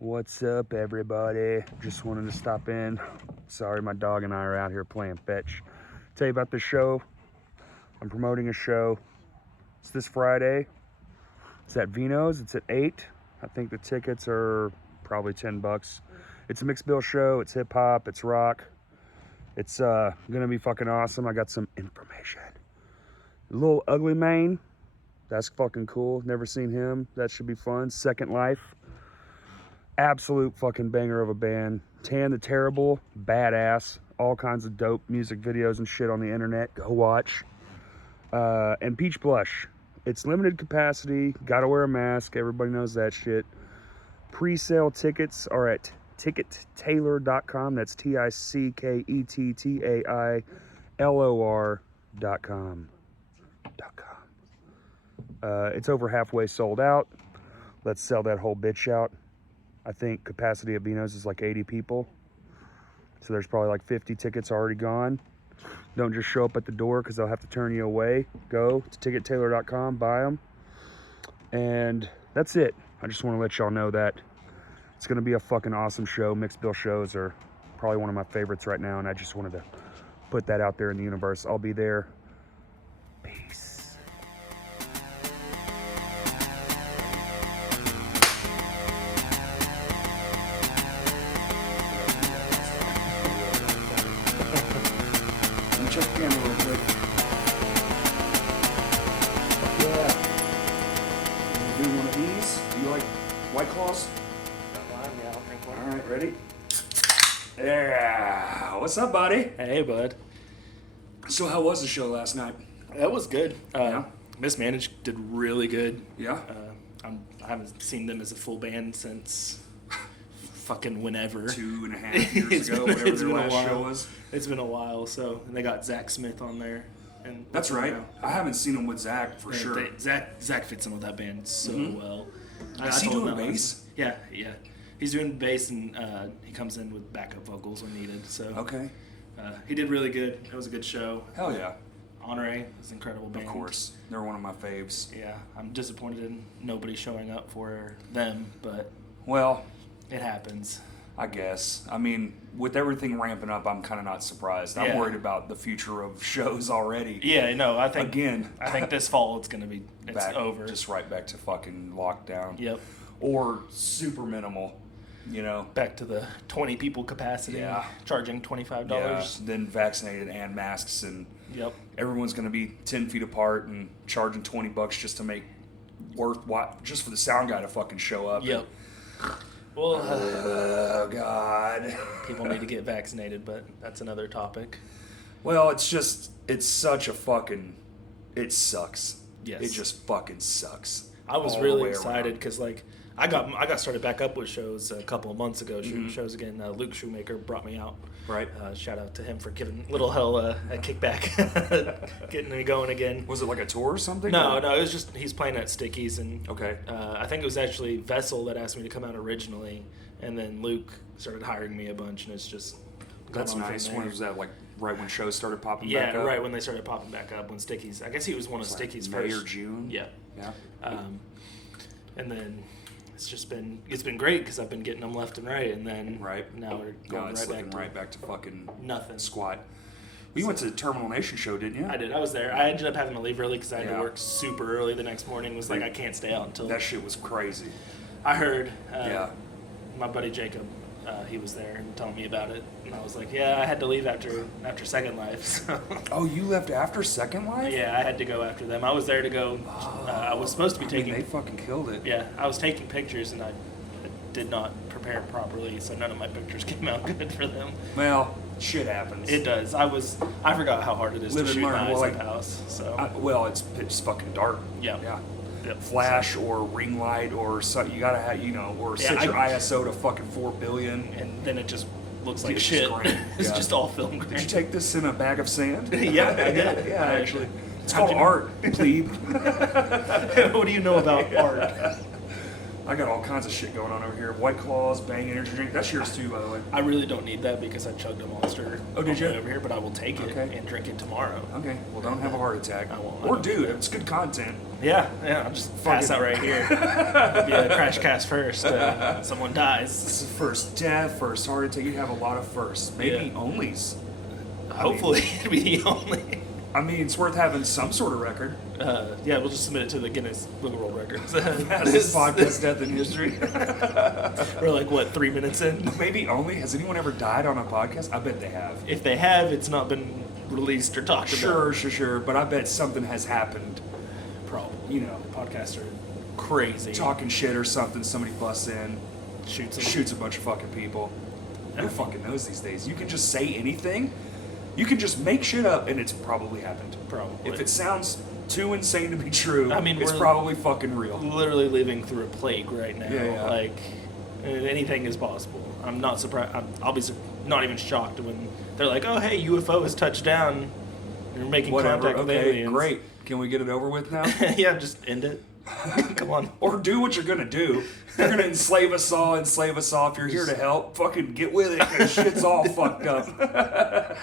What's up, everybody? Just wanted to stop in. Sorry, my dog and I are out here playing fetch. Tell you about the show. I'm promoting a show. It's this Friday. It's at Vino's. It's at 8. I think the tickets are probably $10. It's a mixed bill show. It's hip hop. It's rock. It's gonna be fucking awesome. I got some information. Little Ugly Mane. That's fucking cool. Never seen him. That should be fun. Second Life. Absolute fucking banger of a band. Tan the Terrible, badass. All kinds of dope music videos and shit on the internet. Go watch. And Peach Blush. It's limited capacity. Gotta wear a mask. Everybody knows that shit. Pre-sale tickets are at TicketTailor.com. That's TicketTailor.com. It's over halfway sold out. Let's sell that whole bitch out. I think capacity at Vino's is like 80 people. So there's probably like 50 tickets already gone. Don't just show up at the door because they'll have to turn you away. Go to TicketTailor.com, buy them. And that's it. I just want to let y'all know that it's going to be a fucking awesome show. Mixed bill shows are probably one of my favorites right now, and I just wanted to put that out there in the universe. I'll be there. Peace. Check the camera real quick. Yeah. Do one of these. Do you like White Claws? Yeah, I'll drink one. All right, ready? Yeah. What's up, buddy? Hey, bud. So, how was the show last night? That was good. Yeah. Mismanaged did really good. Yeah. I haven't seen them as a full band since fucking whenever. 2.5 years ago, whatever their last show was. It's been a while, and they got Zach Smith on there. And That's right. I haven't seen him with Zach for sure. Zach fits in with that band so well. Is he doing bass? Yeah. He's doing bass, and he comes in with backup vocals when needed. So Okay. he did really good. It was a good show. Hell yeah. Honore is an incredible band. Of course. They're one of my faves. Yeah, I'm disappointed in nobody showing up for them, but Well, it happens. I guess. I mean, with everything ramping up, I'm kind of not surprised. I'm Yeah. worried about the future of shows already. Yeah, no, I think Again. this fall it's Back, over. Just right back to fucking lockdown. Yep. Or super minimal, you know? Back to the 20 people capacity. Yeah. Charging $25. Yeah, then vaccinated and masks, and Yep. everyone's going to be 10 feet apart and charging $20 just to make worthwhile, just for the sound guy to fucking show up. Yep. Well, Oh, God. people need to get vaccinated, but that's another topic. Well, it's such a fucking, it sucks. Yes. It just fucking sucks. I was all the really way excited around. because I got started back up with shows a couple of months ago. Mm-hmm. Shows again. Luke Shoemaker brought me out. Right. Shout out to him for giving Little Hell a kickback, getting me going again. Was it like a tour or something? No, it was just he's playing at Stickies, and Okay. I think it was actually Vessel that asked me to come out originally, and then Luke started hiring me a bunch, and it's just gone That's on from nice. there. When was that? Like right when shows started popping Yeah, back up? right when they started popping back up, when Stickies. I guess he was one of It's like Stickies' May first. or June? Yeah. Yeah. And then it's been great because I've been getting them left and right, and then Right. now we're No, going it's right looking back to right back to fucking nothing. squat. Well, you went to the Terminal Nation show, didn't you? I did. I was there. I ended up having to leave early because I had Yeah. to work super early the next morning. Was like I can't stay out until That shit was crazy. I heard. Yeah. My buddy Jacob, he was there and telling me about it, and I was like, yeah, I had to leave after Second Life. So. Oh, you left after Second Life? Yeah, I had to go after them. I was there to go. I was supposed to be taking. They fucking killed it. Yeah, I was taking pictures and I did not prepare properly, so none of my pictures came out good for them. Well, shit happens. It does. I forgot how hard it is Live to and shoot learn. my Well, eyes like- at house. So Well, it's pitch fucking dark. Yeah. Yeah. Yep. Flash or ring light or something. You gotta have, or Yeah, set your I- ISO to fucking 4 billion. and then it just looks like It's shit. just green. It's Yeah. just all film Did grain. you take this in a bag of sand? Yeah, I did. Yeah, actually. It's How'd called you know? art, plebe. What do you know about art? I got all kinds of shit going on over here. White Claws, Bang energy drink. That's yours too, by the way. I really don't need that because I chugged a Monster. Oh, did on the way you? over here? But I will take it Okay. and drink it tomorrow. Okay, well, don't have a heart attack. I won't. Or do. It's good content. Yeah, I'll just pass out right here. It'll be a crash cast first. Someone dies. This is first death, first heart attack. You have a lot of firsts, maybe Yeah. onlys. Hopefully, it'll be the only. I mean, it's worth having some sort of record. Yeah, we'll just submit it to the Guinness Book of World Records. This podcast death in history. We're like, what, 3 minutes in? Maybe only. Has anyone ever died on a podcast? I bet they have. If they have, it's not been released or talked about. Sure. But I bet something has happened. Probably. You know, Podcasts are crazy. talking shit or something. Somebody busts in, Shoots shoots a bunch of fucking people. Who fucking knows these days? You can just say anything. You can just make shit up, and it's probably happened. Probably. If it sounds too insane to be true, I mean, it's we're probably fucking real. literally living through a plague right now. Yeah. Like, anything is possible. I'm not surprised. I'll be not even shocked when they're like, oh, hey, UFO has touched down. You're making Whatever. contact with Okay, aliens. great. Can we get it over with now? Yeah, just end it. Come on. Or do what you're gonna do. You're gonna enslave us all. If you're here to help, fucking get with it. 'Cause shit's all fucked up.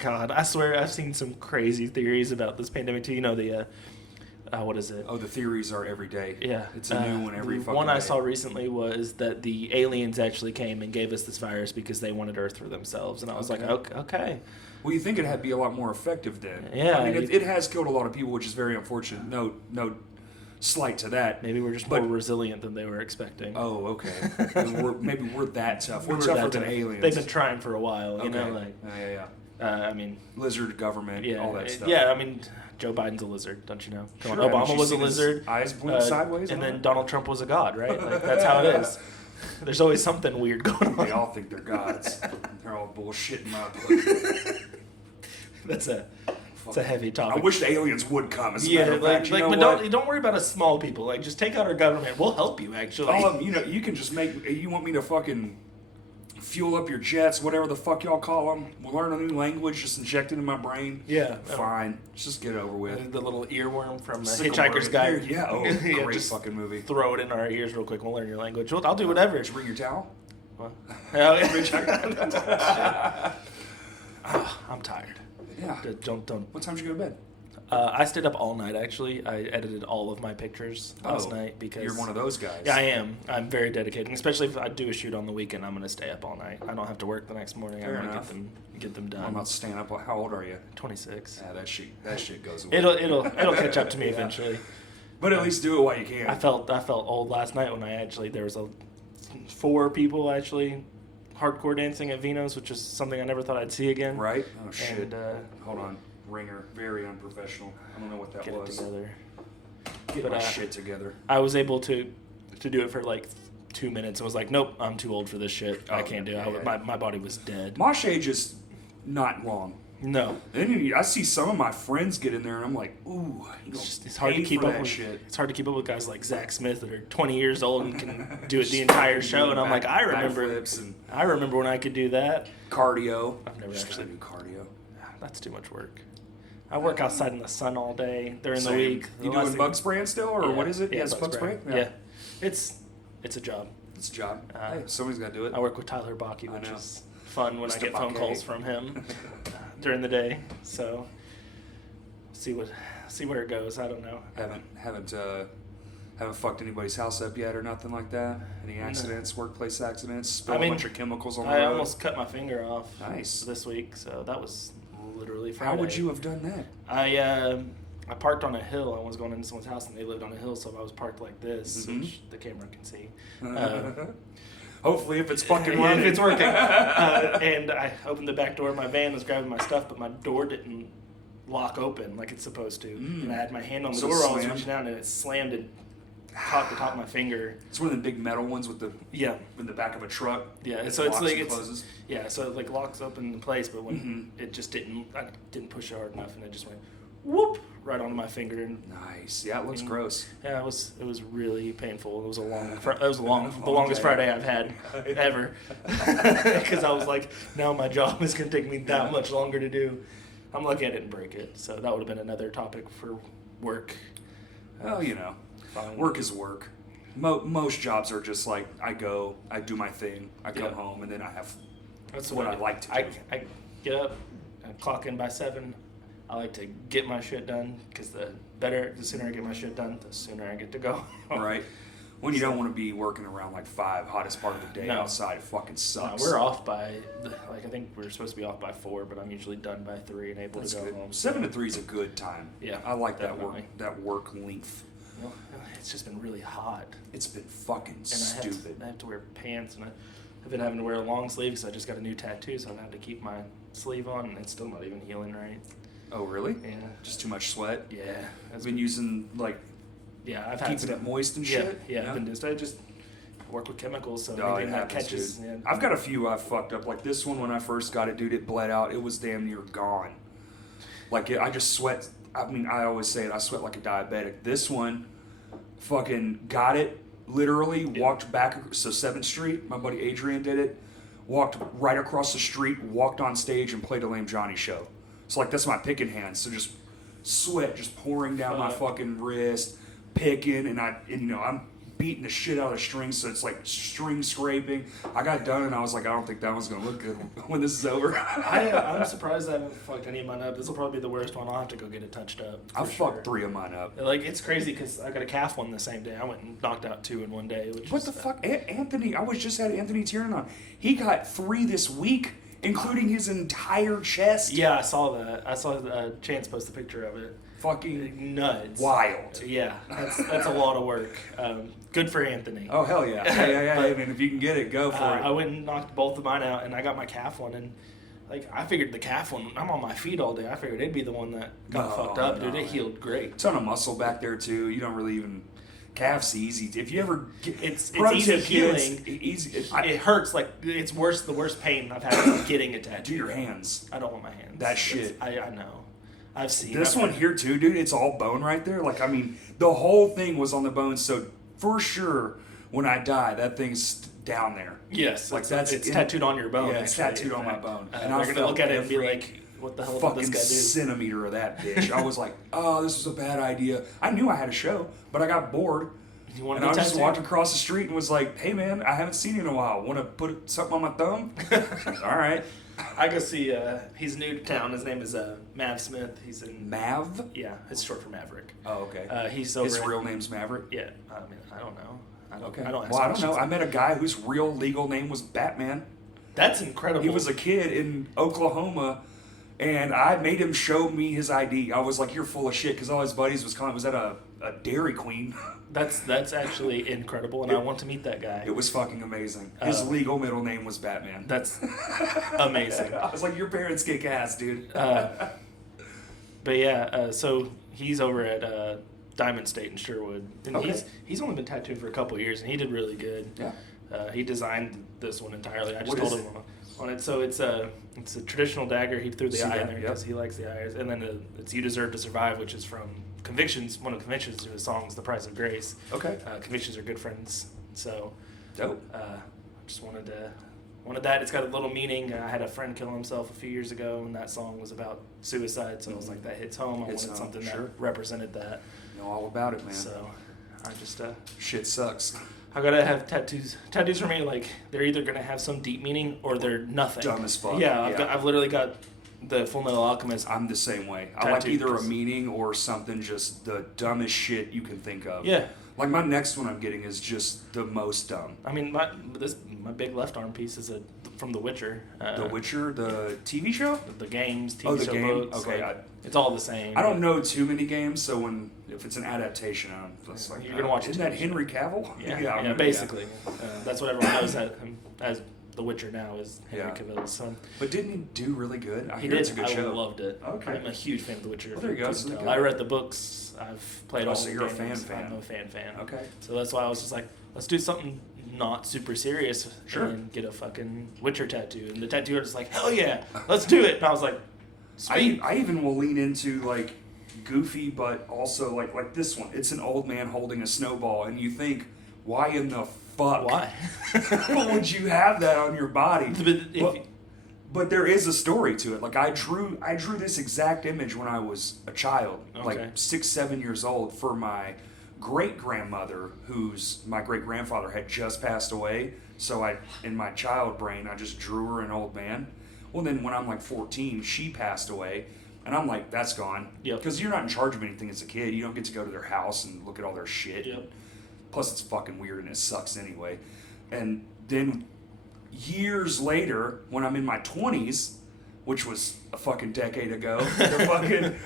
God, I swear I've seen some crazy theories about this pandemic too. You know, the, what is it? Oh, the theories are every day. Yeah. It's a new one every the fucking one day. I saw recently was that the aliens actually came and gave us this virus because they wanted Earth for themselves. And I was like, okay. Well, you think it'd be a lot more effective then? Yeah, I mean, you- it has killed a lot of people, which is very unfortunate. No slight to that. Maybe we're just But- more resilient than they were expecting. Oh, okay. maybe we're that tough. We're We're tougher that than tough. aliens. They've been trying for a while, you know, Okay. like, Yeah. I mean, Lizard government, yeah, all that stuff. yeah, I mean, Joe Biden's a lizard, don't you know? Come Sure, on, haven't Obama you was a seen his lizard. eyes blink sideways and and then all? Donald Trump was a god, right? Like, that's how it is. There's always something weird going They on. all think they're gods. They're all bullshitting my book. That's it's a heavy topic. I wish the aliens would come. As a Yeah, matter of fact, you know but what? don't worry about us small people. Like, just take out our government. We'll help you, actually. All of them, you can just make. You want me to fucking fuel up your jets, whatever the fuck y'all call them. We'll learn a new language, just inject it in my brain. Yeah. Fine. Just get it over with. The little earworm from Sickle Hitchhiker's bird. Guide. Yeah. Oh, Yeah, great just fucking movie. throw it in our ears real quick. We'll learn your language. I'll do whatever. Did you bring your towel? What? Oh, yeah. I'm tired. Yeah. Don't. What time did you go to bed? I stayed up all night, actually. I edited all of my pictures last Oh, night because... You're one of those guys. Yeah, I am. I'm very dedicated. Especially if I do a shoot on the weekend, I'm going to stay up all night. I don't have to work the next morning. Fair I'm going enough. to get them done. I'm not staying up. How old are you? 26. Yeah, that shit goes away. It'll catch up to me Yeah. eventually. But at least do it while you can. I felt old last night when there was 4 people actually hardcore dancing at Vino's, which is something I never thought I'd see again. Right? Oh shit. And Hold on. Ringer. Very unprofessional. I don't know what that get was. it together. Get But, my shit together. I was able to do it for like 2 minutes and was like, nope, I'm too old for this shit. I Oh, can't do it. yeah. My body was dead. Mosh age is not long. No. Then I see some of my friends get in there, and I'm like, ooh, It's hard to keep up with shit. It's hard to keep up with guys like Zach Smith that are 20 years old and can do it the entire show. And I'm like, I remember backflips and when I could do that. cardio. I've never Just actually gotta do cardio. That's too much work. I work outside in the sun all day during the Same. week. You doing bug spraying still, or what is it? Yeah, Yes, bug spray. Yeah. It's a job. It's a job. Uh, Hey, somebody's got to do it. I work with Tyler Baki, I which know. is fun when I Mr. get phone Baki. calls from him during the day. So see where it goes. I don't know. Haven't fucked anybody's house up yet or nothing like that. Any accidents, workplace accidents, spill I mean, a bunch of chemicals on the I road. almost cut my finger off Nice. this week, so that was literally Friday. How would you have done that? I parked on a hill. I was going into someone's house, and they lived on a hill, so I was parked like this, Mhm. which the camera can see. Hopefully, if it's fucking Yeah, running. if it's working. And I opened the back door of my van, was grabbing my stuff, but my door didn't lock open like it's supposed to. And I had my hand on the So it door, I was slammed? reaching down, and it slammed and caught the top of my finger. It's one of the big metal ones with the Yeah. in the back of a truck. Yeah, It so it's locks like and it's closes. yeah, so it like locks open in place, but when Mhm. it just didn't, I didn't push it hard enough, and it just went whoop right onto my finger, and Nice. Yeah, it looks Mhm. gross. yeah, it was really painful. It was a long, the Long longest day. Friday I've had ever, because I was like, now my job is gonna take me that much longer to do. I'm lucky I didn't break it, so that would have been another topic for work. Well, you know, Fine. work is work. Most jobs are just like I go, I do my thing, I come Yeah. home, and then I have That's what I like to do. I get up, I clock in by 7, I like to get my shit done because the sooner I get my shit done, the sooner I get to go. Right. When you don't want to be working around like 5, hottest part of the day No. outside, it fucking sucks. We're off by, I think we're supposed to be off by 4, but I'm usually done by 3 and able That's to go good. home. 7 to 3 is a good time. Yeah, I like definitely. that work length. You know, it's just been really hot. It's been fucking And stupid. I have to wear pants, and I've been having to wear a long sleeve because I just got a new tattoo, so I've had to keep my sleeve on, and it's still not even healing right. Oh, really? Yeah. Just too much sweat? Yeah. I've been using, like, Yeah, I've had keeping it moist and yeah, shit? Yeah, I've been I just work with chemicals, so Oh, anything it that happens, catches. dude. Yeah. I've got a few I've fucked up. Like this one, when I first got it, dude, it bled out. It was damn near gone. Like, I just sweat. I mean, I always say it. I sweat like a diabetic. This one, fucking got it. Literally walked back. So 7th Street, my buddy Adrian did it. Walked right across the street, walked on stage, and played a Lame Johnny show. So like that's my picking hand. So just sweat just pouring down my fucking wrist, picking, and I'm beating the shit out of the strings, so it's like string scraping. I got done and I was like, I don't think that one's gonna look good when this is over. I'm surprised I haven't fucked any of mine up. This will probably be the worst one. I'll have to go get it touched up. I've fucked 3 of mine up. Like, it's crazy because I got a calf one the same day. I went and knocked out 2 in one day. Which What the fuck? Anthony, I was just had Anthony Tiernan on. He got 3 this week, including his entire chest. Yeah, I saw that. I saw Chance post a picture of it. Fucking Nuts. wild. Yeah, that's a lot of work. Good for Anthony. Oh, hell yeah. Yeah. I mean, if you can get it, go for it. I went and knocked both of mine out, and I got my calf one, and like I figured the calf one, I'm on my feet all day. I figured it'd be the one that got fucked up, dude. It healed great. Ton of muscle back there, too. You don't really even... Calf's easy. If you ever get... It's pro easy tip, kids, healing. Easy. It hurts like it's worse. The worst pain I've had getting a tattoo. Do your hands. I don't want my hands. That shit. I know. I've seen This I've one had- here too, dude, it's all bone right there. Like, I mean, the whole thing was on the bone, so for sure, when I die, that thing's down there. Yes, Like, it's tattooed on your bone. Yeah, it's actually, tattooed in on my fact. bone. And I they're gonna felt look at it and be every like, "What the hell did fucking this guy do?" centimeter of that bitch. I was like, oh, this was a bad idea. I knew I had a show, but I got bored. You want And I to just walked across the street and was like, hey, man, I haven't seen you in a while. Want to put something on my thumb? All right. I go see. He's new to town. His name is Mav Smith. He's in. Mav? Yeah, it's short for Maverick. Oh, okay. He's over. His in- real name's Maverick? Yeah, I mean, I don't know. Okay. I don't. Ask Well, I don't know. questions. I met a guy whose real legal name was Batman. That's incredible. He was a kid in Oklahoma, and I made him show me his ID. I was like, "You're full of shit," because all his buddies was at a Dairy Queen. That's actually incredible, and I want to meet that guy. It was fucking amazing. His legal middle name was Batman. That's amazing. I was like, "Your parents kick ass, dude." But yeah, so he's over at Diamond State in Sherwood, and Okay. he's only been tattooed for a couple of years, and he did really good. Yeah. He designed this one entirely. I just What told is him on it. So it's a traditional dagger. He threw the See eye that, in there yep. because he likes the eyes, and then it's "You Deserve to Survive," which is from Convictions. One of Convictions' songs, "The Price of Grace." Okay. Convictions are good friends, so Dope. just wanted that. It's got a little meaning. I had a friend kill himself a few years ago, and that song was about suicide. So I was like, that hits home. I Hits wanted home, something sure. that represented that. Know all about it, man. So I just Shit sucks. I gotta have tattoos. Tattoos for me, like they're either gonna have some deep meaning or they're nothing. Dumb as fuck. Yeah, Yeah. I've literally got the Full Metal Alchemist. I'm the same way. I like Tattoo, either a 'cause- meaning or something just the dumbest shit you can think of. Yeah. Like my next one I'm getting is just the most dumb. I mean, my big left arm piece is from The Witcher. The Witcher, the TV show? The games, TV Oh, the show, game? books. Okay, like, it's all the same. I don't know too many games, so if it's an adaptation, I'm just like, You're gonna watch isn't it. that Henry Cavill? Yeah, basically. That's what everyone knows as The Witcher now is Henry Yeah. Cavill's son. But didn't he do really good? I He hear did. it's a good I show. loved it. Okay. I'm a huge fan of The Witcher. Well, there you go. Couldn't So tell. good. I read the books. I've played Oh, all so the you're a games. fan. I'm a fan. Okay. So that's why I was just like, let's do something not super serious Sure. and get a fucking Witcher tattoo. And the tattoo artist was like, hell yeah, let's do it. And I was like, sweet. I even will lean into like goofy, but also like this one. It's an old man holding a snowball, and you think, why in the fuck? Why? would you have that on your body? But Well, but there is a story to it. Like I drew this exact image when I was a child, Okay. like 6, 7 years old, for my great grandmother, my great grandfather had just passed away. So in my child brain, I just drew her an old man. Well, then when I'm like 14, she passed away, And I'm like, that's gone. Yep. Because you're not in charge of anything as a kid. You don't get to go to their house and look at all their shit. Yep. Plus, it's fucking weird and it sucks anyway. And then years later, when I'm in my 20s, which was a fucking decade ago, the fucking,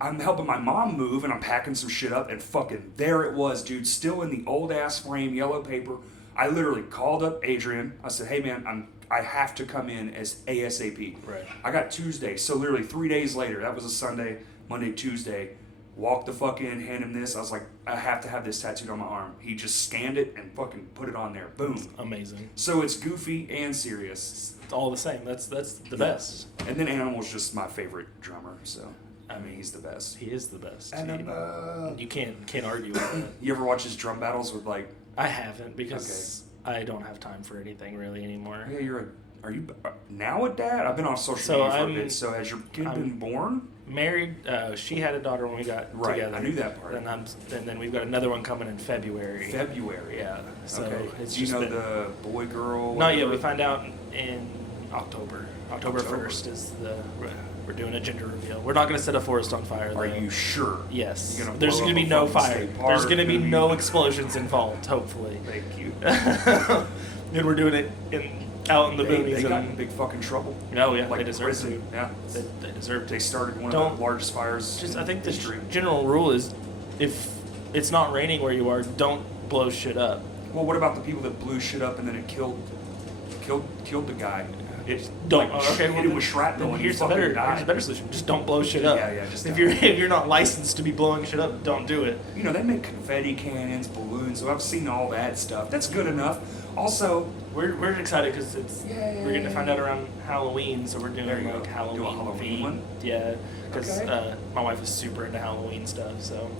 I'm helping my mom move and I'm packing some shit up and fucking there it was, dude, still in the old ass frame, yellow paper. I literally called up Adrian. I said, hey man, I have to come in as ASAP. Right. I got Tuesday, so literally 3 days later, that was a Sunday, Monday, Tuesday, walked the fuck in, hand him this. I was like, I have to have this tattooed on my arm. He just scanned it and fucking put it on there. Boom. Amazing. So it's goofy and serious. It's all the same. That's the best. And then Animal's just my favorite drummer, so I mean he's the best. He is the best. And You can't argue with that. you ever watch his drum battles with like? I haven't because I don't have time for anything really anymore. Yeah, are you now a dad? I've been on social So media for a I'm- bit. So has your kid been born? Married. She had a daughter when we got Right, together. I knew that part. And then we've got another one coming in February. February. Yeah. So Okay. it's Do you just know been, the boy girl? not yet. whatever? We find out in October. October October. 1st is we're doing a gender reveal. We're not going to set a forest on fire. Are though. you sure? Yes. You're gonna There's blow going to up be a no fucking fire. state park, There's going to be gonna no explosions involved. Hopefully. Thank you. And we're doing it out in the They boonies. got in big fucking trouble. Oh yeah, Like they deserve prison. to. Yeah. They deserve They to. started one of Don't- the largest fires. Just in I think the history. general rule is, if it's not raining where you are, don't blow shit up. Well, what about the people that blew shit up and then it killed the guy? It Don't. like, Okay, hit well, him with shrapnel then and here's he a fucking better died. solution. Just don't blow shit up. Yeah, just if don't. you're not licensed to be blowing shit up, don't do it. You know, they make confetti cannons, balloons, so I've seen all that stuff. That's good enough. Also, We're excited because we're getting to find out around Halloween, so we're doing There you like go. Halloween. Do a Halloween theme. one? Yeah, because Okay. my wife is super into Halloween stuff, so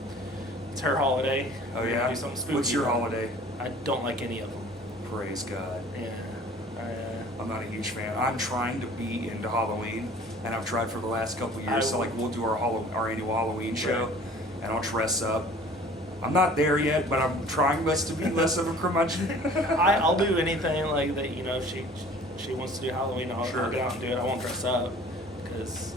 it's her holiday. oh We're gonna yeah, do something spooky. what's your holiday? I don't like any of them. Praise God. Yeah. I'm not a huge fan. I'm trying to be into Halloween, and I've tried for the last couple of years. So like we'll do our annual Halloween show, Right. and I'll dress up. I'm not there yet, but I'm trying less to be less of a curmudgeon. I'll do anything like that. You know, if she wants to do Halloween, I'll Sure. get out and do it. I won't dress up because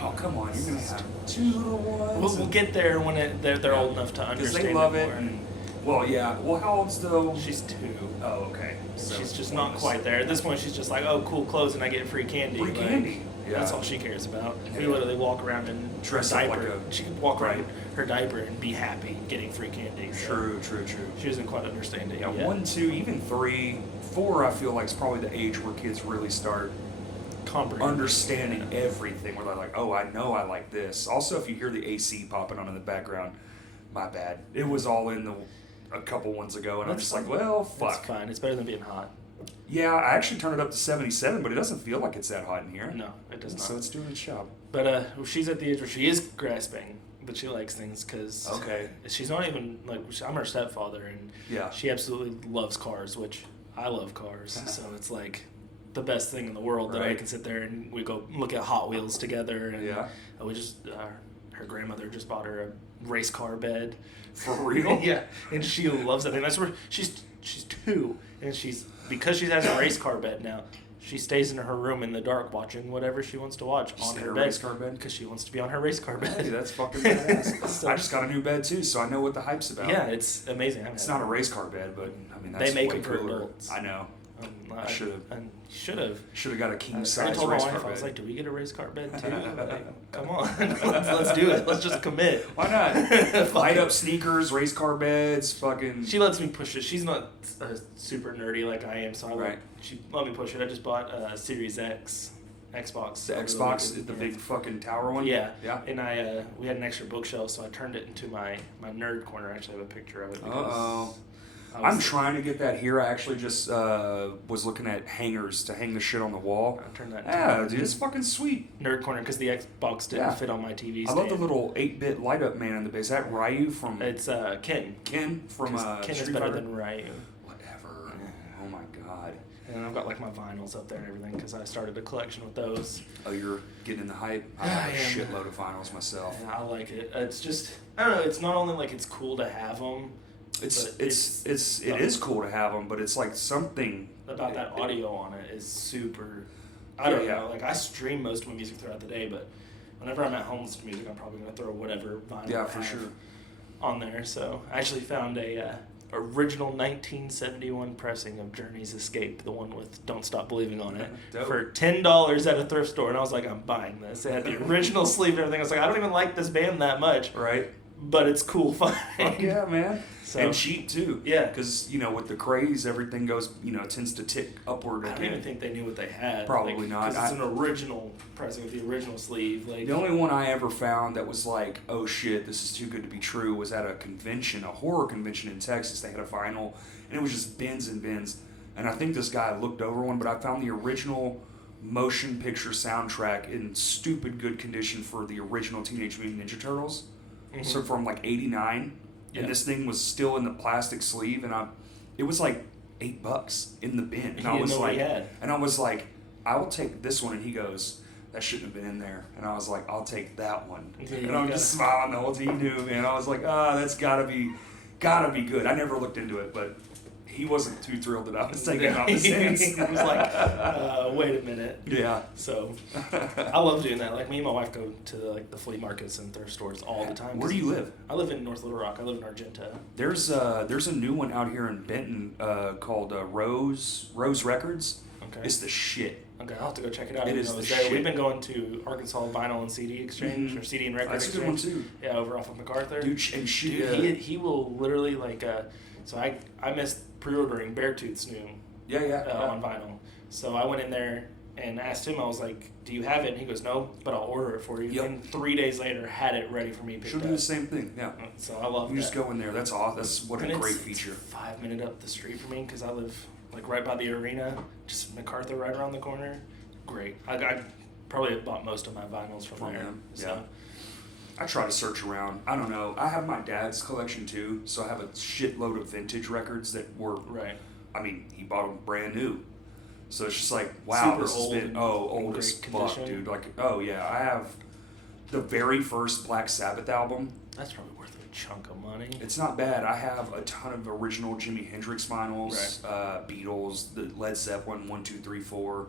Oh come on, you're gonna have two little ones. we'll get there when they're old enough to because understand they love it it. more. And, well, yeah. Well, how old's though? She's 2. Oh, okay. So She's just one not was- quite there. At this point, she's just like, oh, cool clothes, and I get free candy. Free Like, candy. That's Yeah. all she cares about. We Yeah. literally walk around in Dress her up diaper. like a- She could walk around Right. her diaper and be happy getting free candy. So True. She doesn't quite understand it Yeah, yet. 1, 2, even 3, 4. I feel like is probably the age where kids really start Comprehend. understanding everything. Where they're like, oh, I know I like this. Also, if you hear the AC popping on in the background, my bad. It was all in a couple ones ago, and I'm That's just like, fine. well, That's fuck. fine. It's better than being hot. Yeah, I actually turned it up to 77, but it doesn't feel like it's that hot in here. No, it does not. So it's doing its job. But she's at the age where she is grasping, but she likes things because Okay. she's not even like I'm her stepfather, and Yeah. she absolutely loves cars, which I love cars. So it's like the best thing in the world that I Right. can sit there and we go look at Hot Wheels together, and Yeah. we just her grandmother just bought her a race car bed. For real? Yeah, and she loves that thing. That's where she's 2, and because she has a race car bed now. She stays in her room in the dark watching whatever she wants to watch Just on in her her bed. race car bed? Because she wants to be on her race car bed. Hey, that's fucking badass. So- I just got a new bed too, so I know what the hype's about. Yeah, it's amazing. It's not a race car bed, but I mean that's They make way them for cooler. adults. I know. I should've. Should have. Should have got a king I size told my race wife, car I was bed. like, "Do we get a race car bed too? Like, come on, let's do it. Let's just commit." Why not? Light up sneakers, race car beds, fucking. She lets me push it. She's not super nerdy like I am, so Right. she let me push it. I just bought a Series X Xbox. The over Xbox, weekend. the Yeah. big fucking tower one. Yeah. Yeah. And we had an extra bookshelf, so I turned it into my nerd corner. I actually have a picture of it because Uh-oh. I was- I'm trying to get that here. I actually just was looking at hangers to hang the shit on the wall. I turned that into Yeah, my dude, it's fucking sweet. nerd corner because the Xbox didn't Yeah. fit on my TV I stand. love the little 8-bit light up man in the base. Is that Ryu from It's Ken. Ken from 'Cause Ken is Street better Fighter? than Ryu. Whatever. Oh my god. And I've got like my vinyls up there and everything because I started a collection with those. Oh, you're getting in the hype? I I have a am. shitload of vinyls myself. And I like it. It's just I don't know. It's not only like it's cool to have them. It But is cool to have them, but it's like something About that audio on it is super I don't Yeah, know. Like I stream most of my music throughout the day, but whenever I'm at home listening to music, I'm probably gonna throw whatever vinyl Yeah, I for have sure. on there. So I actually found a original 1971 pressing of Journey's Escape, the one with "Don't Stop Believing" on it, Dope. for $10 at a thrift store, and I was like, I'm buying this. It had the original sleeve and everything. I was like, I don't even like this band that much, Right? but it's cool fun. Fuck yeah, man. So- And cheap too. Yeah. Because, you know, with the craze, everything goes, you know, tends to tick upward I don't again. even think they knew what they had. Probably not. Because it's an original pressing with the original sleeve. Like The only one I ever found that was like, oh shit, this is too good to be true, was at a convention, a horror convention in Texas. They had a vinyl, and it was just bins and bins. And I think this guy looked over one, but I found the original motion picture soundtrack in stupid good condition for the original Teenage Mutant Ninja Turtles. So from like '89, Yeah. and this thing was still in the plastic sleeve, and it was like $8 in the bin, and He I didn't was know what like, he had. I will take this one, and he goes, that shouldn't have been in there, and I was like, I'll take that one, Yeah, and you I'm gotta- just smiling the whole time, he knew, man. I was like, that's gotta be good. I never looked into it, but he wasn't too thrilled that I was taking off his hands. He was like, wait a minute. Yeah. So I love doing that. Like me and my wife go to the flea markets and thrift stores all the time. Where do you live? I live in North Little Rock. I live in Argenta. There's a new one out here in Benton called Rose Records. Okay. It's the shit. Okay, I'll have to go check it out. It I didn't is know the was there. shit. We've been going to Arkansas Vinyl and CD Exchange Mhm. or CD and Record That's a good Exchange. one too. Yeah, over off of MacArthur. Dude, and she. Dude, he will literally like. So I missed pre-ordering Beartooth's new yeah. on vinyl. So I went in there and asked him. I was like, "Do you have it?" And he goes, "No, but I'll order it for you." Yep. And 3 days later, had it ready for me. Picked She'll do up. the same thing. Yeah. So I love You that. just go in there. That's awesome. That's what And a great it's feature. 5 minutes up the street for me because I live like right by the arena, just MacArthur right around the corner. Great. I probably have bought most of my vinyls from there. them, So. yeah. I try to search around. I don't know. I have my dad's collection too, so I have a shitload of vintage records that were. Right. I mean, he bought them brand new. So it's just like, wow, Super this has old been and old great as fuck, condition. dude. Like, oh yeah, I have the very first Black Sabbath album. That's probably worth a chunk of money. It's not bad. I have a ton of original Jimi Hendrix vinyls, Beatles, the Led Zeppelin 1, 2, 3, 4,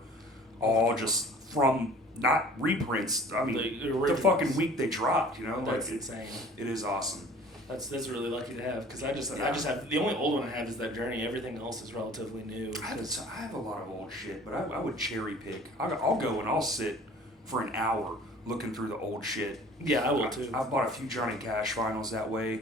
all just from not reprints. I mean, The the originals. fucking week they dropped. You know, That's like insane. it is awesome. That's really lucky to have because I just Yeah. have the only old one I have is that Journey. Everything else is relatively new. I have a lot of old shit, but I would cherry pick. I'll go and I'll sit for an hour looking through the old shit. Yeah, I will too. I've bought a few Johnny Cash vinyls that way.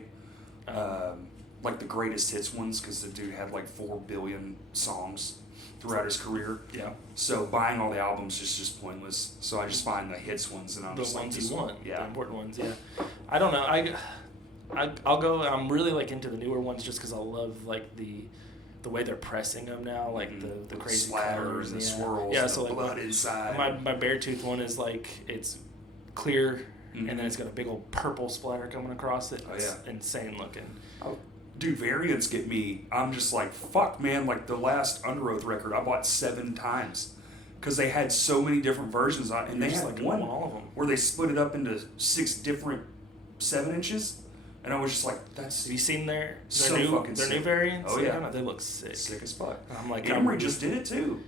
Like the greatest hits ones, because the dude had like 4 billion songs throughout his career. Yeah. So buying all the albums is just pointless. So I just find the hits ones, and I'm The just like, ones this you one. want, the Yeah. important ones. Yeah, I don't know. I'll go. I'm really like into the newer ones just because I love like the way they're pressing them now, like the With crazy splatter colors and the yeah. swirls, Yeah, and so the like blood inside. my Beartooth one is like it's clear, Mhm. and then it's got a big old purple splatter coming across it. Oh, It's yeah. insane looking. Oh, dude, variants get me. I'm just like, fuck, man. Like the last Under Oath record, I bought 7 times because they had so many different versions on, and they Just, had like, one want all of 'em. where they split it up into 6 different 7-inches, and I was just like, that's Have you seen their So new fucking their new sick. variants? Oh, yeah. They look sick. sick as fuck. I'm like, Emery just did it too.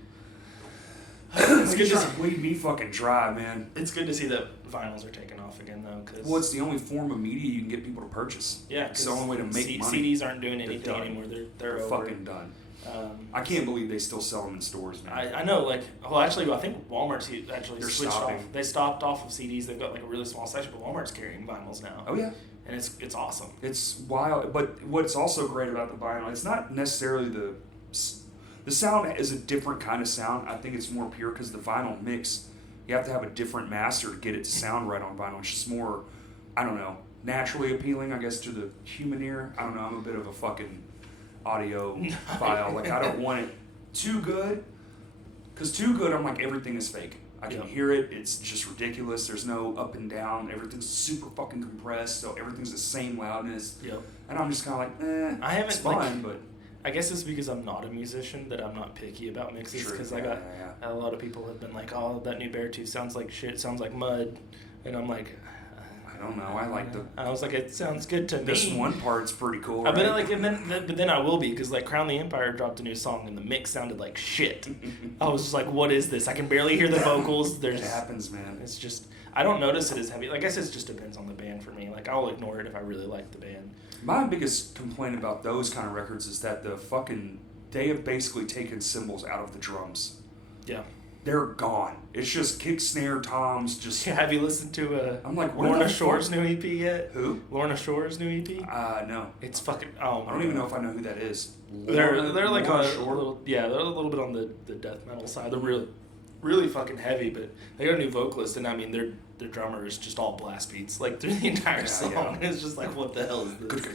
It's It's good to just see. bleed me fucking dry, man. It's good to see that vinyls are taking off again though, because Well, it's the only form of media you can get people to purchase. yeah, It's the only way to make money. CDs aren't doing They're anything done. anymore. They're They're over. fucking done. Um, I can't believe they still sell them in stores, man. I know, like, well, actually, I think Walmart's actually They're switched stopping. off. They stopped off of CDs. They've got like a really small section, but Walmart's carrying vinyls now, Oh yeah. and it's awesome. It's wild, but what's also great about the vinyl, it's not necessarily the sound is a different kind of sound. I think it's more pure because the vinyl mix, you have to have a different master to get it to sound right on vinyl. It's just more, I don't know, naturally appealing, I guess, to the human ear. I don't know. I'm a bit of a fucking audio file. Like I don't want it too good, because too good, I'm like everything is fake. I can Yeah. hear it. It's just ridiculous. There's no up and down. Everything's super fucking compressed, so everything's the same loudness. Yep. And I'm just kind of like, I haven't, it's like- fine, but I guess it's because I'm not a musician that I'm not picky about mixes. Sure, Because yeah, I got yeah, a lot of people have been like, "Oh, that new Beartooth sounds like shit. Sounds like mud," and I'm like, don't know. I like I was like, it sounds good to me. this one part's pretty cool. I've been right? like, but then I will be, because like Crown the Empire dropped a new song and the mix sounded like shit. I was just like, what is this? I can barely hear the vocals. It happens, man. It's just, I don't notice it as heavy. Like I guess it just depends on the band for me. Like I'll ignore it if I really like the band. My biggest complaint about those kind of records is that they have basically taken cymbals out of the drums. Yeah. They're gone. It's just kick, snare, toms, just... Have you listened to I'm like, where Lorna the Shore's fuck- new EP yet? Who? Lorna Shore's new EP? No. It's fucking, oh my I don't even God. know if I know who that is. They're like Lorna a little, yeah, they're a little bit on the death metal side. They're really fucking heavy, but they got a new vocalist, and I mean their drummer is just all blast beats like through the entire song. yeah. It's just like, what the hell is this?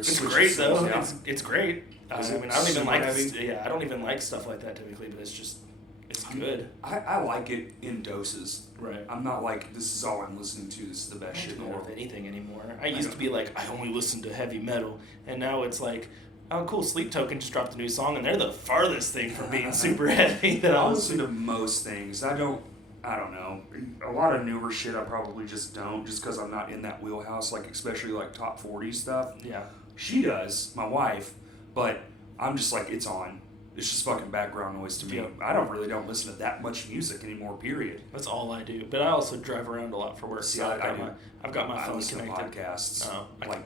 It's Switch great the though. cymbals, yeah. It's great. I Is mean, it I don't even super like heavy? I don't even like stuff like that typically, but it's good. I like it in doses. Right. I'm not like, this is all I'm listening to, this is the best I shit in don't the know world. anything anymore. I used to be like, I only listen to heavy metal, and now it's like, oh cool, Sleep Token just dropped a new song, and they're the farthest thing from being super heavy that I I'll listen to most things. I don't know. A lot of newer shit I probably just don't, just because I'm not in that wheelhouse, like especially like top 40 stuff. Yeah. She does, my wife, but I'm just like, it's on. It's just fucking background noise to me. Yep. I don't listen to that much music anymore, period. That's all I do. But I also drive around a lot for work. See, so I I've got my I phone listen connected. to podcasts Oh, like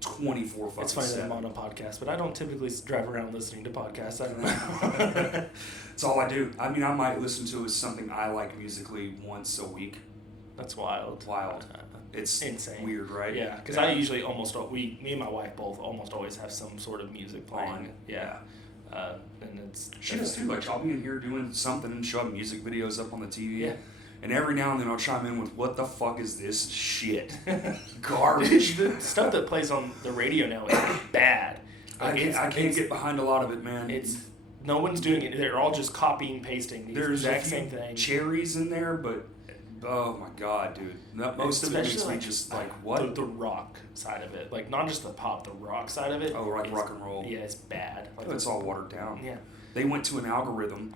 24 fucking It's funny that I'm 7. on a podcast, but I don't typically drive around listening to podcasts. I don't know. It's all I do. I mean, I might listen to something I like musically once a week. That's wild. Wild. It's insane. weird, right? Yeah, because I usually me and my wife both almost always have some sort of music playing. On. Yeah. And it's She does too. Like, I'll be in here doing something and she'll have music videos up on the TV. Yeah. And every now and then I'll chime in with, what the fuck is this shit? Garbage. The stuff that plays on the radio now is bad. Like, I can't get behind a lot of it, man. It's no one's doing it. They're all just copying, pasting the There's a exact few same thing. cherries in there, but oh my god, dude. Most of it makes Especially me just like, what? The rock side of it, like not just the pop, the rock side of it. Oh, like is- rock and roll. Yeah, it's bad. Like, It's all watered down. yeah. They went to an algorithm.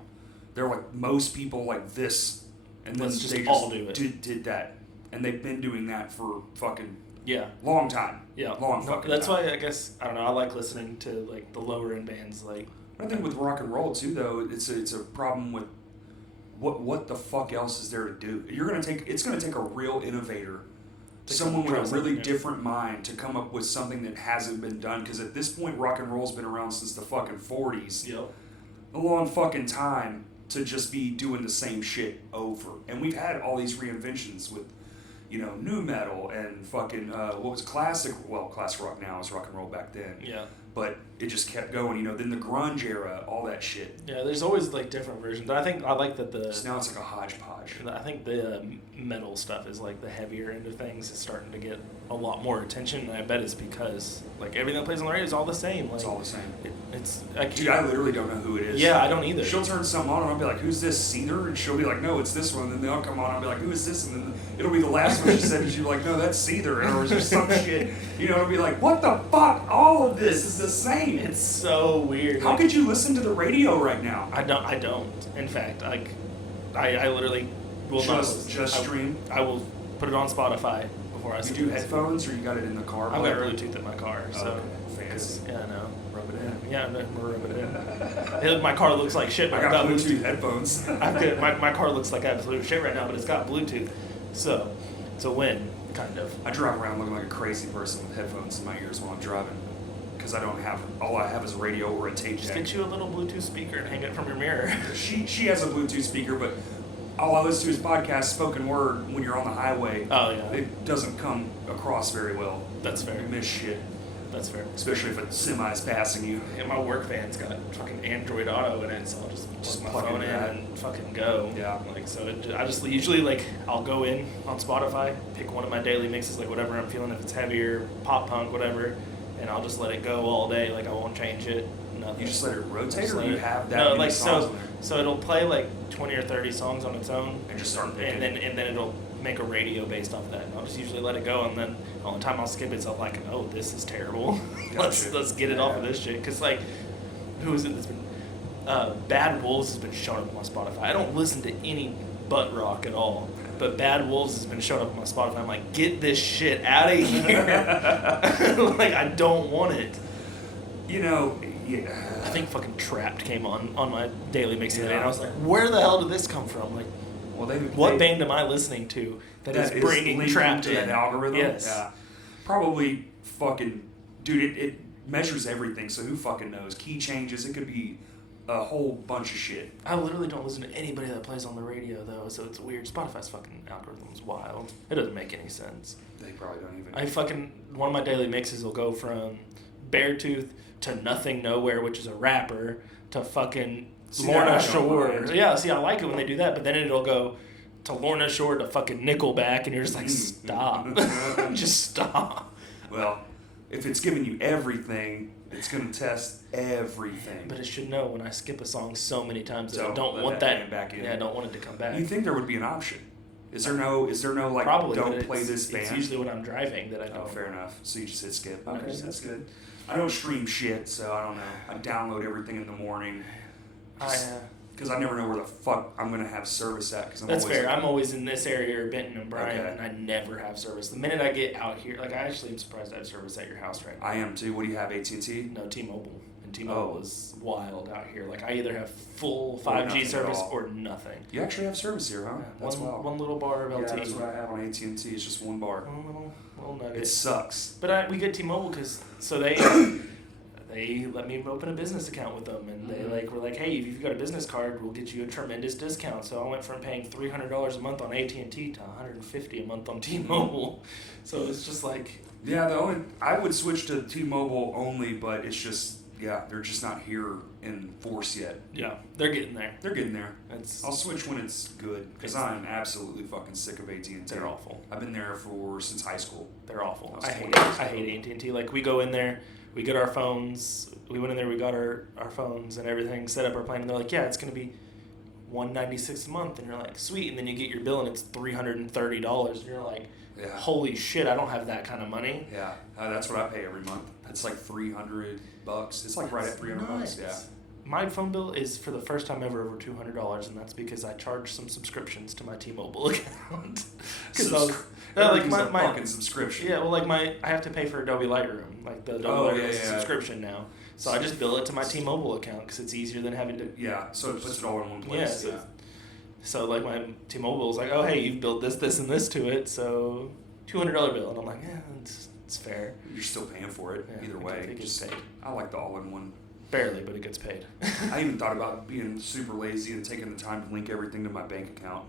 They're like, most people like this. And then Let's just they all do it. Did that. And they've been doing that for fucking Yeah. long time. Yeah. Long No, fucking that's time. why I guess I don't know. I like listening to like the lower end bands. Like I think with rock and roll too, though, it's a problem with what the fuck else is there to do? It's gonna take a real innovator, someone with try a really something new. different mind to come up with something that hasn't been done. Because at this point, rock and roll's been around since the fucking 40s. Yep. A long fucking time to just be doing the same shit over. And we've had all these reinventions with, new metal and fucking what was classic rock now is rock and roll back then. Yeah. But it just kept going, then the grunge era, all that shit. Yeah. There's always like different versions. I think I like that So now it's like a hodgepodge. I think the metal stuff is like the heavier end of things is starting to get a lot more attention, and I bet it's because like everything that plays on the radio is all the same. Like, It's all the same. It's like, Dude, I literally don't know who it is. yeah, I don't either. She'll turn something on and I'll be like, who's this, Cedar? And she'll be like, no, it's this one. And then they'll come on and I'll be like, who is this? And then it'll be the last one she said and she'll be like, no, that's Cedar. Or it's just some shit. It'll be like, what the fuck? All of this is the same. It's so weird. How could you listen to the radio right now? I don't. In fact, like I literally will not listen. Just stream? I will put it on Spotify before I You sit do and listen. headphones or you got it in the car? I've got Bluetooth in my car, Oh, so okay. Fancy. yeah, I know. Rub it in. Yeah, I'm rub it in. My car looks like shit. I But got Bluetooth headphones. my car looks like absolute shit right now, but it's got Bluetooth, so it's a win, kind of. I drive around looking like a crazy person with headphones in my ears while I'm driving. Because all I have is a radio or a tape Just deck. get you a little Bluetooth speaker and hang it from your mirror. She has a Bluetooth speaker, but all I listen to is podcast spoken word when you're on the highway. Oh yeah, It doesn't come across very well. that's fair. You miss shit, That's fair. especially if a semi's passing you. And my work van's got fucking Android Auto in it, so I'll just plug my plug phone in into that. and fucking go. Yeah. Like so, I just usually like I'll go in on Spotify, pick one of my daily mixes, like whatever I'm feeling, if it's heavier, pop punk, whatever, and I'll just let it go all day. Like I won't change it. Nothing. You just let it rotate, Just or let you it- have that no, many like songs so. in there? So it'll play like 20 or 30 songs on its own, And just start picking. and then it'll make a radio based off of that. And I'll just usually let it go, and then the only time I'll skip it's I'm like, oh, this is terrible. Gotcha. let's get it off of this shit. Cause like, who is it that's been? Bad Wolves has been showing up on Spotify. I don't listen to any butt rock at all. But Bad Wolves has been showing up on my Spotify. I'm like, get this shit out of here. Like, I don't want it. You know, yeah. I think fucking Trapped came on my daily mix today, and I was like, Yeah. where the hell did this come from? Like, Well, what band am I listening to that is bringing linked Trapped to in? that algorithm? Yes. Yeah. Probably fucking, dude, it measures everything, so who fucking knows? Key changes, it could be a whole bunch of shit. I literally don't listen to anybody that plays on the radio, though, so it's weird. Spotify's fucking algorithm is wild. It doesn't make any sense. They probably don't even. One of my daily mixes will go from Beartooth to Nothing Nowhere, which is a rapper, to fucking See, Lorna I don't Shore. mind. Yeah, see, I like it when they do that, but then it'll go to Lorna Shore to fucking Nickelback, and you're just like, stop. Just stop. Well, if it's giving you everything, it's going to test everything. But it should know when I skip a song so many times that I Don't don't let want that that band back in. Yeah, I don't want it to come back. You think there would be an option? Is there no like Probably, don't but play it's- this band? It's usually when I'm driving that I don't. Oh, fair enough. So you just hit skip. I Okay, just hit that's skip. good. I don't stream shit, so I don't know. I download everything in the morning because I never know where the fuck I'm gonna have service at. Cause That's fair. I'm always in this area or Benton and Bryan, Okay. and I never have service. The minute I get out here, like I actually am surprised I have service at your house right now. I am too. What do you have? AT&T? No, T-Mobile. And T-Mobile Oh. is wild out here. Like I either have full Or 5G nothing at service all. or nothing. You actually have service here, huh? That's wild. One little bar of LTE. Yeah, that's what I have on AT&T. It's just one bar. One little nugget. It sucks. But we get T-Mobile because they let me open a business account with them, and they were like, hey, if you've got a business card, we'll get you a tremendous discount. So I went from paying $300 a month on AT&T to $150 a month on T-Mobile. So it's just like, Yeah, I would switch to T-Mobile only, but it's just they're just not here in force yet. yeah, they're getting there. They're getting there. It's I'll switch when it's good because I'm absolutely fucking sick of AT&T. they're awful. I've been there since high school. They're awful. That was I 20 hate years I hate AT&T. Like we go in there, we get our phones. We went in there, we got our phones and everything, set up our plan, and they're like, yeah, it's gonna be $196 a month, and you're like, sweet, and then you get your bill and it's $330, and you're like, Yeah. holy shit, I don't have that kind of money. Yeah, that's what I pay every month. It's like $300. It's like right at $300. Yeah. My phone bill is for the first time ever over $200, and that's because I charged some subscriptions to my T-Mobile account. Like my fucking subscription. Yeah, well, like I have to pay for Adobe Lightroom, like the Adobe Lightroom subscription now. So I just bill it to my T-Mobile account because it's easier than having to. Yeah, so it puts it all in one place. Yeah, so like my T-Mobile is like, oh hey, you've billed this, and this to it, so $200 bill, and I'm like, yeah, it's fair. You're still paying for it Yeah, either way. it gets paid. I like the all-in-one. Barely, but it gets paid. I even thought about being super lazy and taking the time to link everything to my bank account,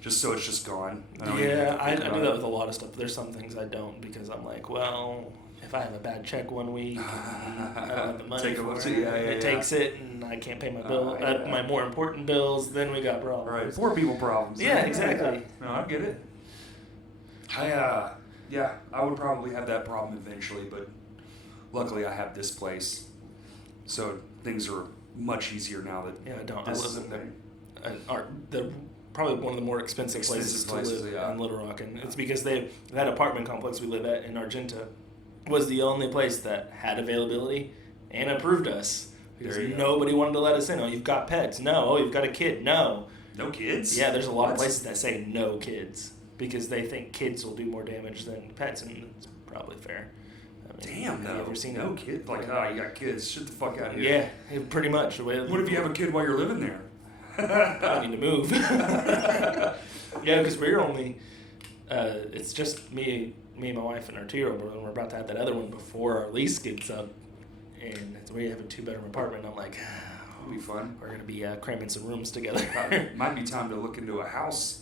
just so it's just gone. I don't even have to I think do about that it. with a lot of stuff. There's some things I don't because I'm like, well, if I have a bad check one week, and I don't have the money Take a for look. it, Yeah, it takes it, and I can't pay my bill, yeah. my more important bills, then we got problems. Right, poor people problems. Yeah, exactly. No, I get it. I would probably have that problem eventually, but luckily I have this place, so things are much easier now that Yeah, I don't. this I is a live thing. they're probably one of the more expensive places to live yeah. in Little Rock, and it's because that apartment complex we live at in Argenta was the only place that had availability and approved us because There you go. nobody wanted to let us in. Oh, you've got pets? No. Oh, you've got a kid? No. No kids? Yeah, there's a lot of What? places that say no kids because they think kids will do more damage than pets, and it's probably fair. I mean, Damn, have you no. ever seen No it? kid. Like, you got kids. Shut the fuck out of here. Yeah, pretty much. What if you have a kid while you're living there? I need to move. Yeah, because we're only, it's just me and my wife and our 2-year-old, and we're about to have that other one before our lease gets up, and we have a 2-bedroom apartment. And I'm like, It'll be fun. we're gonna be cramming some rooms together. Might be time to look into a house.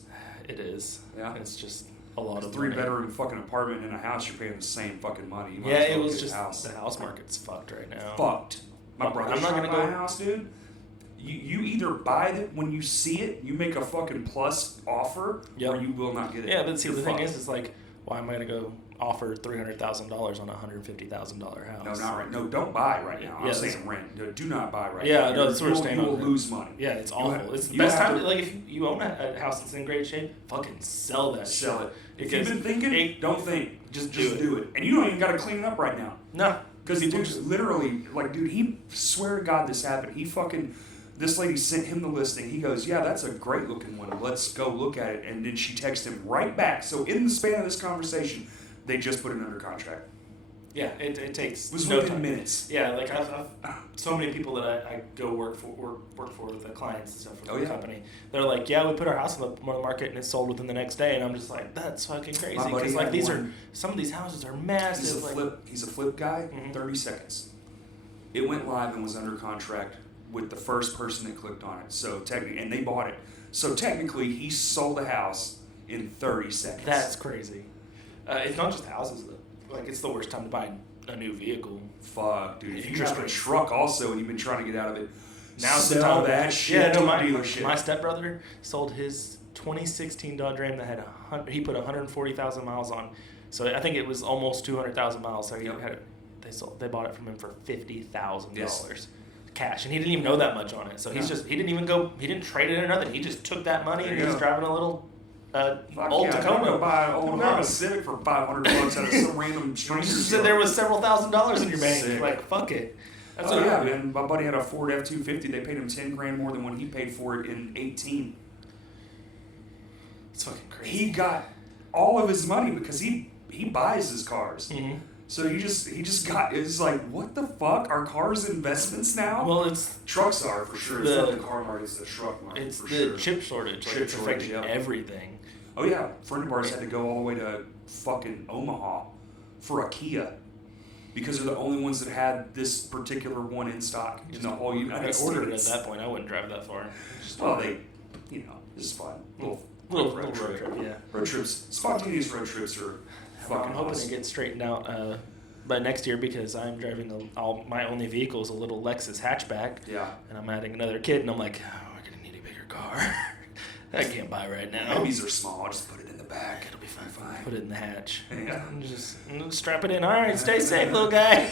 It is. Yeah. It's just a lot A of money. 3-bedroom fucking apartment in a house, you're paying the same fucking money. You might Yeah, as well it was get a just house. the house market's fucked right now. Fucked. My I'm brother's not trying to gonna buy go- a house, dude. You either buy it when you see it, you make a fucking plus offer, Yep. or you will not get it. Yeah, but see, You're the thing fucked. is, it's like, why am I gonna go offer $300,000 on a $150,000 house? No, not right. No, don't buy right now. Yeah, I'm saying rent. Do not buy right Yeah, now. no, that's what we're You staying will on. lose money. Yeah, it's You awful. have- It's the you best have time to- to, like, if you own a house that's in great shape, fucking sell that Sell shit. it. If Because you've been thinking, it- don't think. just Just do do it. And you don't even got to clean it up right now. No. Because he dude's literally, like, dude, he swear to God this happened. He fucking This lady sent him the listing. He goes, yeah, that's a great looking one. Let's go look at it. And then she texted him right back. So in the span of this conversation, they just put it under contract. Yeah, it takes It was no within time. minutes. Yeah, like I've so many people that I go work for with the clients and stuff for the company. They're like, yeah, we put our house on the market and it's sold within the next day, and I'm just like, that's fucking crazy My buddy because like had these one. are some of these houses are massive. He's a flip guy. 30 seconds. It went live and was under contract with the first person that clicked on it. So technically, and they bought it. So technically, he sold the house in 30 seconds. That's crazy. It's not just houses though. Like it's the worst time to buy a new vehicle. Fuck, dude. If you Interest have a rates. truck also and you've been trying to get out of it, Now's the sell time. that shit to a my dealership. stepbrother sold his 2016 Dodge Ram that had he put 140,000 miles on. So I think it was almost 200,000 miles. So he Yep. had it. They bought it from him for $50,000 Yes. cash, and he didn't even know that much on it. So he didn't trade it or nothing. He just took that money There and you he's go. driving a little Fuck old yeah, Tacoma. I'm gonna buy an old No. Honda Civic for $500 out of some random stranger. So there was several $1,000s in your bank. Sick. Like fuck it. That's Oh what yeah, I mean. man. My buddy had a Ford F-250. They paid him $10,000 more than what he paid for it in 18. It's fucking crazy. He got all of his money because he buys his cars. Mhm. So he just got. It's like, what the fuck? Are cars investments now? Well, it's Trucks are for sure. It's The- not the car market. It's the truck market it's for the sure. chip shortage. Like, Chip it's shortage, affecting yeah. everything. Oh yeah, a friend of ours had to go all the way to fucking Omaha for a Kia because they're the only ones that had this particular one in stock in the whole I United ordered it at States. that point. I wouldn't drive that far. Well, they, it's fun. Little Little road trip, yeah. Road trips, spontaneous road trips are fucking I'm hoping awesome. to get straightened out by next year because I'm driving my only vehicle is a little Lexus hatchback, Yeah. and I'm adding another kid, and I'm like, oh, we're gonna need a bigger car. I can't buy right now. Babies are small. Just put it in the back. It'll be fine. Put it in the hatch. Yeah. And just strap it in. All right, stay safe, little guy.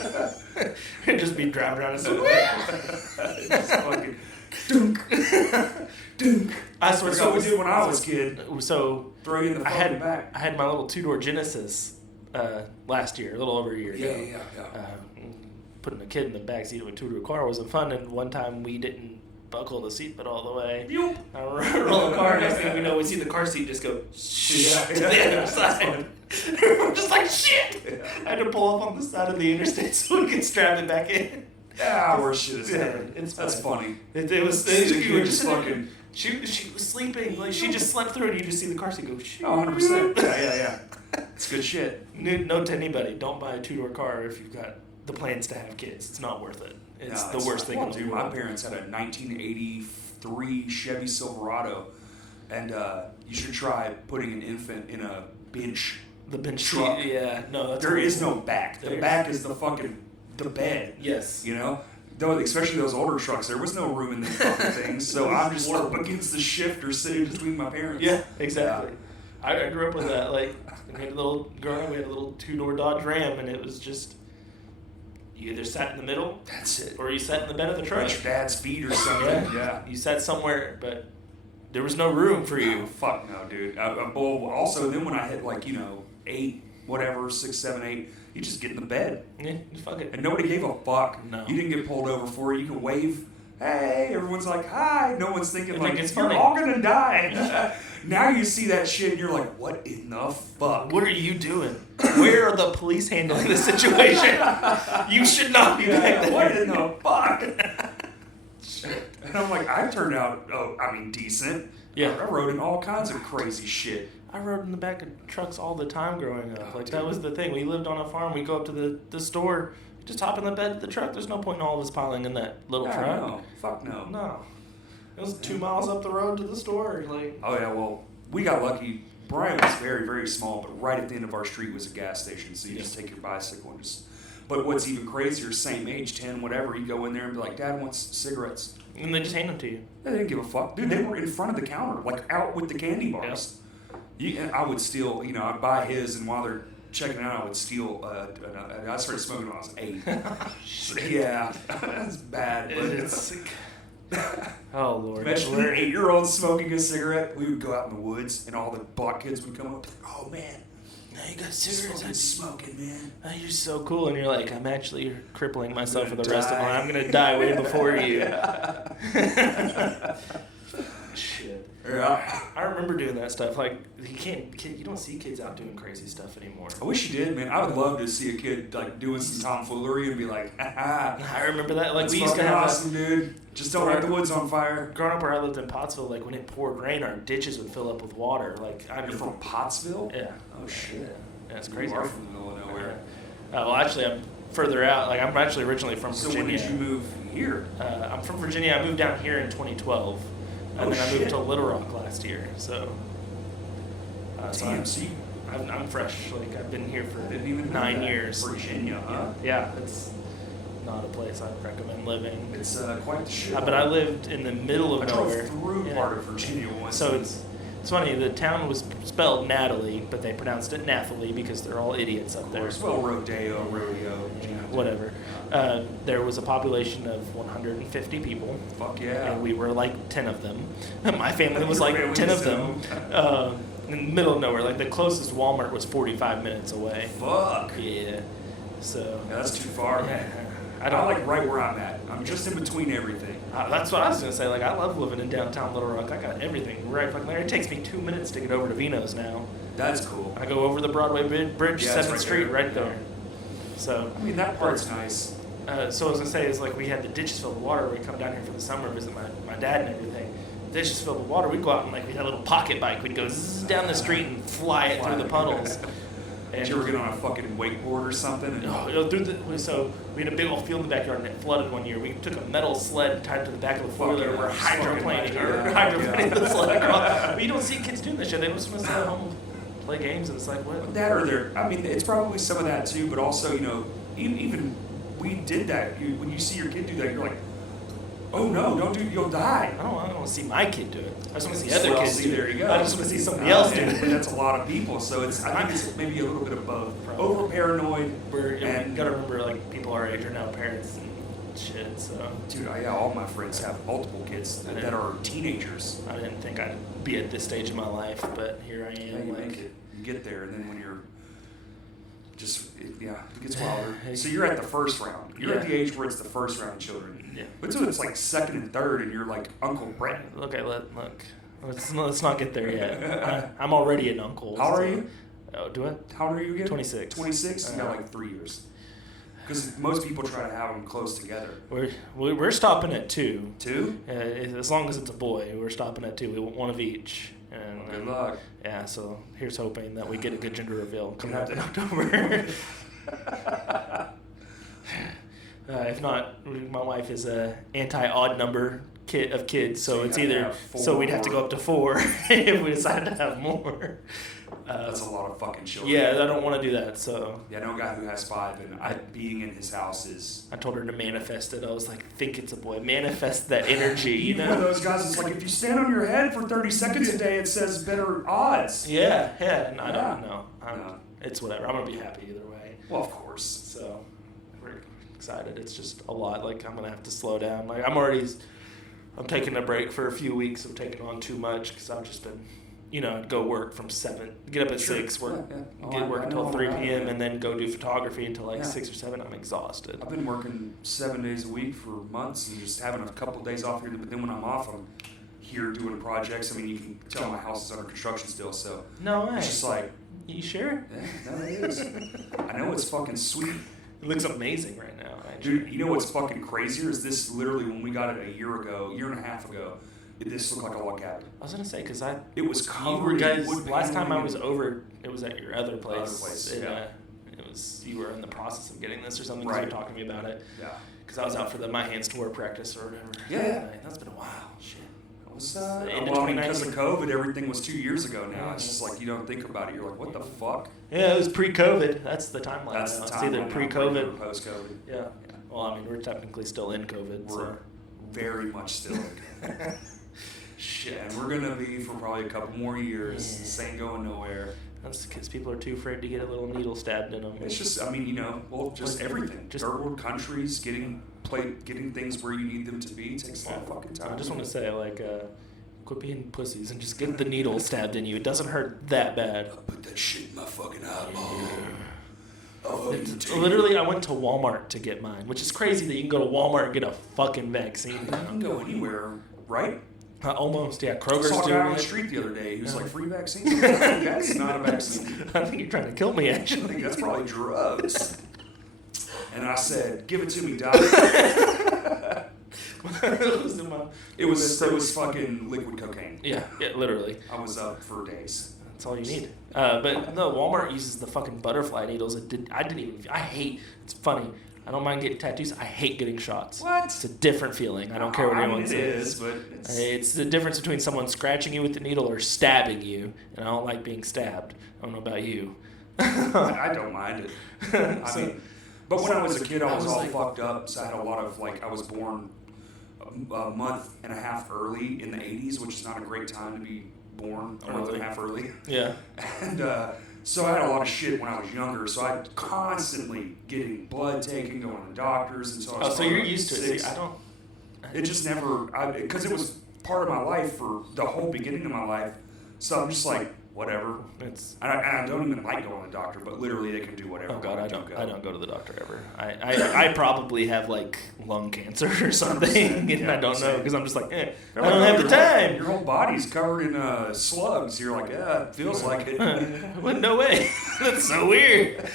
And just be driving around and Just fucking dunk, dunk. I swear. That's what we did when I was a kid. So Throw you in the I fucking had back. I had my little 2-door Genesis last year, a little over a year ago. Yeah. Putting a kid in the back seat of a 2-door car wasn't fun, and one time we didn't buckle the seatbelt all the way. Yoop. I roll the car, next thing we know, we see the car seat just go to the other side. We're just like, shit! I had to pull up on the side of the interstate so we could strap it back in. Ah, worse shit has Yeah, happened. it's That's fine. funny. It was You we were just sitting there, fucking. She was sleeping, like she just slept through it, and you just see the car seat go shit. Oh, 100%. Yeah. It's good shit. Note to anybody, don't buy a 2-door car if you've got the plans to have kids. It's not worth it. It's No, the worst thing well, in the dude, world. my parents had a 1983 Chevy Silverado, and you should try putting an infant in a bench. The bench truck. seat, yeah. No, that's There is no back. The There- back is the fucking the bed. Yes. You know, though, especially those older trucks, there was no room in these fucking things. So I'm just up against the shifter, sitting between my parents. Yeah, exactly. I grew up with that. Like, we had a little growing up, we had a little 2-door Dodge Ram, and it was just you either sat in the middle That's it. or you sat in the bed of the truck. At your dad's feet or something. Yeah. You sat somewhere, but there was no room for you. Fuck no, dude. Well, also, then when I hit 8, whatever, 6, 7, 8, you just get in the bed. Yeah, fuck it. And nobody gave a fuck. No. You didn't get pulled over for it. You could wave, hey, everyone's like, hi. No one's thinking, I think like, it's you're funny. all gonna die. Now you see that shit and you're like, what in the fuck? What are you doing? Where are the police handling this situation? You should not be back there. What in the fuck? And I'm like, I turned out, decent. Yeah. I rode in all kinds of crazy shit. I rode in the back of trucks all the time growing up. Oh, Like, dude. that was the thing. We lived on a farm. We go up to the store, just hop in the bed of the truck. There's no point in all of us piling in that little Yeah, truck. no. Fuck no. No. It was 2 miles up the road to the store. Like, Oh yeah, well, we got lucky. Brian was very, very small, but right at the end of our street was a gas station, so you just take your bicycle and just... But what's even crazier, same age, 10, whatever, you go in there and be like, Dad wants cigarettes. and they just hand them to you. They didn't give a fuck. Dude, they were in front of the counter, out with the candy bars. And I would steal, I'd buy his, and while they're checking out, I would steal, I started smoking when I was 8. Yeah, that's bad, but It's oh, Lord. imagine an 8-year-old smoking a cigarette. We would go out in the woods, and all the block kids would come up. Oh man, you got cigarettes? Fucking smoking, man. Oh, you're so cool. And you're like, I'm actually crippling myself for the rest of my life. I'm going to die way before you. Shit. Yeah. I remember doing that stuff. Like, you don't see kids out doing crazy stuff anymore. I wish you did, man. I would love to see a kid like doing some tomfoolery and be like, ha I remember that. Like, that's we used to fucking have awesome, dude. Just don't light the woods on fire. growing up where I lived in Pottsville, like when it poured rain, our ditches would fill up with water. Like, You're from Pottsville? Yeah. Oh shit. Yeah, it's crazy. You are from the middle of nowhere. Well, actually, I'm further out. Like, I'm actually originally from So Virginia. when did you move here? I'm from Virginia. I moved down here in 2012. And then I moved to Little Rock last year. So, Damn, so you I'm fresh. Like, I've been here for didn't even know 9 that. years. Virginia, huh? Yeah, it's not a place I recommend living. It's quite the shit. But I lived in the middle of I nowhere. drove through Yeah. part of Virginia once. So it's funny. The town was spelled Natalie, but they pronounced it Nathalie because they're all idiots up there. well, rodeo, Whatever. There was a population of 150 people. Fuck yeah. And we were like 10 of them. My family was Your like family 10 was of them. In the middle of nowhere. Like the closest Walmart was 45 minutes away. Fuck. Yeah. So. Yeah, that's too far, man. I like right where I'm at. I'm just in between everything. That's what I was gonna say. Like, I love living in downtown Little Rock. I got everything right fucking there. It takes me 2 minutes to get over to Vino's now. That's cool. I go over the Broadway Bridge, Yeah, it's 7th right Street, there. right there. So. I mean, that part's nice. So what I was gonna say is like we had the ditches filled with water. We'd come down here for the summer, visit my dad and everything. Ditches filled with water. We'd go out and like we had a little pocket bike. We'd go zzz down the street and fly it through the puddles. Did you ever get on a fucking wakeboard or something? So we had a big old field in the backyard and it flooded one year. We took a metal sled and tied it to the back of the four-wheeler. We're hydroplaning the sled across. But you don't see kids doing this shit. They just want to stay at home, play games, and it's like what? That or there. I mean, it's probably some of that too, but also, you know, even we did that. When you see your kid do that, you're like, oh no, don't do it, you'll die. I don't want to see my kid do it. I just want to see Well, other kids see, do it. there you go. I just want to see somebody else do And it. that's a lot of people, so I think it's maybe a little bit of both. Over paranoid. You gotta remember, like, people our age are now parents and shit, so. Dude, all my friends have multiple kids that are teenagers. I didn't think I'd be at this stage in my life, but here I Yeah, am. you Like, make it. You get there, and then when you're it gets wilder. So you're at the first round. You're at the age where it's the first round of children. Yeah. But so it's like second and third, and you're like Uncle Brett. Okay, look. Let's not get there yet. I'm already an uncle. How old are so- you? Oh, do I? How old are you again? 26. 26? You got like 3 years. Because most people try to have them close together. We're stopping at 2. 2? As long as it's a boy, we're stopping at 2. We want one of each. And Good luck. Yeah, so here's hoping that we get a good gender reveal coming up in October. If not, my wife is a anti-odd number of kids, so it's either we'd have to go up to 4 if we decided to have more. That's a lot of fucking children. Yeah, I don't want to do that. So Yeah, I know a guy who has 5, and being in his house is. I told her to manifest it. I was like, think it's a boy. Manifest that energy, you One of know? those guys, it's like if you stand on your head for 30 seconds a day, it says better odds. Yeah. And I don't Yeah. know. No. It's whatever. I'm gonna be happy either way. Well, of course. So we're excited. It's just a lot. Like I'm gonna have to slow down. Like I'm taking a break for a few weeks of taking on too much because I've just been, I'd go work from 7, get up at 6, work, Yeah. work I until know 3 all about p.m. it. and then go do photography until like Yeah. 6 or 7. I'm exhausted. I've been working 7 days a week for months and just having a couple of days off here. But then when I'm off, I'm here doing projects. I mean, you can tell my house is under construction still, so No way. it's just like, You sure? yeah, no, it is. I know it's fucking sweet. It looks amazing right now. Dude, you know what's fucking crazier is this literally when we got it a year and a half ago, this looked like a log cabin. I was gonna say because It was you covered were in guys. wood Last time I paneling was and- over, it was at your other place. Other place, and, yeah. It was you were in the process of getting this or something. 'Cause Right. you were talking to me about it. Yeah. Because I was out for the My Hands to Wear practice or whatever. Yeah. That's been a while. Shit. It was, The end of well, I mean, because of 2019. COVID, everything was 2 years ago now. It's just like you don't think about it. You're like, what the fuck? Yeah, it was pre-COVID. That's the timeline. That's now. the It's time. either pre-COVID. Post-COVID. Yeah. Well, I mean, we're technically still in COVID. We're So. very much still in COVID. Shit. And we're going to be for probably a couple more years. Yeah. This ain't going nowhere. That's because people are too afraid to get a little needle stabbed in them. It's just, I mean, just everything. Just- Third world countries, getting things where you need them to be takes a lot of fucking time. I just want to say, like, Quit being pussies and just get the needle stabbed in you. It doesn't hurt that bad. Put that shit in my fucking eyeball. Literally, I went to Walmart to get mine, which is crazy that you can go to Walmart and get a fucking vaccine You now. can go anywhere, right? Almost, yeah. I Kroger's saw a guy doing on the it. street the other day. He was like, free vaccine? I'm like, that's not a vaccine. I think you're trying to kill me, I actually. think that's probably drugs. And I said, give it to me, doc. It was fucking liquid cocaine. Yeah, literally. I was up for days. That's all you need. But no, Walmart uses the fucking butterfly needles. It's funny. I don't mind getting tattoos. I hate getting shots. What? It's a different feeling. I don't care what anyone it says. is, but It's the difference between someone scratching you with the needle or stabbing you. And I don't like being stabbed. I don't know about you. I don't mind it. But when I was a kid, I was all fucked up. So I had a lot of, I was born a month and a half early in the 80s, which is not a great time to be born a month and a half early. Yeah. And so I had a lot of shit when I was younger. So I constantly getting blood taken, going to doctors. And so I was So you're used to it. See, I don't. It just never, because it was part of my life for the whole beginning of my life. So I'm just like, whatever. I don't even like going to the doctor, but literally they can do whatever. Oh God, I don't go to the doctor ever. I probably have like lung cancer or something, and I don't know because I'm just like, I don't have the time. Your whole body's covered in slugs. You're like, yeah, it feels like it. Well, no way. That's so weird.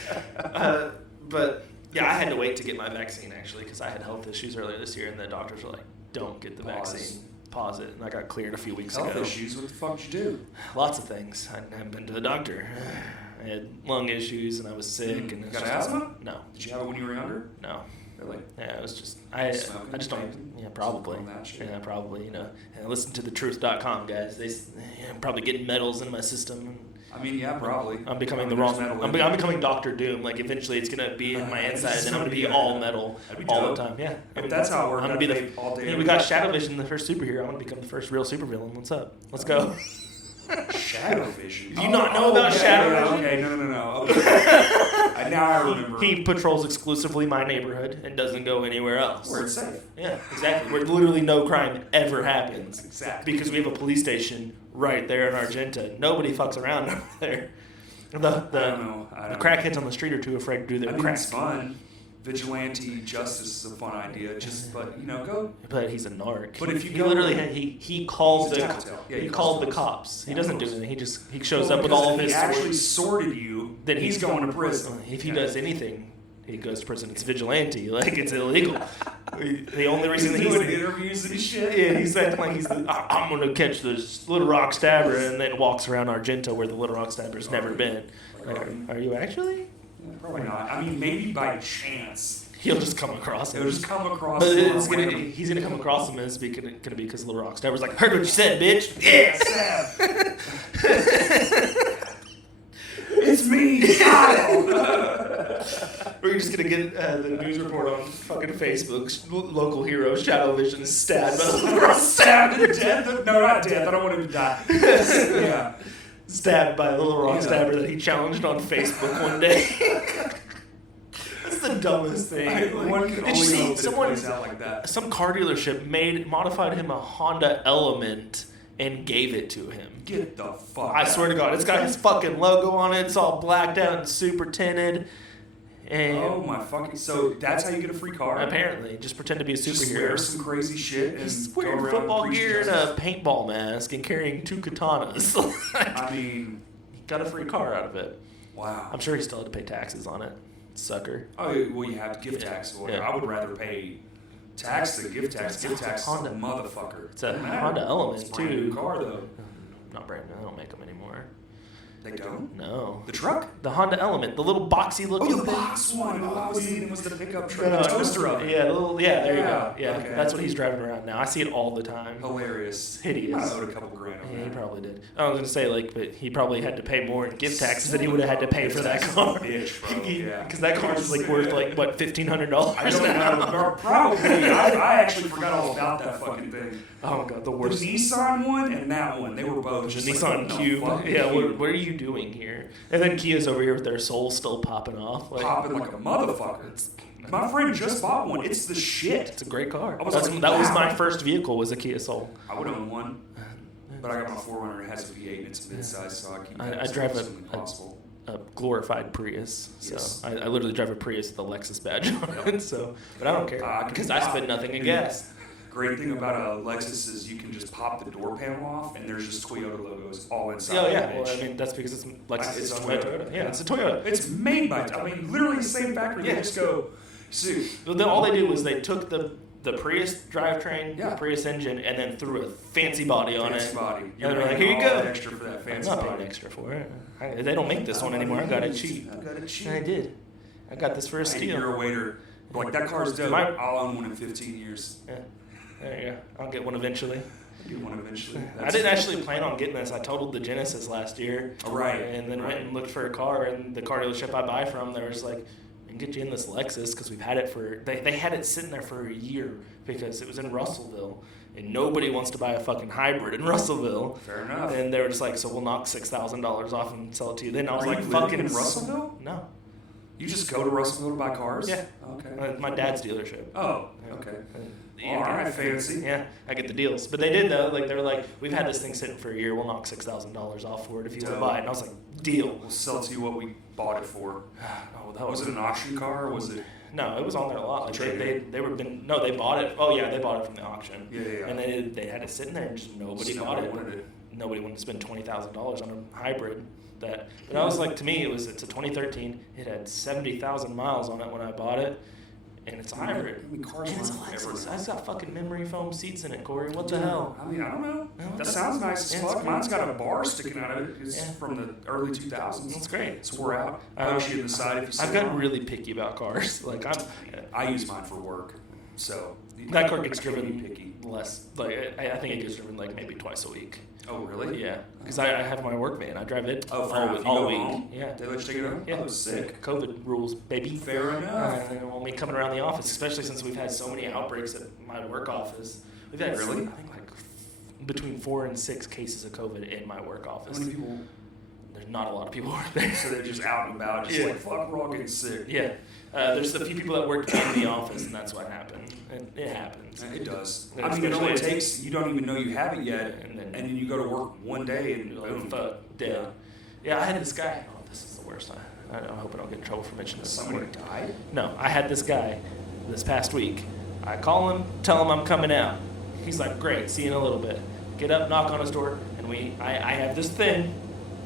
But yeah, I had to wait to get my vaccine actually because I had health issues earlier this year, and the doctors were like, don't get the vaccine. Pause it, and I got cleared a few weeks ago. Health issues? What the fuck did you do? Lots of things. I haven't been to the doctor. I had lung issues, and I was sick. And got asthma? No. Did you have it when you were younger? No. Really? Yeah, it was just I just don't. Yeah, probably. Yeah, probably. And listen to thetruth.com, guys. I'm probably getting metals in my system. I mean, yeah, probably. I'm becoming the wrong. I'm becoming Doctor Doom. Like eventually, it's gonna be in my inside, and then I'm gonna be all metal all the time. Yeah, if that's how it works. I'm gonna be all day. We got Shadow Vision, the first superhero. I'm gonna become the first real supervillain. What's up? Let's go. Shadow Vision. Do you not know about Shadow Vision? Okay, no. Okay. Now I remember. He patrols exclusively my neighborhood and doesn't go anywhere else. Where it's safe. Yeah, exactly. Where literally no crime ever happens. Exactly. Because we have a police station right there in Argenta. Nobody fucks around over there. The crackheads on the street are too afraid to do their crack. It's fun. Vigilante justice is a fun idea. But go. But he's a narc. But if you he go, literally he calls he called the cops. He doesn't do anything. He shows up with all of his. If he actually sorted you, then he's going to prison. If he does anything, he goes to prison. It's vigilante. Like it's illegal. The only reason he's he's doing interviews and shit. Yeah, he's acting like I'm gonna catch this Little Rock Stabber, and then walks around Argenta where the Little Rock Stabber's never been. Like, are you actually? Probably not. I mean, maybe by chance. He'll just come across him. He'll just come across but him. He's gonna come across him, and it's gonna be because Little Rock Stabber's like, heard what you said, bitch. Yeah, Stab. It's me, Kyle. We're just gonna get the news report on fucking Facebook. Local hero Shadow Vision stabbed. Stabbed to death? No, not death. I don't want him to die. Yeah. Stabbed by a Little Rock Stabber that he challenged on Facebook one day. That's the dumbest thing. Did you see some car dealership modified him a Honda Element and gave it to him? Get the fuck I swear to God, it's got his fucking logo on it. It's all blacked out and super tinted. And oh my fucking! So that's how you get a free car? Apparently, just pretend to be a superhero. Just wear some crazy shit and He's wearing football gear and a paintball mask and carrying 2 katanas. I mean, he got a free car out of it. Wow. I'm sure he still had to pay taxes on it. Sucker. Oh well, you have to give tax. Or I would rather pay tax than give tax. Give tax, Honda motherfucker. It's a Honda Element it's a brand new car though. Not brand new. They don't make them anymore. They don't? No. The truck? The Honda Element, the little boxy looking thing. Oh, the box one. Oh, I was thinking it was the pickup truck. No, the toaster oven. Yeah, there you go. Yeah, okay. That's what he's driving around now. I see it all the time. Hilarious. Hideous. I owed a couple grand on that. He probably did. I was going to say, but he probably had to pay more in gift taxes than he would have had to pay for that car. Because that car is worth, what, $1,500? I don't know. Probably. I actually forgot all about that fucking thing. Oh, my God, the worst. The Nissan one and that one, they were both the Nissan Cube. Yeah, what are you doing here? And then Kia's over here with their soul still popping off. Popping like a motherfucker. My friend just bought one. It's the shit. It's a great car. That was my first vehicle, was a Kia Soul. I would own one. But I got my 4Runner. It has a V8 and it's mid-size, so I keep that I as drive close as possible. a glorified Prius, so Yes. I literally drive a Prius with a Lexus badge on it. So, but I don't care I can- because I spend nothing in gas. Great thing about a Lexus is you can just pop the door panel off and there's just Toyota logos all inside. Oh yeah, that well bitch. I mean that's because it's Lexus. It's It's Toyota. Toyota. Yeah, it's a Toyota. It's made by, I mean, literally the same factory. Yeah. They just go, see, Well, then all they did was they took the Prius drivetrain, Yeah. the Prius engine, and then threw a fancy body on fancy it. body. And they're like, paying here you all go. that extra for that I'm fancy not body. paying extra for it. They don't make this one anymore. I got it cheap. I got it cheap. I did. I got this for a Hey, you're steal. a waiter. Like, that car's dope. My- I'll own one in 15 years. Yeah. There you go. I'll get one eventually. I'll get one eventually. I didn't actually plan on getting this. I totaled the Genesis last year. Oh, right. And then Right. went and looked for a car, and the car dealership I buy from, they were just like, we can get you in this Lexus because we've had it for, they had it sitting there for a year because it was in Russellville. And nobody wants to buy a fucking hybrid in Russellville. Fair enough. And they were just like, so we'll knock $6,000 off and sell it to you. Then I was Are like, you living fucking in Russellville? No. You just go to Russellville to buy cars? Yeah. Okay. My dad's dealership. Oh, okay. Yeah. All right, fancy. Yeah, I get the deals. But they did though. Like they were like, we've had this thing sitting for a year. We'll knock $6,000 off for it if you want to Dope. buy it. And I was like, deal. We'll sell to you what we bought it for. Oh, that Was it an auction car or was it? No, it was on there a lot. Like Traded. they bought it. Oh yeah, they bought it from the auction. Yeah. And they had it sitting there and just nobody Just bought nobody it. wanted it. Nobody wanted to spend $20,000 on a hybrid. But I was like, to me, it's a 2013. It had 70,000 miles on it when I bought it, and it's a hybrid. I mean, cars And it's a run forever Lexus. now. It's got fucking memory foam seats in it, Corey. What the hell? I mean, I don't know. No, That sounds nice as it's fuck. great. Mine's got a bar sticking out of it. It's Yeah. from the early 2000s. It's great. It's wore out. Punch you in the side if you I've sit gotten on it. really picky about cars. Like I use mine for work, so that car gets I can't be driven picky. less. Like I think it gets driven like maybe twice a week. Oh, really? Yeah, because I have my work van. I drive it Oh, fair all, enough. You all go week. home? Yeah. They let you take it home? Yeah. Oh, sick. COVID rules, baby. Fair enough. They don't want me coming around the office, especially since we've had so many outbreaks at my work office. We've had Really? I think like between 4 and 6 cases of COVID in my work How office. many people? There's not a lot of people work there. So they're just out and about, just Yeah. like, fuck, we're all getting sick. Yeah. There's a few people that work in the office, and that's what happened. And it happens. It does. Yeah, I mean, it only especially- takes, you don't even know you have it yet, And and then- then you go to work one day and You're like, boom. fuck, dead. Yeah, I had this guy. Oh, this is the worst. I hope I don't get in trouble for mentioning this. Somebody died? No, I had this guy this past week. I call him, tell him I'm coming out. He's like, great, see you in a little bit. Get up, knock on his door, and I have this thing.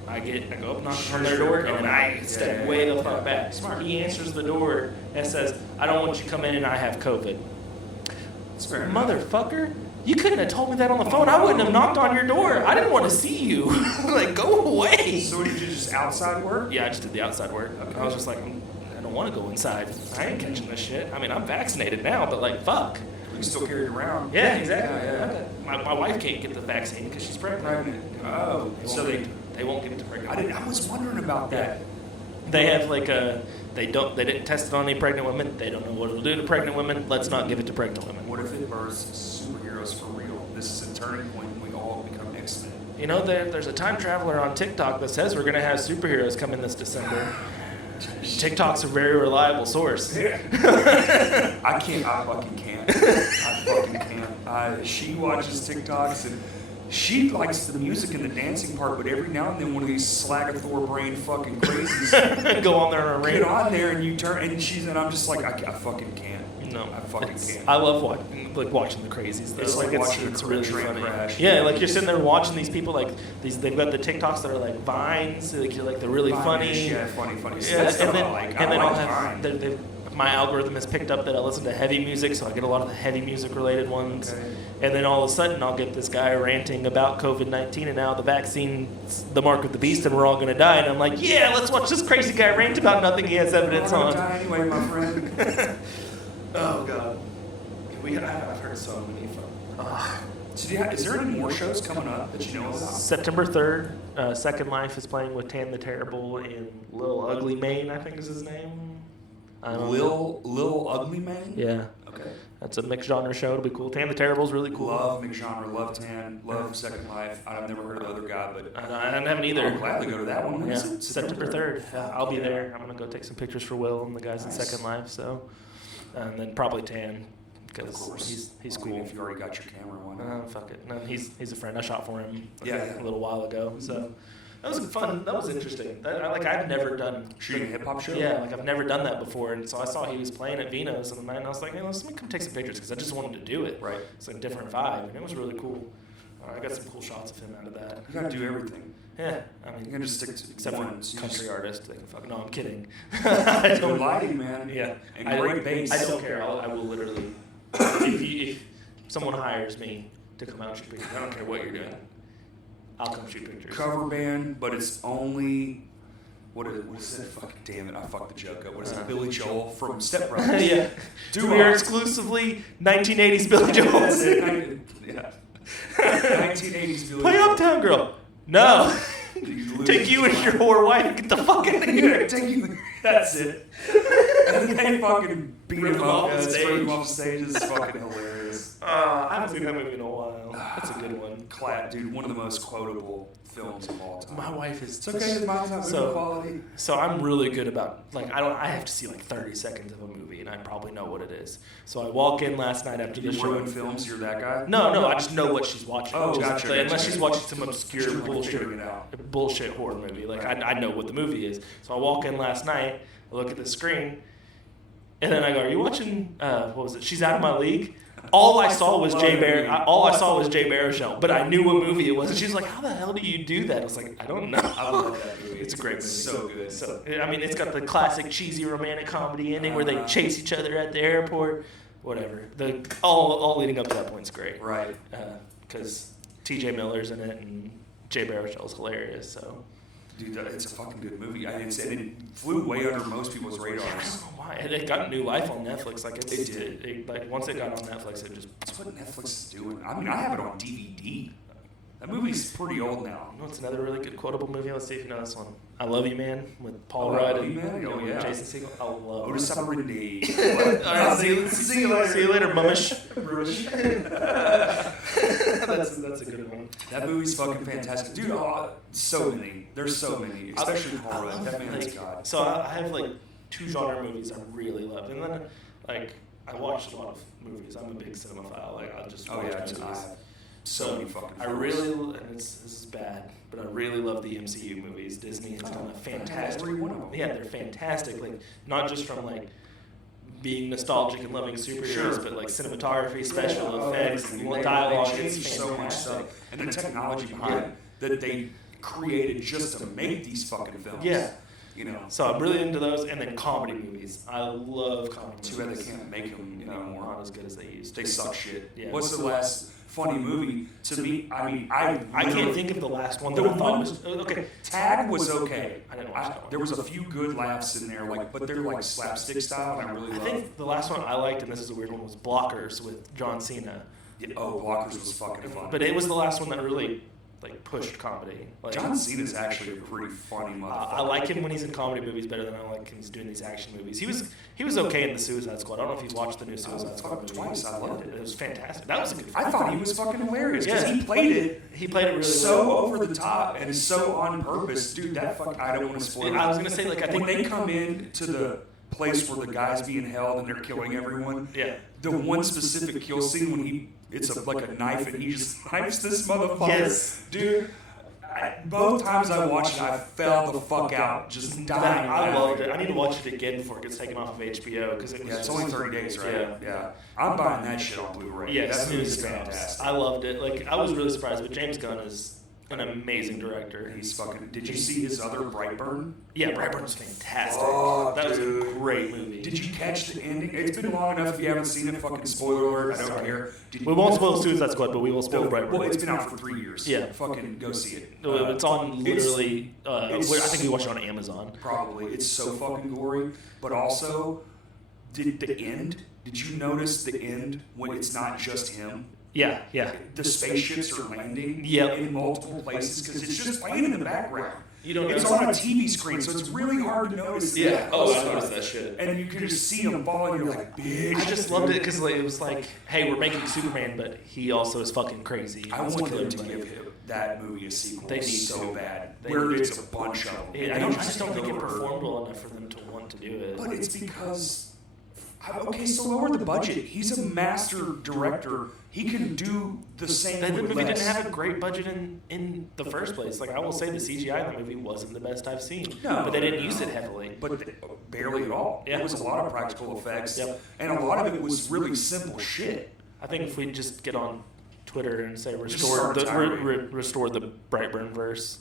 I go up, knock on their door, and then I step way the fuck back. Smart. He answers the door and says, I don't want you to come in and I have COVID. It's fair enough. Motherfucker, you couldn't have told me that on the phone. I wouldn't have knocked on your door. I didn't want to see you. Like, go away. So did you just outside work? Yeah, I just did the outside work. Okay. I was just like, I don't want to go inside. I ain't catching this shit. I mean, I'm vaccinated now, but like, fuck. You can still carry it around. Yeah, exactly. Yeah. My wife can't get the vaccine because she's pregnant. Pregnant. Oh, So they won't give it to pregnant. I was wondering about that. They have like they didn't test it on any pregnant women. They don't know what it'll do to pregnant women. Let's not give it to pregnant women. What if it births superheroes for real? This is a turning point when we all become X-Men. You know, there's a time traveler on TikTok that says we're gonna have superheroes come in this December. TikTok's a very reliable source. I fucking can't. I fucking can't. She watches TikToks and she likes the music and the dancing part, but every now and then one of these Slagathor brain fucking crazies Go on there and get read. on there and you turn and I'm just like I fucking can't. No, I fucking can't. I love watching the crazies. Though. It's like watching it's a really train funny. crash. Yeah, like you're sitting there watching these people like these. They've got the TikToks that are like vines. Like you're like they're really funny. Yeah, funny. See, Yeah, that's stuff and then I like. and I then like I'll have Vine. my algorithm has picked up that I listen to heavy music, so I get a lot of the heavy music related ones. Okay. And then all of a sudden, I'll get this guy ranting about COVID-19 and now the vaccine's the mark of the beast and we're all gonna die. And I'm like, yeah, let's watch this crazy guy rant about nothing he has evidence We're on. gonna die anyway, my friend. Oh god, I've heard so many from. So is there any more shows coming up that you know about? September 3rd, Second Life is playing with Tan the Terrible in Lil Ugly Mane, I think is his name. I don't know. Lil Ugly Man? Yeah. Okay. That's a mixed genre show. It'll be cool. Tan the Terrible's really cool. Love McGenre, love Tan, love Second Life. I've never heard of the other guy, but I haven't either. I'll gladly go to that one. When Yeah, is it? September 3rd. I'll be there. I'm gonna go take some pictures for Will and the guys in Nice. Second Life. So, and then probably Tan because he's I mean, cool. if you already got your camera, why not? Fuck it. No, he's a friend. I shot for him Yeah. a little while ago. So that was fun. That was interesting. I've never done Shooting a hip hop show? Yeah, like I've never done that before, and so I saw he was playing at Vino's the night, and I was like, hey, let me come take some pictures because I just wanted to do it. Right. It's like a different vibe, and it was really cool. I got some cool shots of him out of that. You gotta do everything. Yeah, I mean, You can just stick to except one. for country artists, they can fuck. No, I'm kidding. I don't lighting, man. Yeah, And great bass. I don't care. I will literally, if someone hires me to come out and shoot pictures, I don't care what you're doing. I'll come shoot pictures. Cover band, but it's only what is it? Fucking damn it! I fucked the joke up. What is it? Billy Joel from Step Brothers. Yeah, we are exclusively 1980s Billy That's Joel. it. Yeah. 1980s Billy Play Joel. Uptown Girl. No. You Take you and your whore wife and get the fuck out of here. Take you. That's it. And then they fucking beat Rip him him off. off the That's stage. him off stage. It's fucking hilarious. I haven't seen that movie in a while. That's a good one. Dude, one of the most quotable films of all time. My wife is. It's okay. Mine's not So- good quality. So I'm really good about I have to see like 30 seconds of a movie and I probably know what it is. So I walk in last night after the You show. ruin films. You're that guy. No, I just know what she's watching. Oh, Just, gotcha, like, unless gotcha. she's watching some obscure Sure, like bullshit, figuring it out. bullshit horror movie. Like I know what the movie is. So I walk in last night, I look at the screen, and then I go, "Are you watching? What was it? She's Out of My League." All I saw was Jay Baruchel, but I knew what movie it was. And she was like, "How the hell do you do that?" I was like, "I don't know." I love that movie. It's a great movie. So good. So I mean, it's got the classic cheesy romantic comedy ending where they chase each other at the airport. Whatever. All leading up to that point's great. Right. Because T.J. Miller's in it and Jay Baruchel's hilarious. So. Dude, it's a fucking good movie. And it flew way under most people's I radars. don't know why. It got new life on Netflix. Like It did. Like once it got on Netflix, it just. That's what Netflix is doing. I mean, I have it on DVD. That movie's pretty old now. You know, it's another really good quotable movie. Let's see if you know this one. I Love You, Man, with Paul I Rudd Love and You, Man? Oh, yeah. Jason Segel. I love Otis it. Sabrindi. All right, see you later, mummish. That's a good one. That movie's fucking fantastic. Dude, so many. There's so many. Especially Paul Rudd. That man's God. So I have like two genre movies I really love, and then like I watch a lot of movies. I'm a big cinemaphile. Like I just Oh, watch yeah. movies. So many fucking I films. really, and this is bad, but I really love the MCU movies. Disney has done a fantastic. Every one of them. Yeah, they're fantastic. Like not just from like being nostalgic and loving superheroes, Sure. but like cinematography, special Oh, effects, everything. dialogue. They It's changed so much fantastic. stuff. And the technology behind that they created just to make these fucking films. Yeah. You know. So I'm really into those, and then comedy movies. I love comedy Too bad movies. they can't make them No, anymore. not as good as they used to. They suck shit. Yeah. What's the last funny movie? To me, I mean, I can't think of the last one that The I thought one- was okay. Tag was okay. I didn't watch that one. There was a few good laughs in there, like, but they're like slapstick style, and I really I love. think the last one I liked, and this is a weird one, was Blockers with John Cena. Yeah, Blockers was fucking fun. But it was the last one that really like pushed comedy. Like, John Cena's actually a pretty funny motherfucker. I like him when he's in comedy movies better than I like when he's doing these action movies. He was okay in the Suicide Squad. I don't know if you've watched the new Suicide Squad movie. Twice. I loved it. It was fantastic. That was a good. I thought he was fucking hilarious because Yeah. he played it He played it really so well. over the top and so on purpose, dude. That fuck, I don't want to spoil it. I was gonna say like I think When they come in to the place where the guy's being held and they're killing everyone, yeah. the one specific kill scene when it's like a knife and he just knifes this motherfucker. Yes. Dude. Both times I watched it, I fell the fuck out, just dying. I loved it. I need to watch it again before it gets taken off of HBO because it was. Yeah, it's only 30 days, right? Yeah. Yeah. I'm buying that shit on Blu-ray. Yes, that it movie's was fantastic. I loved it. Like I was really surprised, but James Gunn is an amazing director. He's fucking. Did you see his other Brightburn? Yeah, Brightburn was fantastic. Oh, that was a dude. great movie. Did you catch the ending? It's been long enough if you haven't seen it. Fucking spoiler alert. I don't care. We won't spoil Suicide Squad, but we will spoil Brightburn. Well, it's been out for 3 years. Yeah. Fucking go see it. It's on literally. I it's- think we watched it on Amazon. Probably. It's so fucking gory. But also, did the end? Did you notice the end when it's not just him? Yeah, yeah. The spaceships are landing Yep. in multiple places because it's just playing in the background. You don't It's notice on a TV screen, so it's really hard to notice. that stuff. that shit. And you can just see them fall, and you're like, big. I just loved it because it was like, hey, we're making Superman, but he also is fucking crazy. I Let's want kill them to everybody. give that movie a sequel. They need so to. bad. They Where need it's to. a bunch of them. Yeah, And I just don't think it over- performed well enough for them to want to do it. But it's because Okay, so lower the budget. He's a master director. He can do the same. That with movie didn't less. have a great budget in the first place. Like I will say, the CGI in the movie wasn't the best I've seen. No, but they didn't use it heavily. But barely at all. Yeah. It was a lot of practical effects, Yep. and a lot of it was really simple shit. I think if we just get on Twitter and say Just restore start the tirade. restore the Brightburn verse.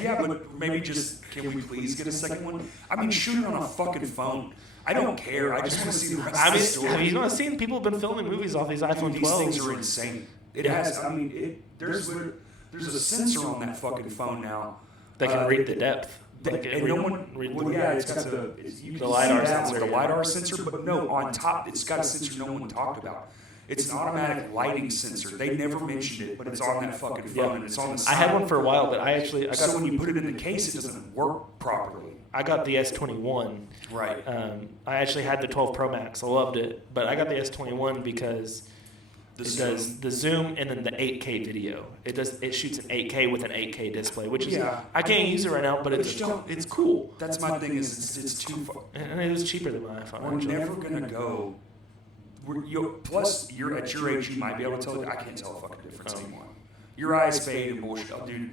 Yeah, but maybe just can we please get a second one? I mean, shoot it on a fucking phone. I don't care. I just want to see the rest I of the mean, story. have you not seen people have been filming movies off these iPhone Dude, these 12s? things are insane. It has. I mean, there's a sensor on that fucking phone now. They can read the depth. Like, And no one. read Well, yeah, it's got the you can LiDAR see that sensor, with the yeah. lidar sensor, but no, on top it's got a sensor no one talked about. It's an automatic lighting sensor. They never mentioned it, but it's on that fucking phone and it's on the I side. had one for a while, but I got So when you put it in the case, it doesn't work properly. I got the S21. Right. I actually had the 12 Pro Max. I loved it, but I got the S21 because it does the zoom and then the 8K video. It shoots an 8K with an 8K display, which is Yeah. I can't use it right now, but it's cool. That's my thing. Is it's too far. And it was cheaper than my iPhone. We're Actually. never gonna go. Plus, you're at your age, you might be able to tell. I can't tell a fucking difference anymore. Your eyes fade and bullshit, oh, dude.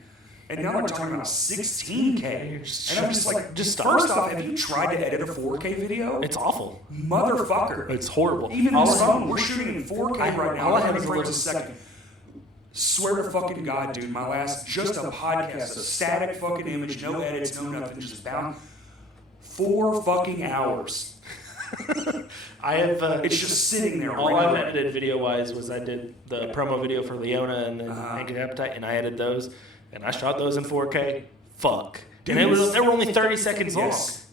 And now they're talking about 16K, and I'm just like, Just stop. First off, have you tried to edit a 4K video? It's awful. Motherfucker. It's horrible. Even All this I- phone, we're shooting in 4K right now. all I have I'm is a frames little- a second. Swear to fucking God, dude, my last, just a podcast, a static fucking image, no edits, no nothing, just bound. 4 fucking hours. I have. It's just sitting there. All I've rendering. edited video wise was I did the promo video for Leona and then Uh-huh. Angry Appetite, and I edited those, and I shot those in 4K. Fuck, Dude, and it's- they were only 30 seconds long, Yes.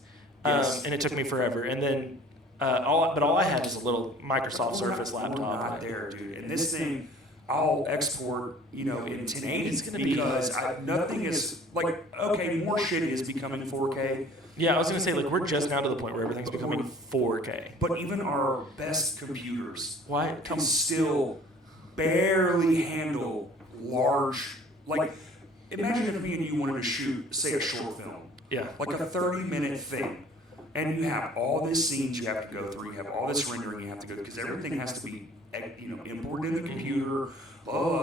Yes. and it took me forever. And then all I had was a little Microsoft We're Surface not, laptop. We're not there, dude. And this thing, I'll export, in 1080 It's gonna be- because nothing is like okay. More shit is becoming 4K. Yeah, I was gonna say like we're just now to the point where everything's becoming 4K. But even our best computers Why? can still barely handle large. Like, imagine if me and you wanted to shoot, say, a short film, Yeah. like a 30-minute thing, and you have all these scenes you have to go through, you have all this rendering you have to go through, because everything has to be, imported in the computer,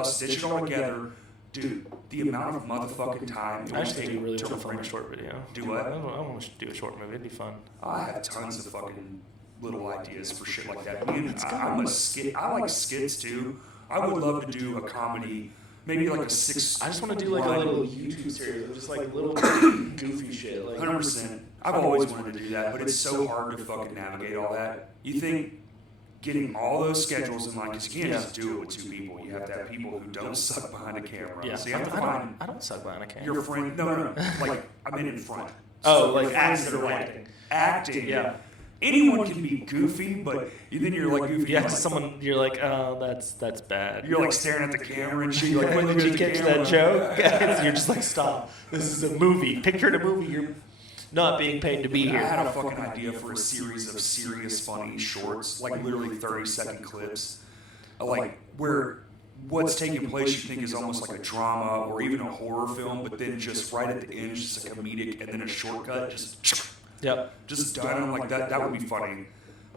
stitch it all together. Dude, the amount of motherfucking time it I would actually take do really to want to film a render. short video. Do what? I want to do a short movie. It'd be fun. I have tons of fucking little ideas for shit like that. I'm a skit. I like skits too. I would love to do a comedy, maybe like a 6. I just want to do like a little YouTube series of just like little goofy shit. Like 100%. I've always wanted to do that, but it's so hard to fucking navigate all that. You think getting all those schedules in line, because you can't just do it with 2 people. You have to have people who don't suck behind a camera. Yeah, So you have to find I don't suck behind a camera. your friend. No. Like, I mean in front. Oh, So like your friends acting. that are like acting. Yeah. Anyone can be goofy, but then you're like goofy. Yeah, like, someone you're like, oh, that's bad. You're like staring at the camera and shit. You're like, Did you catch that joke? You're just like, stop. This is a movie. Picture in a movie. You're not being paid to be I here. had a fucking idea for a series of serious, funny shorts, like literally 30-second clips, like where what's taking place you think is almost like a drama or even a horror film, but then just right at the end, just a comedic and then a shortcut, Yep. just done like that. That would be funny.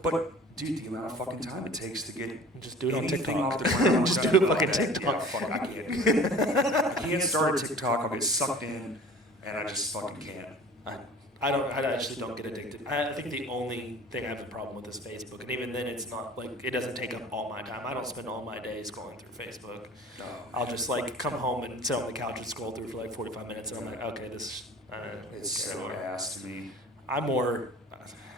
But dude, the amount of fucking time it takes to get Just do it on anything TikTok. off the ground, Just done do it like fucking that. TikTok. Yeah, fuck, I can't. I can't start a TikTok. I'll get sucked in, and I just fucking can't. I actually don't get addicted. I think the only thing I have a problem with is Facebook, and even then, it's not like it doesn't take up all my time. I don't spend all my days scrolling through Facebook. No. I'll just like come home and sit on the couch and scroll through for like 45 minutes, and I'm like, okay, this. It's so ass to me. I'm more.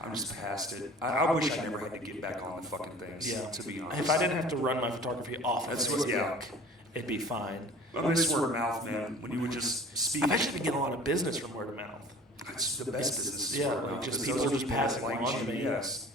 I'm just past it. I wish I never had to get back on the fucking things. Yeah. To be honest. If I didn't have to run my photography off of That's Facebook, what- yeah. it'd be fine. I mean, it's word of mouth, man. When you would just speak. I've actually been getting a lot of business from word of mouth. It's the best business. is Yeah, word of like mouth, just because people those just that passing like on to you, me. Yes.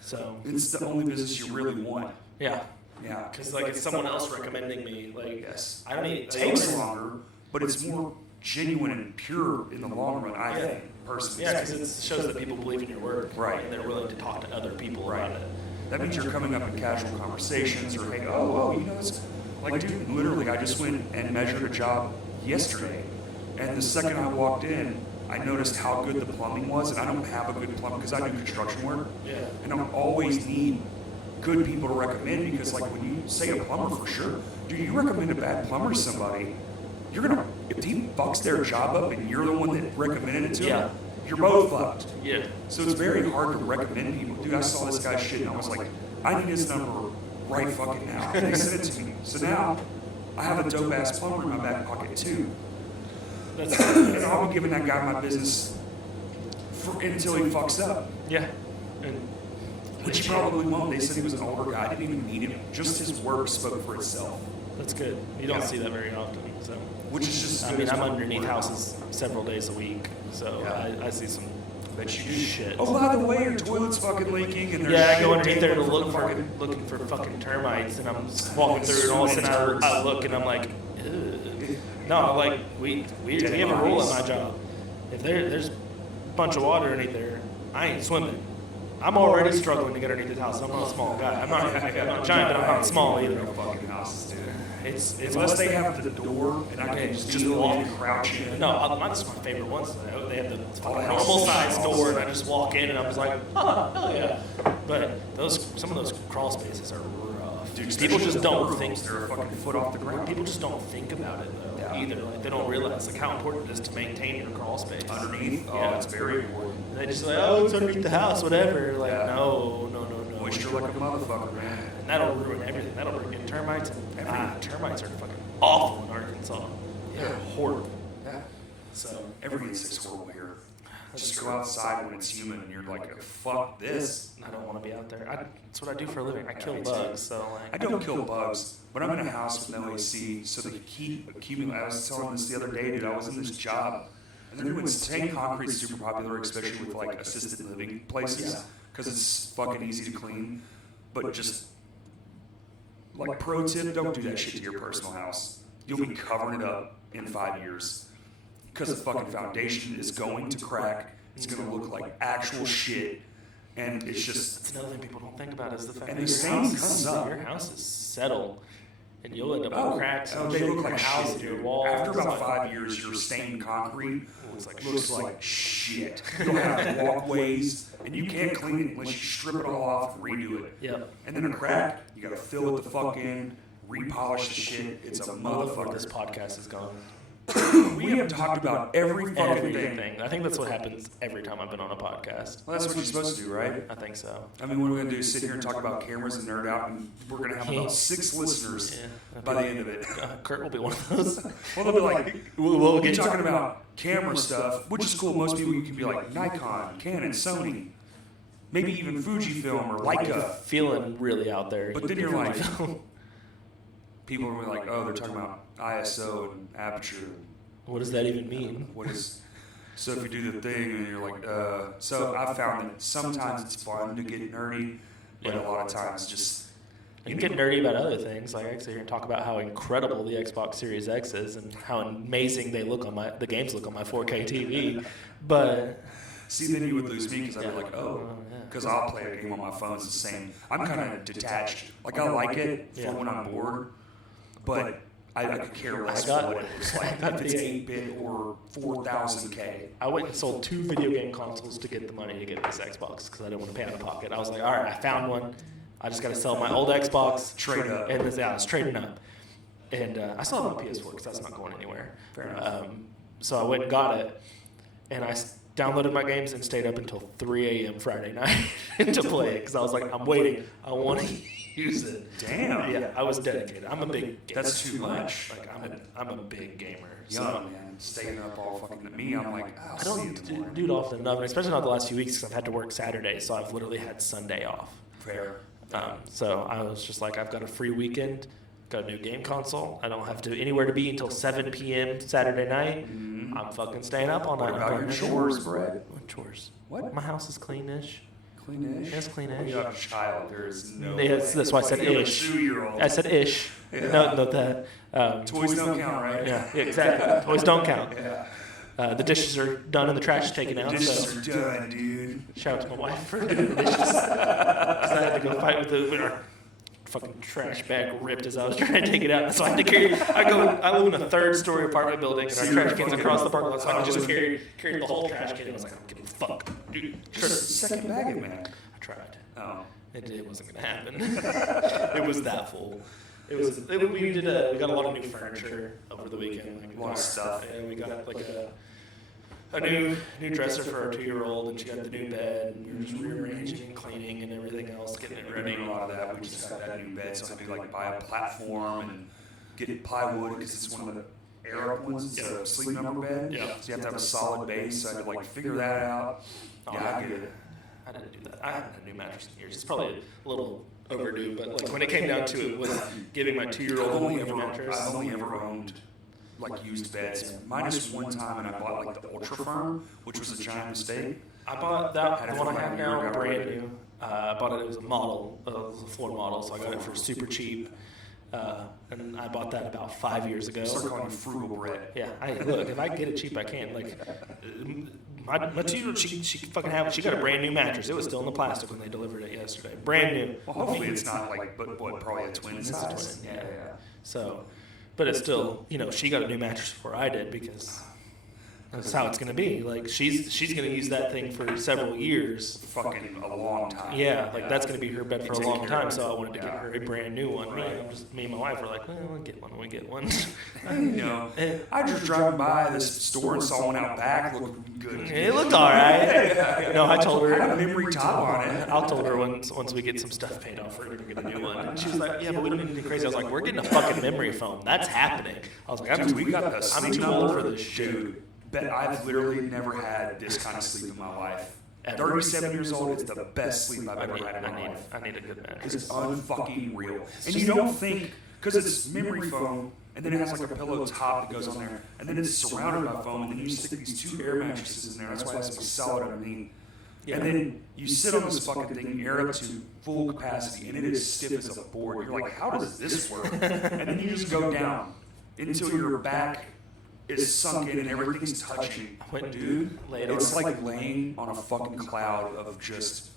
So It's the only business you really want. yeah, Yeah. because like it's someone else recommending me. Like Yes. I don't need. It takes longer, but it's more genuine and pure in the long run, I think, personally. Yeah, because it shows that people believe in your work, Right. And they're willing to talk to other people about it. That means you're coming up in casual conversations or, hey, oh, this. Like, dude, literally, I just went and measured a job yesterday. And the second I walked in, I noticed how good the plumbing was, and I don't have a good plumber because I do construction work. Yeah. And I always need good people to recommend because, like, when you say a plumber for sure, dude, you recommend a bad plumber to somebody, you're gonna, if he fucks their job up and you're the one that recommended it to him, you're both fucked. Yeah. So it's very hard to recommend people. Dude, I saw this guy's shit and I was like, I need his number right fucking now. And they sent it to me. So now I have a dope ass plumber in my back pocket too. That's And I'll be giving that guy my business until he fucks up. yeah. And Which he probably won't. They said he was an older guy. I didn't even need him. Just his work spoke for itself. that's good. You don't Yeah. see that very often. So Which is just. I mean, I'm underneath houses several days a week, so Yeah. I see some That you do. shit. Oh, by the way, your toilet's fucking leaking, and there's Yeah, I shit go underneath there to taken look from for looking for fucking termites, and I'm just walking through, and all of a sudden I look, and I'm like, ugh. No, like we have a rule at my job. If there's a bunch of water underneath there, I ain't swimming. I'm already struggling to get underneath this house. I'm not a small guy. I'm not giant, but I'm not small either. Fucking houses, dude. It's Unless they have the door, and I can just walk and crouch in. No, that's my favorite ones. They have the normal size door, and I just walk in, and I'm just like, oh, hell yeah. But some of those crawl spaces are rough. Dude, People just don't think. They're a fucking foot off the ground. People just don't think about it though Yeah. either. Like they don't realize like how important it is to maintain your crawl space. Underneath, oh, Yeah. it's very important. They just like, oh, it's underneath the house, whatever. Like, Yeah. no. Moisture like a motherfucker, man. And that'll ruin everything. That'll bring in termites. Termites are fucking awful in Arkansas. They're horrible. Yeah. So Every insect's horrible here. Just go outside when it's humid and you're like, fuck this. I don't want to be out there. That's what I do for a living. I kill bugs. So like, I don't kill bugs, but I'm in a house with no AC, so the heat accumulates. I was telling this the other day, dude, I was in this job, and they're doing stained concrete super popular, especially with like assisted living places, because it's fucking easy to clean. But just, like, pro tip, don't do that shit to your personal house. You'll be covering it up in 5 years. Because the fucking foundation is going to crack, it's going to look like actual shit, and it's just... that's another thing people don't think about is the fact And that the your stain house, comes up. your house is settled, and you'll end up with cracks. And they shit look in like your house, shit, your dude. walls. After about like, 5 years, your stained concrete looks like looks like shit. You'll have walkways, and you can't clean it unless you strip it all off and redo it. Yep. And then a crack, you gotta fill it the fuck in, repolish the shit. It's a This motherfucker. podcast is gone. We have talked about every fucking thing. Everything. I think that's what happens every time I've been on a podcast. Well, that's what you're supposed to do, right? I think so. I mean, what are we gonna do? Sit here and talk about cameras and nerd out, and we're gonna have about 6 listeners Yeah. by the end of it. Kurt will be one of those. Well, they'll be like, We'll we're get talking about camera stuff, which is cool. Most people, you can be like Nikon, Canon, Sony, maybe even Fujifilm or Leica. feeling really out there. But then you're like, people are like, oh, they're talking about ISO and aperture. what does that even mean? What is? So if you do the thing and you're like, so I found that sometimes it's fun to get nerdy, but a lot of times just. You can get nerdy about other things. Like I can sit here and talk about how incredible the Xbox Series X is and how amazing they look on the games look on my 4K TV. But See, then you would lose me because I'd be like, Yeah. oh, because I'll play a game on my phone. It's the same. I'm kind of detached. Like, I like it for Yeah. when I'm bored, but I could care less got- for what it looks like. I got If it's the- 8-bit or 4000K. I went and sold 2 video game consoles to get the money to get this Xbox because I didn't want to pay out of pocket. I was like, all right, I found one. I just got to sell my old Xbox. Trade up. And I was trading up. And I still have my PS4 because that's not going anywhere. Fair enough. So I went and got it. And I downloaded my games and stayed up until 3 a.m. Friday night to play it because I was like, I'm waiting. I want to use it. Damn. Yeah, I was dedicated. I'm a big gamer. That's too much. Like I'm a big gamer. Young, man. Staying up all fucking to me, I'm like, I'll I see you don't in the morning. do it often enough, and especially not the last few weeks because I've had to work Saturday, so I've literally had Sunday off. Fair. So I was just like, I've got a free weekend, got a new game console. I don't have to anywhere to be until 7 p.m. Saturday night. I'm fucking staying up all night. What about your chores, Brett? What chores? What? My house is cleanish. Cleanish? Yes, cleanish. You have a child. There is no Yes, way. that's why I said You have a ish. 2-year-old. I said ish. Yeah. Note that. Toys don't count, right? Yeah, exactly. Toys don't count. Yeah. The dishes are done and the trash is taken out. Dishes So are done, dude. shout out to my wife for doing the dishes. 'Cause I had to go fight fucking trash bag ripped as I was trying to take it out. So I had to carry. I live in a 3rd-story apartment building, and our trash cans across the parking lot. So I could just carry the whole trash can. I was like, I don't give a fuck, dude. Second bag it, man. I tried. Oh. It wasn't gonna happen. It was that full. We got a lot of new furniture over the weekend. Like, A lot of stuff. And we got like a new dresser for our 2-year-old, and she got the new bed, and we were just rearranging and cleaning and everything else, getting it We're ready. doing a lot of that. We just got that new bed, so I had to like buy a platform and get plywood because it's one of the air up ones. It's a sleep number bed. Yeah. So you have to have a solid base. So I had to like figure that out. Oh, Yeah, I get it. I didn't do that. I haven't had a new mattress in years. It's probably a little overdue, but like when it came down to it, with giving my 2-year-old a new mattress. I've only ever owned like used beds, minus one time, and I bought like the Ultra Firm, which was a giant mistake. I bought that, the one I have now, brand new. I bought it, it was a model, it was a floor model, so I got it for super cheap. And I bought that about 5 years ago. Start calling you frugal bread. Yeah, look, if I get it cheap, I can. Like, my 2-year-old, she got a brand new mattress. It was still in the plastic when they delivered it yesterday. Brand new. Well, hopefully it's not like, but what, probably a twin It's a size. twin, yeah. So, but it's still, she got a new mattress before I did because that's how it's going to be. Like, she's going to use that thing for several years. Fucking a long time. Yeah, like that's going to be her bed for a Take long care time. of So it. I wanted to get her a brand new one. Me and my wife were like, well, we'll get one. We get one. I just driving by this store and saw one out back. Looked good. It looked all right. No, I told Had a her. memory top on it. I told her once we get some stuff paid off, we're gonna get a new one. And she was like, "Yeah, but we don't need anything crazy." I was like, "We're getting a fucking memory foam. That's happening." I was like, Dude, we got the I'm sleep too number. old for this shit. Dude, bet I've literally never had this kind of sleep in my life. At 37 years old, it's the best sleep I've ever had in my life. I need a good mattress. It's unfucking real. And you don't think, because it's memory foam, and then it has like a pillow top that goes on there, and then it's surrounded by foam, and then you stick these 2 air mattresses in there. That's why it's so solid underneath. Yeah. And then you sit on this fucking thing, air it to full capacity, and it is stiff as a board. You're like, how does this work? And then you just go down until your back is sunk in and everything's touching. Dude, it's like laying on a fucking cloud of just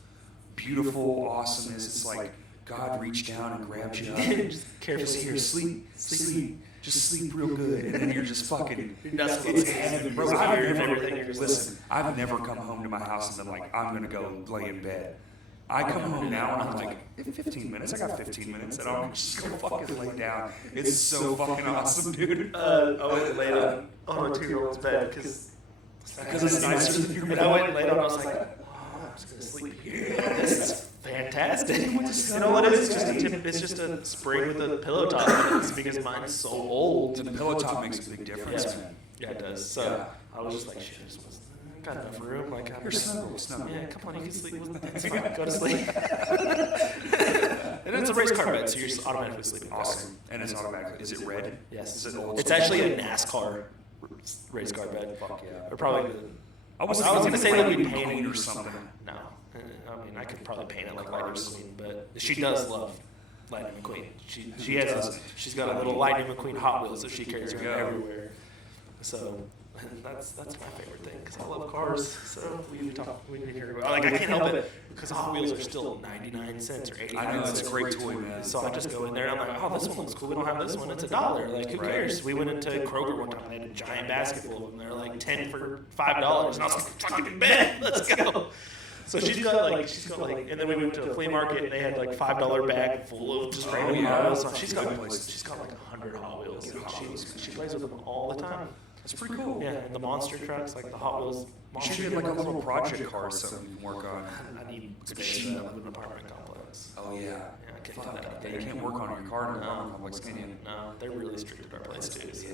beautiful awesomeness. It's like God reached down and grabbed you up. Just carefully. Just here, sleep. Just sleep real good. And then you're just fucking, That's what it's it's heaven. Bro, It's I've weird and never, everything. You're just listen, I've never come home to my house and been like, I'm going to go lay in bed. I come home now and I'm like, in 15 minutes, I got 15 minutes, and I'm just going to fucking lay down. It's so fucking awesome, dude. I went and laid on a 2-year-old's bed because it's nicer than your And I went and laid on. I was like, oh, I'm just gonna sleep here. This is fantastic. You know what it is? It's just a spring with a pillow top. It's because mine's so old. The pillow top makes a big difference, Yeah. man. Yeah, it does. So I was just like, shit, I got enough room. Like, I'm You're just, snuggle. yeah, come on, you can sleep. It's fine. Go to sleep. And it's a race car bed, so you're just automatically sleeping. Awesome. And it's automatically, is it red? Yes. Is it old It's school? actually a NASCAR race car bed. Fuck yeah. Or probably. I was gonna say like we painted paint or something. No, I mean I could probably paint it like Lightning McQueen, but she does love Lightning McQueen. She's got a little Lightning McQueen Hot Wheels that she carries around everywhere. So that's my favorite thing because I love cars. So we didn't hear about like I can't help it because Hot Wheels are still 99 cents or 89 I know, cents. it's a great toy, man. So I just go in there and I'm like, oh, this one looks cool. We don't have this one. It's $1. Like, who cares? We went into Kroger one time. They had a giant basket full of them. They're like 10 for $5. And I was like, fucking bet. Let's go. So she's got like, and then we went to a flea market and they had like $5 bag full of just random Hot Wheels. So she's got like 100 Hot Wheels. She plays with them all the time. It's pretty cool. Yeah, and the monster trucks, like the Hot Wheels. You should get like a little project car or something you can work on. I need space. I live in an apartment complex. Oh yeah. Yeah, I can't do that out Yeah, there. you can't work on your car in an apartment complex, can you? No, they're really strict at our place too. So.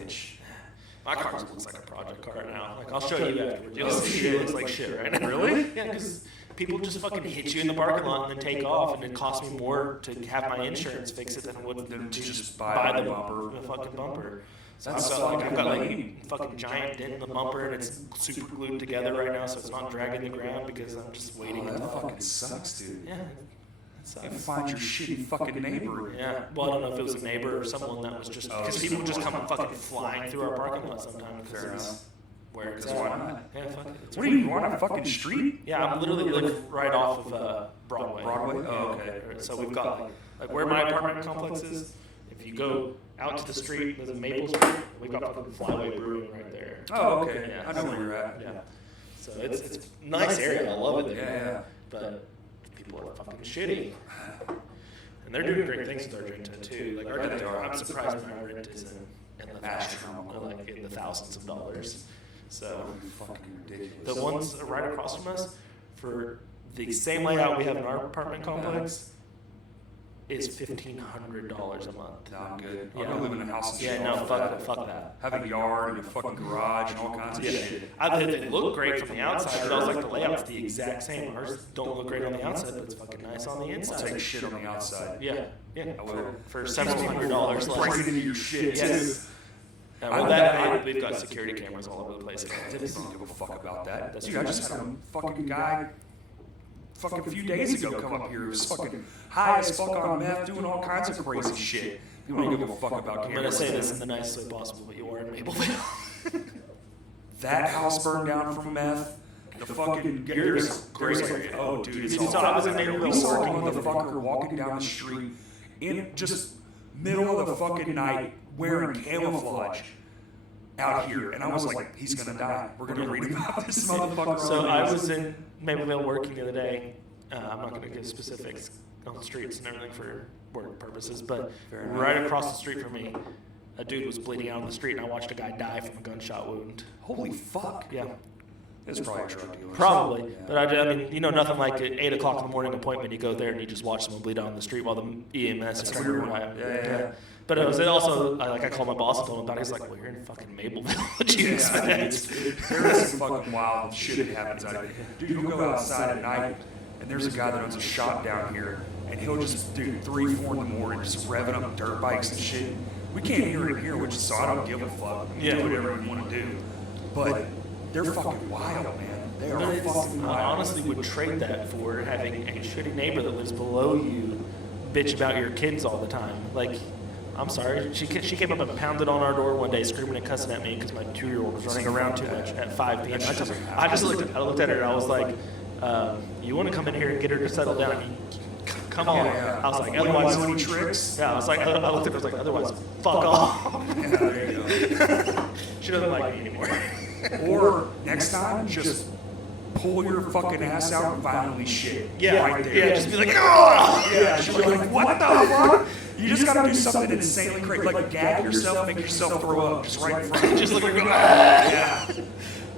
My car looks like a project car now. Like I'll show you afterwards. You'll see it looks like shit right now. Really? Yeah, because people just fucking hit you in the parking lot and then take off, and it costs me more to have my insurance fix it than it would Than to to just buy the bumper. bumper. The fucking bumper. So That's I've got like lame. a fucking giant dent in the bumper, and it's super glued together right now, so it's not dragging the ground because I'm just waiting. Oh, to that fucking sucks, dude. Yeah. It You have to sucks. find your shitty fucking neighbor. Yeah, well, I don't know if it was a neighbor or someone that was just because people just come fucking flying through our parking lot sometimes. Fair enough. where it's Because why not? Yeah, fuck it. It's What are you on a fucking street? Yeah, I'm literally live right off of Broadway. Broadway? Oh, okay. So we've got like where my apartment complex is. If you go out to the street, there's a Maple Street. We've got fucking Flyway Brewing right there. Oh, okay. Yeah. I know where you're at. Yeah. So it's a nice area. I love it there. Yeah. But people are fucking shitty. And they're doing great things with our drink tent too. Like our They are. I'm surprised my rent isn't in the Astronomical. like in the thousands of dollars. So That would be fucking ridiculous. the ones right across from us, for the same layout we have in our apartment complex, is $1,500 a month. No, I'm good. I'm Yeah. gonna live in a house. Yeah, no, fuck that. Have a yard and a fucking garage and all kinds of Yeah, shit. they look great from the outside, but I was like, the layout's the exact same. Ours don't look great on the outside, but it's fucking nice on the I'll inside. take shit on the outside. Yeah, I will. for several $100 Break less. it into your shit Yes. too. Well, that we've got security cameras all over the place. I don't give a fuck about that. That's Dude, I just had a fucking guy fucking a few days ago come up here. He was fucking high as fuck on meth, doing all kinds of crazy shit. You don't give a fuck about I'm gonna cameras. say this in the nicest way possible, but you are in Mapleville. That house burned down from meth. The fucking there's great area. Oh, dude, it's You all saw I was in Mapleville We saw a working. motherfucker walking down the street in just middle of the fucking night wearing camouflage out here, and I was like, he's gonna die. We're gonna read about this motherfucker. So I was in Mapleville working the other day. I'm not gonna give specifics on the streets and everything for work purposes, but right across the street from me, a dude was bleeding out on the street, and I watched a guy die from a gunshot wound. Holy fuck. Yeah. It's probably a drug dealer. Probably, Yeah. but I mean, you know, nothing like an 8 o'clock in the morning appointment. You go there and you just watch someone bleed out on the street while the EMS is trying to weird. arrive. Yeah. But it was also I called my boss and told him about it. He's like, "Well, you're in fucking Mapleville. What do you expect?" There is some fucking wild shit that happens out here. Dude, you'll go outside at night, and there's a guy that owns a shop down here, and he'll just do 3, 4 in the morning, just revving up dirt bikes and shit. We can't hear it here, which is so I don't give a fuck. Yeah. Do whatever you want to do. But they're fucking wild, man. They are But fucking I wild. honestly would trade that for having a shitty neighbor that lives below you bitch about your kids all the time. Like, I'm sorry, she came up and pounded on our door one day, screaming and cussing at me because my 2-year-old was running around too much at 5 p.m. I looked at her and I was like, you want to come in here and get her to settle down? Come on. Yeah. I was like, You wanna otherwise, do any tricks? yeah, I was like, I looked at her, I was like, otherwise, fuck off. Yeah, there you go. She doesn't like me anymore. Or next time, just pull your fucking ass out and violently shit. Yeah, right there. yeah, just be like, "Ugh!" Yeah, she'll be like, what the fuck? You just gotta do something insanely crazy, like gag yourself, make yourself throw up, just right in front of you. Just look like, Yeah,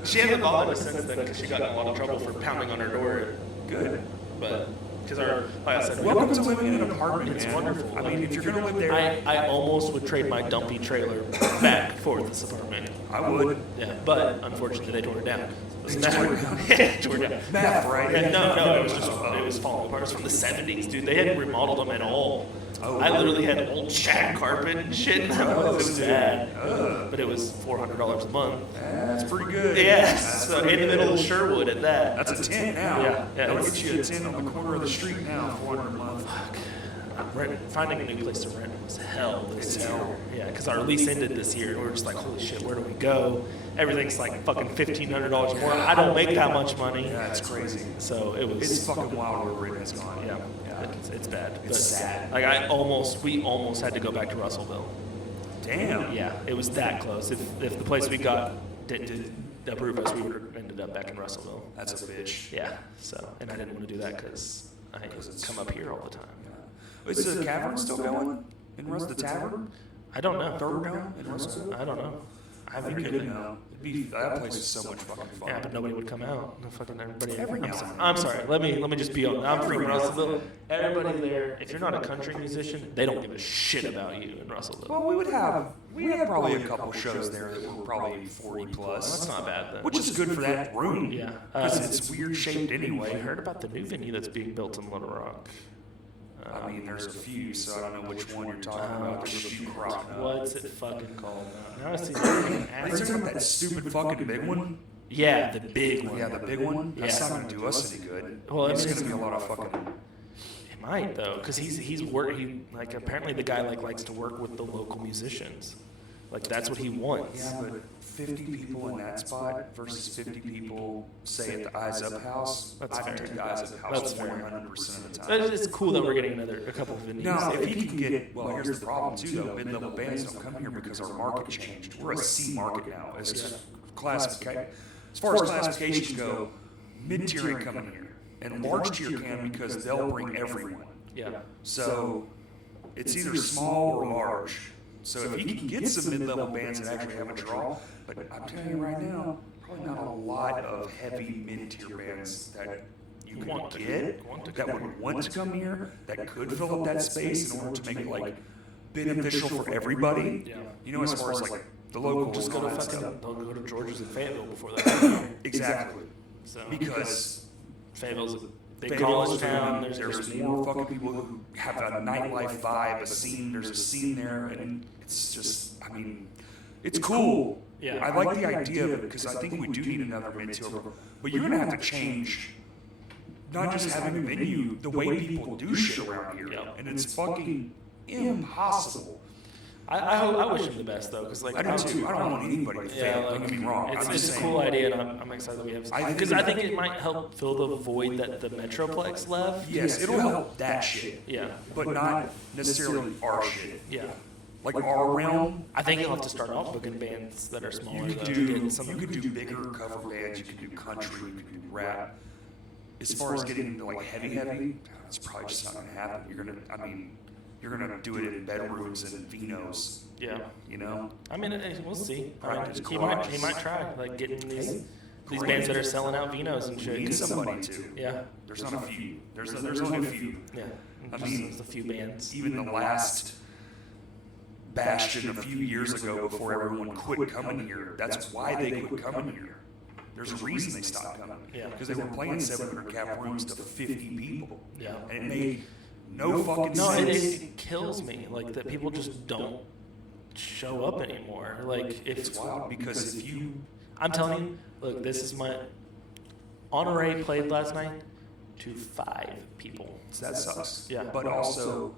she hasn't bothered us since then because she got in a lot of trouble for pounding on her door. good. But because our, like I said, Welcome to living in an apartment, It's man. wonderful. I mean, if you're gonna live there, I almost would trade my dumpy trailer back for this apartment. I would. Yeah, but unfortunately they tore it down. They tore it down? Yeah, tore it down. Math, right? Yeah, no, it was falling apart. It was from the 70s, dude. They hadn't remodeled them at all. Oh. I literally had old shag carpet and shit in that one. It was bad. But it was $400 a month. That's pretty good. Yes, so in the middle of Sherwood at that. That's a 10 now. Yeah, That'll it's- get you a 10 on the corner of the street now, 400 a month. Finding a new place to rent was hell this It's year. hell. Yeah, because our lease ended this year, and we were just like, holy shit, where do we go? Everything's like fucking $1,500 more. I don't make that much money. Yeah, it's crazy. So it was. It's fucking wild where rent has gone. Yeah, it's bad. It's But, sad. Like we almost had to go back to Russellville. Damn. Yeah, it was that close. If the place we got didn't approve us, we would have ended up back in Russellville. That's a bitch. Yeah. So, and I didn't want to do that because I come up here all the time. Is the cavern still going? In Russ, the tavern? I don't know. Third down in Russellville? I don't know. I haven't That'd be been good to know. That place is so much fucking fun. Yeah, but nobody would come out. No fucking everybody. Every I'm now sorry. and I'm sorry. Let me just be on. I'm from Russellville. Everybody there. If you're not a country musician, they don't give a shit about you in Russellville. Well, we had probably a couple shows there that were probably 40 plus. That's not bad then. Which is good for that room. Yeah. Because it's weird shaped I anyway. heard about the new venue that's being built in Little Rock. I mean, there's a few, so I don't know which one you're talking about. There's a few cropping up. What's it fucking called? Now I see. Are you talking about that stupid fucking big one? Yeah, the big one. Yeah, the big one? That's Yeah. not going to do us any good. Well, It's it's- going to be a lot of fucking... It might though, because he's work. He like apparently the guy like likes to work with the local musicians. Like that's what he wants. Yeah, but 50 people in that spot versus 50 people, say, at the Eyes Up House. That's I fair. take the Eyes Up House That's fair. 100% of the But time. it's cool that we're getting a couple of venues. Now, if he can get, well, here's the problem too, though. Mid-level bands don't come here because our market changed. We're a C market now. As far as classifications go, mid-tier ain't coming here, and large tier can because they'll bring everyone. Yeah. So it's either small or large. So if he can get some mid-level bands that actually have a draw, but I'm telling you right now, probably not a lot of heavy mid-tier bands that you can get that would want to come here, that could fill up that space in order to make it like beneficial for everybody. Yeah. You know, as far as like the local, Just go to and all that fucking. stuff. They'll go to George's and Fayetteville before they come here. Exactly. So Because Fayetteville's a big Fayetteville's college town. there's There's more fucking people who have a nightlife vibe, a scene. There's a scene there, and it's just, I mean, it's cool. Yeah. I like the idea of it because I think we do need another mid-tier. But you're gonna have to change, not just having a venue, the way people do shit around here, Yeah. and it's fucking impossible. I wish him the best though, because like I do too. I don't want anybody to fail. Don't get me wrong. It's I'm just just a saying. cool idea, and I'm excited that we have. Because I think it might help fill the void that the Metroplex left. Yes, it'll help that shit, Yeah. but not necessarily our shit. Yeah. Like our realm. I think you'll have to start off booking bands that are smaller. You could though, do to get some you could do bigger cover bands. You could do country. You could do rap. As far as getting into like heavy, it's probably just not gonna happen. You're gonna do it in bedrooms and vinos. Yeah. You know. I mean, we'll see. Practice He might try like getting these bands that are selling out vinos and We shit. need 'cause- somebody to. Yeah. There's not a few. There's only a few. Yeah. I Just mean, a few bands. Even the last bastion a few years ago before everyone quit coming here. That's why they quit coming here. There's a reason they stopped coming. Yeah. Because they were playing 700 cap rooms to 50 people. Yeah. And it made no fucking No, sense. it kills me. Like that people just don't show up anymore. Like if It's wild because if you I'm telling you, look, this is my Honore played last night to 5 people. that sucks. Yeah. But also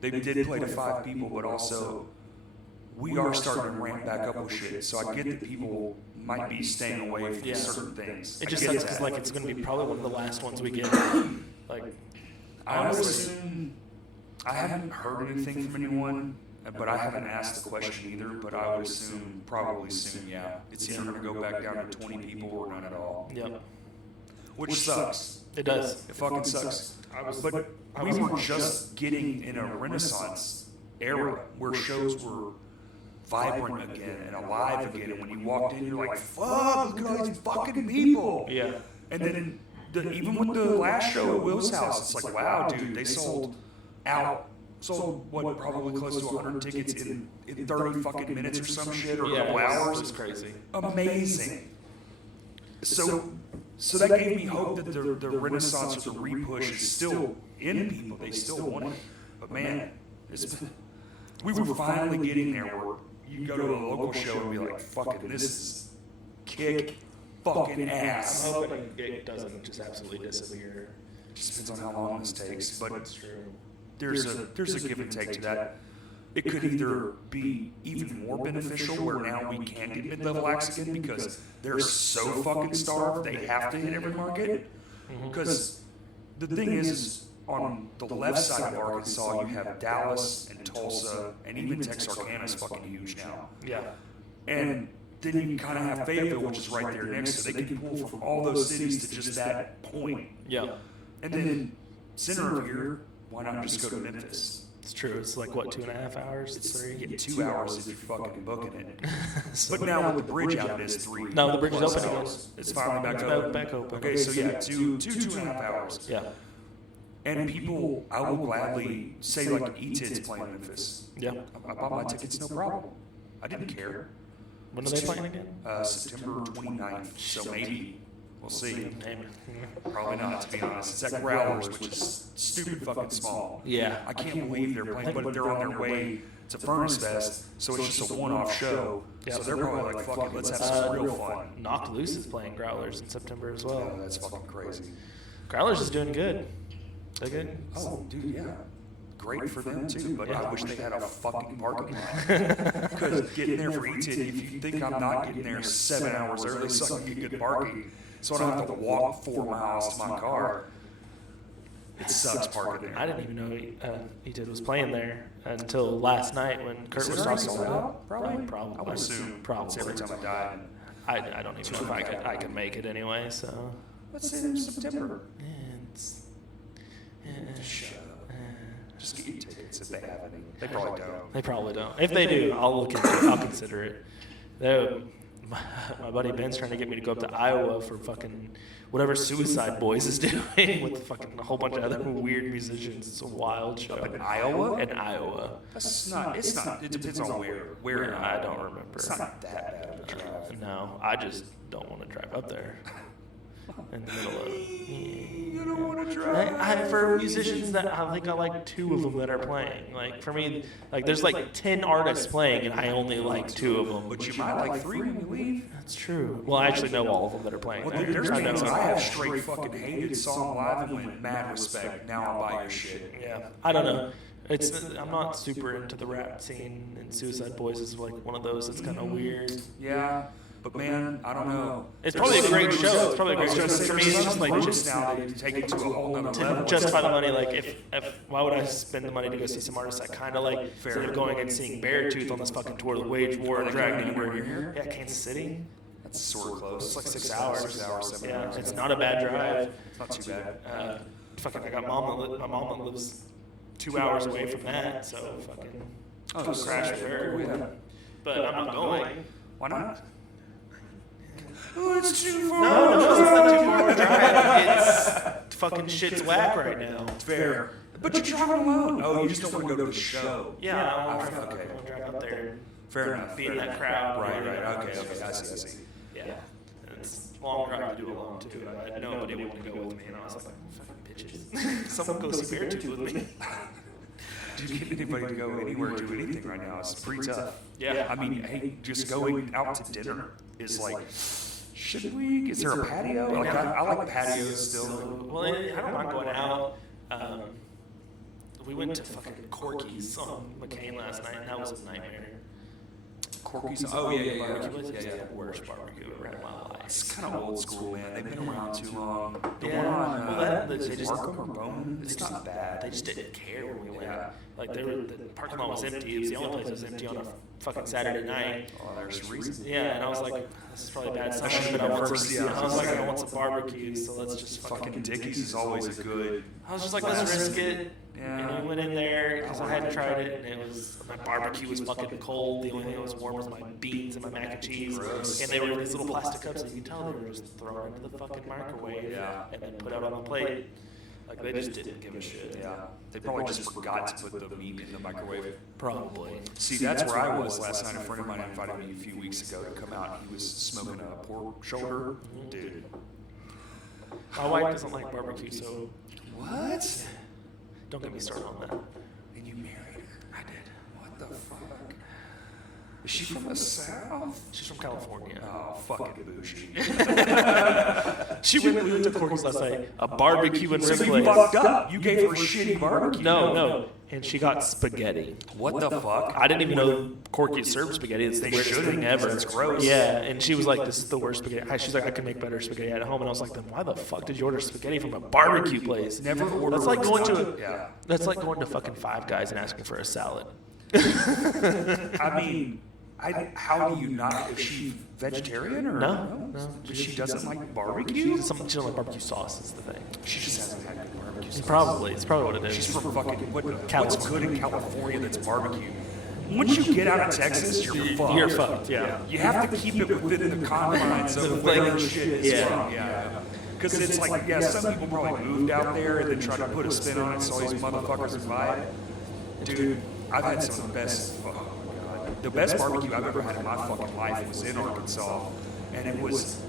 they did play to 5 people, but also we are starting to ramp back up with shit. So I get that people might be staying away from Yeah. certain things. It I just get sucks because that. like it's going to be probably one of the last ones we get. Like I would honestly. assume, I haven't heard anything from anyone, but I haven't asked the question either, but I would assume, probably soon, yeah. It's either gonna go back down to 20 people or none at all. Yep. Which sucks. It does. It fucking sucks. But I we was- were just getting in a renaissance era where shows were vibrant again and alive again, and when you walked in, you're like, fuck, look at all these fucking people. Yeah. And then even with the last show at Will's house, it's like, wow, dude, they sold what, probably close to 100 tickets in 30 fucking minutes or some shit, or a couple hours. It's crazy. Amazing. So that gave me hope that the renaissance or the repush is still in people. They still want it. But man, we were finally getting there where you go to a local show and be like, fucking, this is kick fucking I'm ass. hoping it doesn't just absolutely disappear. Just depends on how long this takes, but That's true. there's a give and take to that. It could either be even more beneficial where now we can get mid-level acts again because they're so fucking starved they have to hit every market. Because the thing is on the left side of Arkansas you have Dallas and Tulsa and even Texarkana is fucking huge now. Yeah. And then you kind of have Fayetteville, which is right there next, so they can pull from all those cities to just that point. Yeah. And then center of here, why not just go to Memphis? It's true. It's like what, 2.5 hours? It's 3. you get 2 hours if you're fucking booking it. But now with the bridge out, it is 3. No, the bridge is plus open again. hours. It's finally back It's open. back open. Okay, so yeah, 2.5 hours. Yeah. And people, I will gladly say like E-Tid's playing Memphis. Yeah. I bought my tickets, no problem. I didn't care. When are they playing again? September 29th, so maybe we'll see. Maybe. Probably not, to be honest. It's at Growlers, which is stupid fucking small. Yeah. I can't believe they're playing, but they're on their way to Furnace Fest, so it's just a one-off show. Yeah. So they're probably like, fuck it, let's have some real fun. Knocked Loose is playing Growlers in September as Oh, well. that's fucking crazy. Growlers is doing good. They're good. Oh, dude, yeah. great for them too, but I wish they had a fucking parking lot. Because getting there for Eaton, if you think I'm not getting there 7 hours early so I can get good parking, so I don't have to walk 4 miles to my car, it sucks parking there. I didn't even know Eaton was playing there until last night when Kurt was talking about it. Probably. Probably. I would assume. Probably. Every time I die. I don't even know if I could make it anyway, so. Let's say there's September. Shut up. Just get your tickets if they have any. They probably don't. They probably don't. If they do, I'll look into it. I'll consider it. My buddy Ben's trying to get me to go up to Iowa for fucking whatever Suicide Boys is doing with fucking a whole bunch of other weird musicians. It's a wild show. In Iowa? In Iowa. It's not. It depends on where in I Iowa. don't remember. It's not that bad of a drive. No, I just don't want to drive up there. In the middle of. You don't want to drive. For musicians that I think I like 2 of them that are playing. Like for me, like there's like 10 artists playing and I only like 2 of them. But you might like 3 when you leave. That's true. Well, I actually know all of them that are playing. Well, there. there's I know. games I have straight fucking hated, saw them live and went, mad respect. Now I'll buy your shit. Yeah, I don't know. I'm not super into the rap scene, and Suicide Boys is like one of those that's kind of weird. Yeah. But man, I don't know. It's probably a great show. It's probably a great show. For me, it's just like just now they take it to a whole nother to level. justify the money. Like, if why would I spend the money to go see some artists I kind of like instead of going and seeing Beartooth on this fucking tour, the Wage War, and Drag Me here? Yeah, Kansas City. That's sort of close. It's like 6 hours. 6 hours, 7 Yeah, hours. it's not a bad drive. It's not too bad. Fucking, I got my mom that lives 2 hours away from that, so fucking just crash with her. Yeah. But I'm not going. Why not? Oh, it's too far. No, it's not too far of a drive. It's fucking shit's whack right now. Fair. But you're driving alone. Oh, you just don't want to go to the show. Yeah, I want Okay. to drive up there and Fair enough. be in that crowd. Right. Okay. I see. Yeah. And it's a long drive to do alone, too. I had nobody wanted to go with me, and I was like, fucking bitches. Someone go see Beartooth with me. Do you get anybody to go anywhere do anything right now? It's pretty tough. Yeah. I mean, hey, just going out to dinner is like, should we? Is there a patio? Like, I like patios still. Well, I don't mind going out. We went to fucking Corky's on McCain last night, and that was a nightmare. Corky's. Oh, yeah. Barbecue place is Yeah. the worst barbecue I've ever had in my life. It's kind of old school, man. They've been around too long. The Yeah, one on, well, they is it just- Markham or Bowman? It's not bad. They just didn't care when we went. Yeah. Like the parking lot was empty. It was the only place that was empty on a fucking Saturday night. Oh, there's a reason. Yeah, and I was like, this is probably a bad sign. should've But I been want first, some. yeah. I was like, I want some barbecue, so let's just Fucking Dickies is always a good. I was just like, let's risk it. Yeah. And we went in there because I hadn't tried it, and it was my barbecue was fucking cold. The only thing that was warm was my beans and my mac and cheese, Gross. and they were in these little plastic cups, and you can tell they were just thrown into the fucking microwave Yeah. and then put out on a plate. Like they just didn't give a shit. Yeah. They probably just forgot to put the meat in the microwave. Probably. See, that's where I was last night. A friend of mine invited me a few weeks ago to come out. He was smoking a pork shoulder. Dude. My wife doesn't like barbecue, so What? don't get me started on that. And you married her? I did. What the fuck? Is she from the South? She's from California. Oh, fucking bougie. We went to Corky's last night. A barbecue and rib So you place. fucked up. You gave her shitty barbecue. No. And she got spaghetti. What the fuck? I didn't even know Corky served spaghetti. It's the They weirdest shouldn't, thing ever. because it's gross. Yeah, and she was like, "This is the worst spaghetti." She's like, "I can make better spaghetti at home." And I was like, "Then why the fuck did you order spaghetti from a barbecue place?" Never order. That's like going to Yeah. That's like going to fucking Five Guys and asking for a salad. I mean, how do you not? Is she vegetarian or No. But she doesn't like barbecue. She doesn't like barbecue sauce is the thing. She just hasn't had good barbecue. sauce. Probably. It's probably what it She's is. from fucking what's California. good in California that's barbecue. Once you get out of Texas, you're fucked. You're fucked. Yeah. You have to keep it within the confines of where the shit is Yeah. from. Yeah. Because it's like, yeah, some people probably moved out there and then tried to put a spin on it so all these motherfuckers would buy it. Dude, I've had some of the best, oh my God. The best barbecue I've ever had in my fucking life was in Arkansas. And it was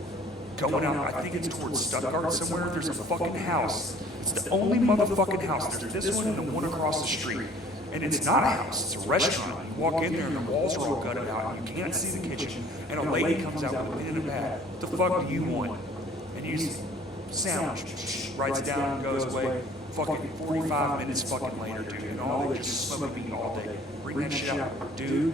going out, I think it's towards Stuttgart somewhere. There's a fucking house. It's the only motherfucking house. There's this one and the one across the street. And it's not a house, it's a restaurant. You walk in there and the walls are all gutted out and you can't see the kitchen. And a lady comes out with a pen and a pad. What the fuck do you want? And you just sandwich, writes it down and goes away. fucking 45 minutes fucking later, dude, and all they just smoke meat all day. Bring that shit out, dude.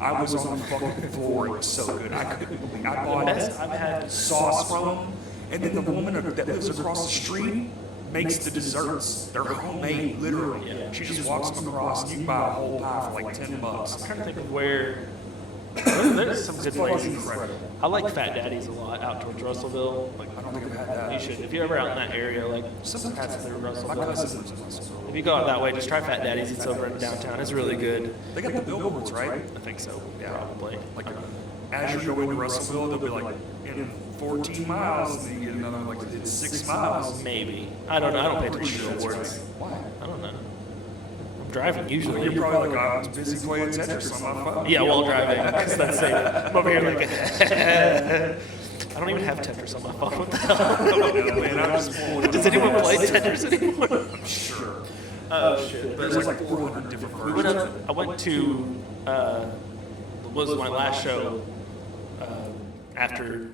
I was on the fucking floor. It was so good. I couldn't believe. I bought Best I've had sauce from them, and then the woman that lives across the street makes the desserts. They're homemade, literally. Yeah. She just walks them across, and you can buy a whole pie for like $10. I'm trying to think of where. There's some good places. Incredible. I like Fat Daddy's a lot out towards Russellville. Like, I don't think I've had that. you should. If you're ever out in that area, like Some that's through my Russellville. cousin lives in Russellville. If you go out that way, just try Fat Daddy's. It's over in downtown. It's really good. They got the billboards, right? I think so. Yeah, probably. Like, as you're going to Russellville, they'll be like, in 14 miles, and then you get another, like, it's 6 miles. Maybe. I don't know. I don't pay attention to billboards. Why? I don't know. I'm driving usually. You're probably like, I was busy playing Tetris on my phone. Yeah, while driving. Because that's it. I'm over here like. I don't even have Tetris on my phone. What the hell? Man, I'm just pulling Does anyone play Tetris anymore? I'm sure. Oh shit! But There's like 400 different we went versions. up, I went to was my last show after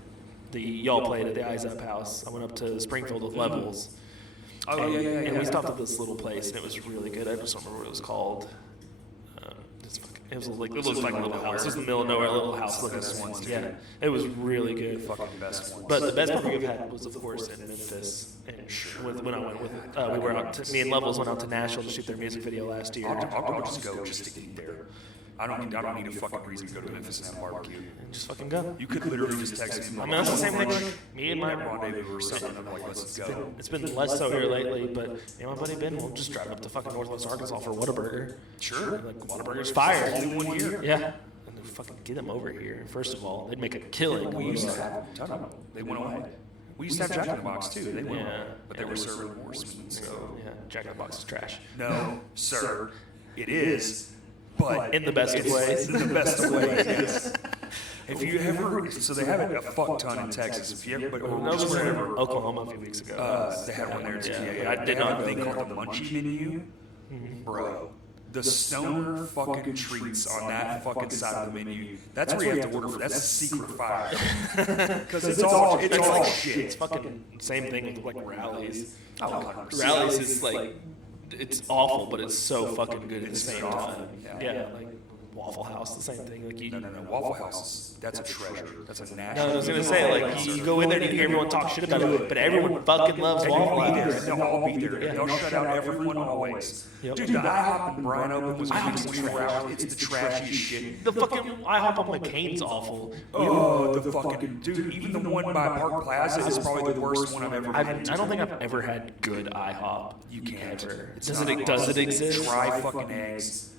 the y'all played at the Eyes Up House. I went up to Springfield with Levels. Oh, and, yeah. and we stopped at this little place, and it was really good. I just don't remember what it was called. It was like it looked like a little house. It was in the middle of nowhere, a little house looking at ones. Yeah, it was really good. Fucking best one. But the best part we've had was, of course, in Memphis. And when I went with, we were out. Me and Levels went out to Nashville to shoot their music video last year. I'll just go just to get there. I don't need a fucking reason to go to Memphis and have barbecue. And just fucking go. You could literally just text me. I mean, that's the same thing. Like, me and my rendezvous or something. I'm like, let's go. It's been less so here lately, but me and my buddy Ben will just drive up to fucking Northwest Arkansas for Whataburger. Sure. Like Whataburger's fire. Only 1 year. Yeah. And then fucking get them over here. First of all, they'd make a killing. We used to have a ton of them. They went away. We used to have Jack in the Box too. They went away. Yeah. But they were serving horsemen, so. Yeah, Jack in the Box is trash. No, sir. It is. But In the best of ways. in the best of ways, yes. If you ever, so they have it a fuck ton in Texas. If you ever, but I was just in wherever, Oklahoma a few weeks ago. they had one there too. Yeah, Yeah, I did not They go call there. it the Munchie menu, bro. The stoner fucking treats on that fucking side of the menu. That's where you have to order for. That's a secret fire. Because it's all It's shit. fucking same thing with like Rallies. Oh, 100%. Rallies is like, it's awful, but it's so fucking good at the same time. Yeah, like Waffle House, the same thing. Like you. No. Waffle House, that's a treasure. That's a national. No, I was gonna say like you go in there and you hear everyone talk shit about it, but everyone fucking loves Waffle They'll be there. House. They'll all be there. They'll shut out everyone always. Yep. Dude, the IHOP in Bryan Open was maybe 24 hours. It's the trashiest shit. The fucking IHOP on McCain's awful. Oh, the fucking dude. Even the one by Park Plaza is probably the worst one I've ever I had. don't think I've ever had good IHOP. You can't. Ever. It's Does not it? Does it exist? Dry fucking eggs.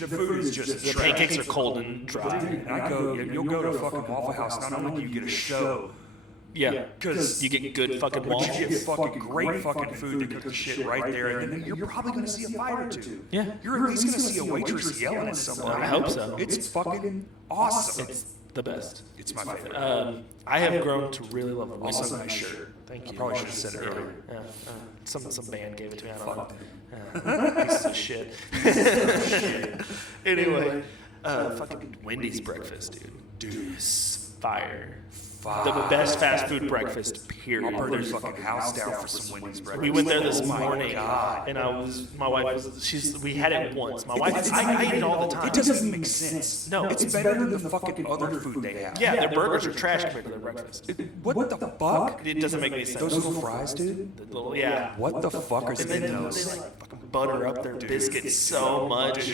The food is just The trash. pancakes are cold and dry. And I go, you'll go to fucking Waffle House. Not only do you get a show, Yeah, because you get good fucking but you waffles. get fucking great fucking food to cook the shit right there, and then you're probably going to see a fight or two. Yeah. You're at least going to see a waitress yelling at somebody. I hope so. It's fucking awesome. It's the best. It's my favorite. I have grown to really love Also, Wendy's. nice shirt. Thank you. I probably should have said it earlier. Yeah, some band gave it to me. I don't Fuck know. Pieces of shit. Anyway, fucking Wendy's breakfast, dude. Is fire. The best fast food breakfast, period. I'll burn their fucking house down for some Wendy's breakfast. We went there this Oh my morning, God. and my wife was, we had it once. My wife, I eat it all the time. It doesn't make sense. No. It's better than the fucking other food they have. Yeah, their burgers are trash compared to their breakfast. What the fuck? It doesn't make any sense. Those little fries, dude? The little, yeah. What the fuck are And in then they those? like fucking butter up their biscuits so much.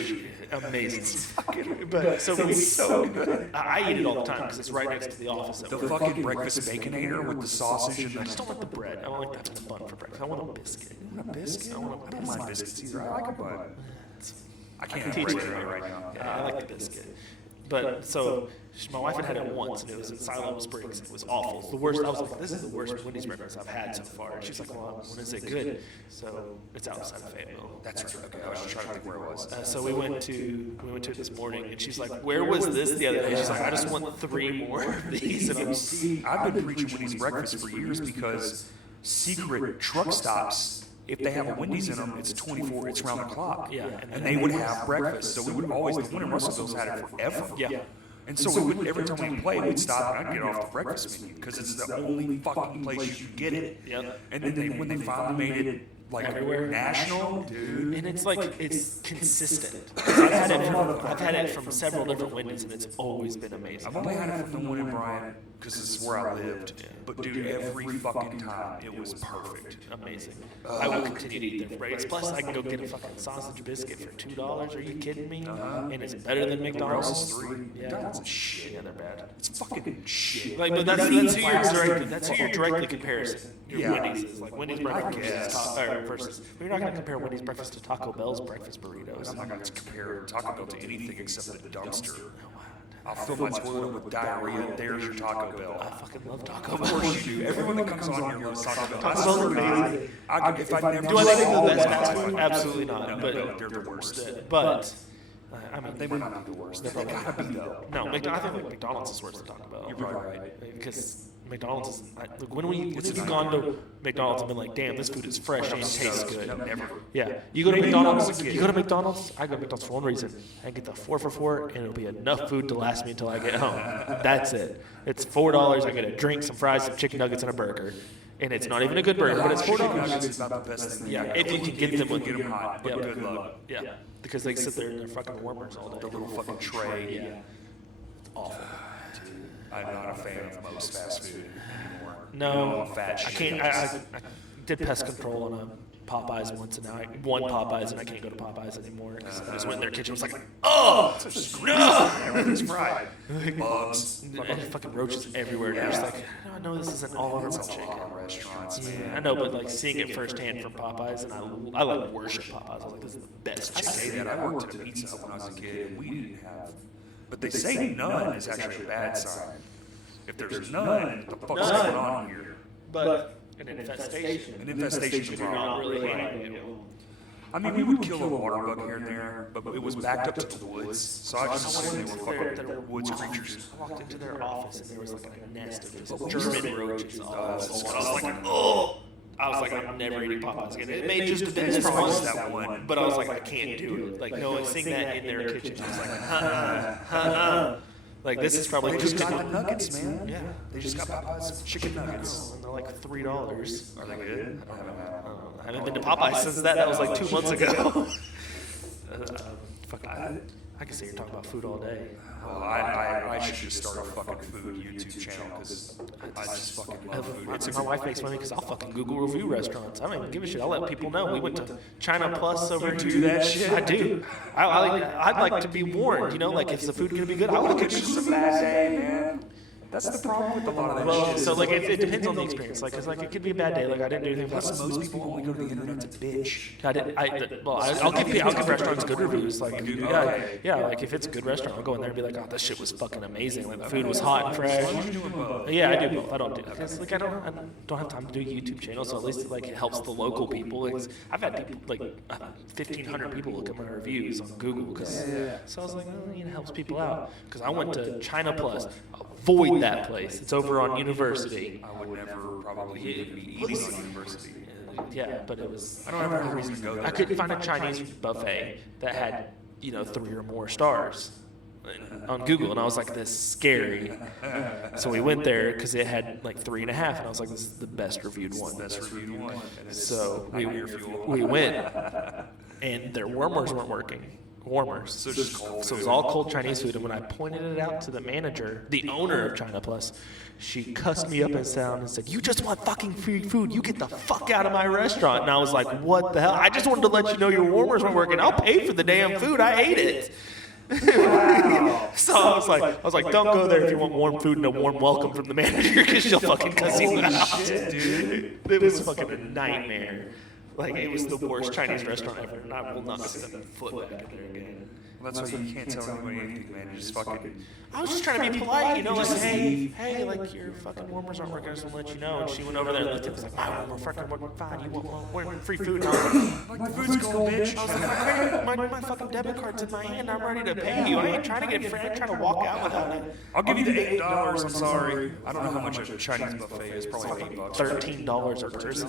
Amazing. But so we so good. I eat it all the time because it's right next to the office. The fucking breakfast baconator with the sausage and I just the... don't like the bread. I don't like that bun for breakfast. I want a biscuit. A biscuit? I want I don't mind biscuits either. I like a bun. I can't teach break you. it right now. Yeah, I like the biscuit. But so my wife had it once, and it was in Siloam Springs. It was awful. It's the worst. I was like, this is the worst Wendy's breakfast I've had so far. She's like, well, when is it good? So it's outside of Fayetteville. That's right. Okay, I was just trying to think where it was. So we went to it this morning, and she's like, "Where was this the other day?" She's like, "I just want 3 more of these." And I'm See, I've been preaching Wendy's breakfast for years because secret truck stops, if they have a Wendy's in them, it's 24, it's round the clock. Yeah. And they would have breakfast. So we would always, the one in Russellville's had it forever. Yeah. And so we would, every time we play, we'd stop and I'd get off the breakfast menu because it's the only fucking place you can get it. Yep. And then when they finally made it like everywhere. national, dude. And it's like, it's consistent. I've had it from several different Wendy's, and it's always been amazing. I've only had it from the one in Bryant because this is where I lived. But dude, every fucking time it was perfect. Amazing. I will continue to eat their breaks. Plus, I can go get a fucking sausage biscuit for $2. Are you kidding me? And it's better than McDonald's. $3. Yeah. McDonald's is shit. Yeah, they're bad. It's fucking shit. Like, but that's who you're directly comparison. Your Wendy's is like Wendy's breakfast versus. You're not going to compare Wendy's breakfast to Taco Bell's breakfast burritos. I'm not going to compare Taco Bell to anything except the dumpster. I'll fill my toilet with diarrhea. There's your Taco Bell. I fucking love Taco Of Bell. course you do. Everyone that comes on here loves Taco Bell. Taco Bell's amazing. If I never Do I think it's the best saw fast one, food? Absolutely not. No, But they're the worst. But I mean, They might not be the worst. They gotta be though. no. I think like McDonald's is worse than Taco Bell. You're probably right. Because McDonald's is like when have you gone to McDonald's and been like, damn, this food is fresh and tastes good. Never. Yeah, you go to McDonald's. I go to McDonald's for one reason. I get the 4 for $4, and it'll be enough food to last me until I get home. That's it. It's $4. I get a drink, some fries, some chicken nuggets, and a burger. And it's not even a good burger, but it's $4. It's about the best thing. Yeah, if you can get them with Get them hot, but good luck. Yeah, because they sit there in their fucking warmers all day. The little fucking tray. Yeah, it's awful. I'm not a fan of most fast food anymore. No, I'm a fat I shit. can't. I did pest control on a Popeyes once, and now I won Popeyes, and I can't go to Popeyes anymore. 'Cause I just went in their kitchen. I was like, oh, no! Everything's fried. Bugs. And fucking roaches everywhere. And you're just like, I know this isn't all over my That's a chicken. lot of restaurants, man. Yeah, I know, but like seeing it firsthand from Popeyes, and I like worship Popeyes. I was like, this is the best I chicken. say that. I worked at a pizza Hut when I was a kid, and we didn't have. But they say none is actually a bad sign. If there's none, what the fuck's going on here? But an infestation. An infestation's a You're problem. not really handling it. I mean, we would kill a water bug here and there, but it was backed up to the woods, so I just assumed they were fucking woods creatures. I walked into their office and there was like a nest of just German roaches all over. And I was like, oh! I was like, I'm never eating Popeyes again. It may just have been this probably once, just that one. but I was like, I can't do it. Like, no, seeing that in their kitchen, I was like, Like, this is probably They just got the nuggets, man. Yeah. They just got Popeyes chicken nuggets. And they're like $3. Are they good? I don't have them. I haven't been to Popeyes since that. That was like 2 months ago. I can sit here and talk about food all day. Well, I should just start a fucking food YouTube channel because I just fucking love food. My wife makes money because I'll fucking Google review restaurants. I don't even give a shit. I'll let people know. We went to China Plus over here. do that shit? I do. I'd like to be warned. You know, like if the food gonna be good, I look at It's just a bad day, man. That's the problem with a lot of that Well, shit. so like it depends on the experience. Like, cause like it could be a bad day. Like I didn't do anything. Plus, most people only go to the internet to bitch. I'll give restaurants good reviews. Like yeah, like if it's a good restaurant, I'll go in there and be like, oh, this shit was fucking amazing. Like the food was hot and fresh. Yeah, I do both. I don't do because like I don't have time to do a YouTube channel, so at least like it helps the local people. I've had people like 1,500 people look at my reviews on Google because so I was like, oh, it helps people out because I went to China Plus. Avoid that place. It's over on University. I would never probably even be eating on University. Yeah, but it was. I don't have any reason to go there. I couldn't find a Chinese buffet that had 3 or more stars on Google, and I was like, this is scary. So we went there because it had like 3.5, and I was like, this is the best reviewed one. Best reviewed one. So we went, and their warmers weren't working. Warmers. So just cold. So it was all cold Chinese food, and when I pointed it out to the manager, the owner of China Plus, she cussed me up and down and said, "You just want fucking free food. You get the fuck out of my restaurant." And I was like, "What the hell? I just wanted to let you know your warmers weren't working. I'll pay for the damn food. I ate it." So I was like, "Don't go there if you want warm food and a warm welcome from the manager, because she'll fucking cuss you out." Shit, dude. It was fucking a nightmare. Like, it was the worst Chinese restaurant ever, and I will not step foot back in there again. Well, that's why you can't tell anybody anything, man. You just fucking. I was just trying to be polite, like, hey, like, your fucking warmers aren't working, I just want to let you know. And she went over there and looked at me and was like, my warmers fucking working fine, you want free food? And I was like, Like, the food's cold, bitch. I was like, my fucking debit card's in my hand, I'm ready to pay you. I ain't trying to get free, I'm trying to walk out without it. I'll give you the $8. I'm sorry. I don't know how much a Chinese buffet is. Probably $8. $13 a person.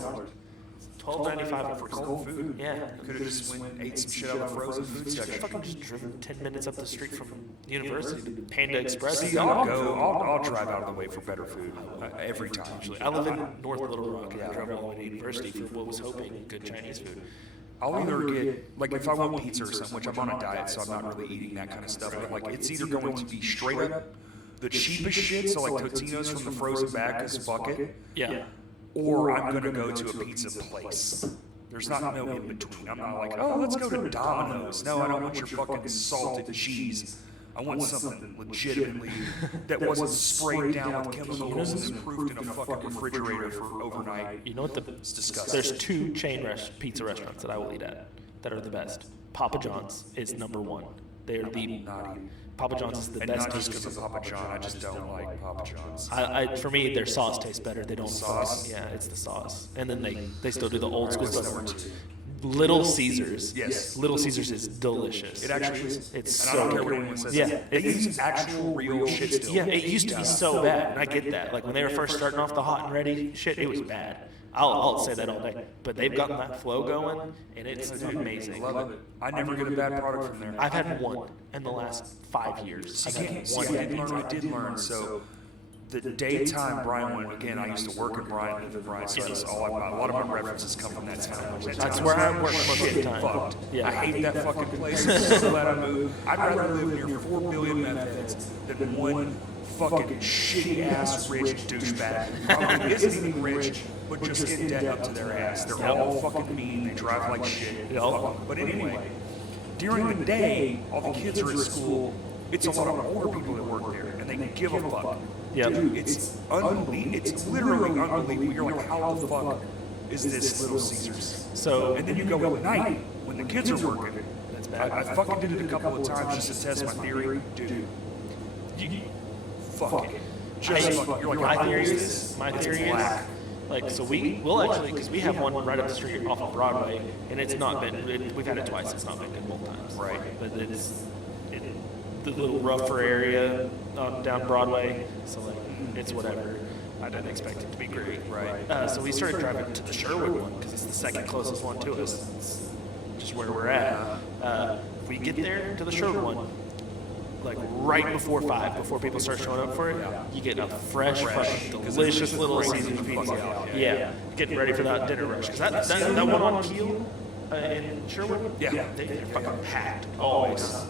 $12.95 for cold food. Yeah. Could have just went and ate some shit out of the frozen food section. Fucking just driven 10 minutes up the street from university to Panda Express. See, I'll drive out of the way for better food every time. I live in North Little Rock, and I drove all the way to university for what was hoping good Chinese food. I'll either get, like, if I want pizza or something, which I'm on a diet, so I'm not really eating that kind of stuff, but, like, it's either going to be straight up the cheapest shit, so, like, Totino's from the frozen bag, because fuck it, Yeah. or I'm going to go to a pizza place. There's not no in between. I'm not like, oh, let's go to Domino's. No, I don't want your fucking salted cheese. I want something legitimately that wasn't sprayed down with chemicals and improved in a fucking refrigerator for overnight. You know what? It's disgusting. There's two chain pizza restaurants that I will eat at that are the best. Papa John's is number one. They're the Papa John's is the And best not just pizza. because of Papa John, I just don't like Papa John's. For me, their sauce tastes better. They don't Sauce? Yeah, it's the sauce, and then they still do the old school What's stuff. number two? Little Caesars. Yes. Little Caesars is delicious. It actually is. It's And so I don't care what good. anyone says. Yeah, They use actual real shit still. Yeah, it used to be so bad, and I get that. Like when they were first starting off the hot and ready shit, it was bad. I'll say that all day. But they've gotten that flow going, and it's amazing. Love it. I never get a bad product from there. I've had one in the last 5 years. I've had See, one. I did learn. So the daytime Bryan went, again, I used to work in Bryan, live in Bryan, so that's all a lot of my references come from that town. That's where I work most of the time. Fucked. Yeah. I hate that fucking place. I'm so glad I moved. I'd rather live near 4 billion meth heads than one fucking shitty ass rich douchebag who probably isn't even rich, but just in debt up to their ass. They're all fucking mean. They drive like shit. Yep. Fuck 'em. But anyway, during the day, all the kids are at school. It's a lot of older people that work there, and they give a fuck. Yep. Dude, it's unbelievable. It's literally unbelievable. You're like, how the fuck is this Little Caesars? So And then you go at night when the kids are working. that's bad. I fucking did it a couple of times just to test my theory. Dude, fuck it. Just fuck it. You're like, My theory "What is, my It's theory is, black. like, so we'll actually, because we have one right up the street off of Broadway, and it's not been, we've had it twice, it's not been good both times. Right. But it's the little rougher area down Broadway, so like, it's whatever. I didn't expect it to be great. Right. So we started driving to the Sherwood one, because it's the second closest one to us. It's just where we're at. If we get there to the Sherwood one, like right before 5, before people start showing up for it, you get a fresh, delicious Little Caesars pizza. Yeah, getting ready for that dinner rush. Because that one on Keel in Sherwood, Yeah. they're fucking packed always.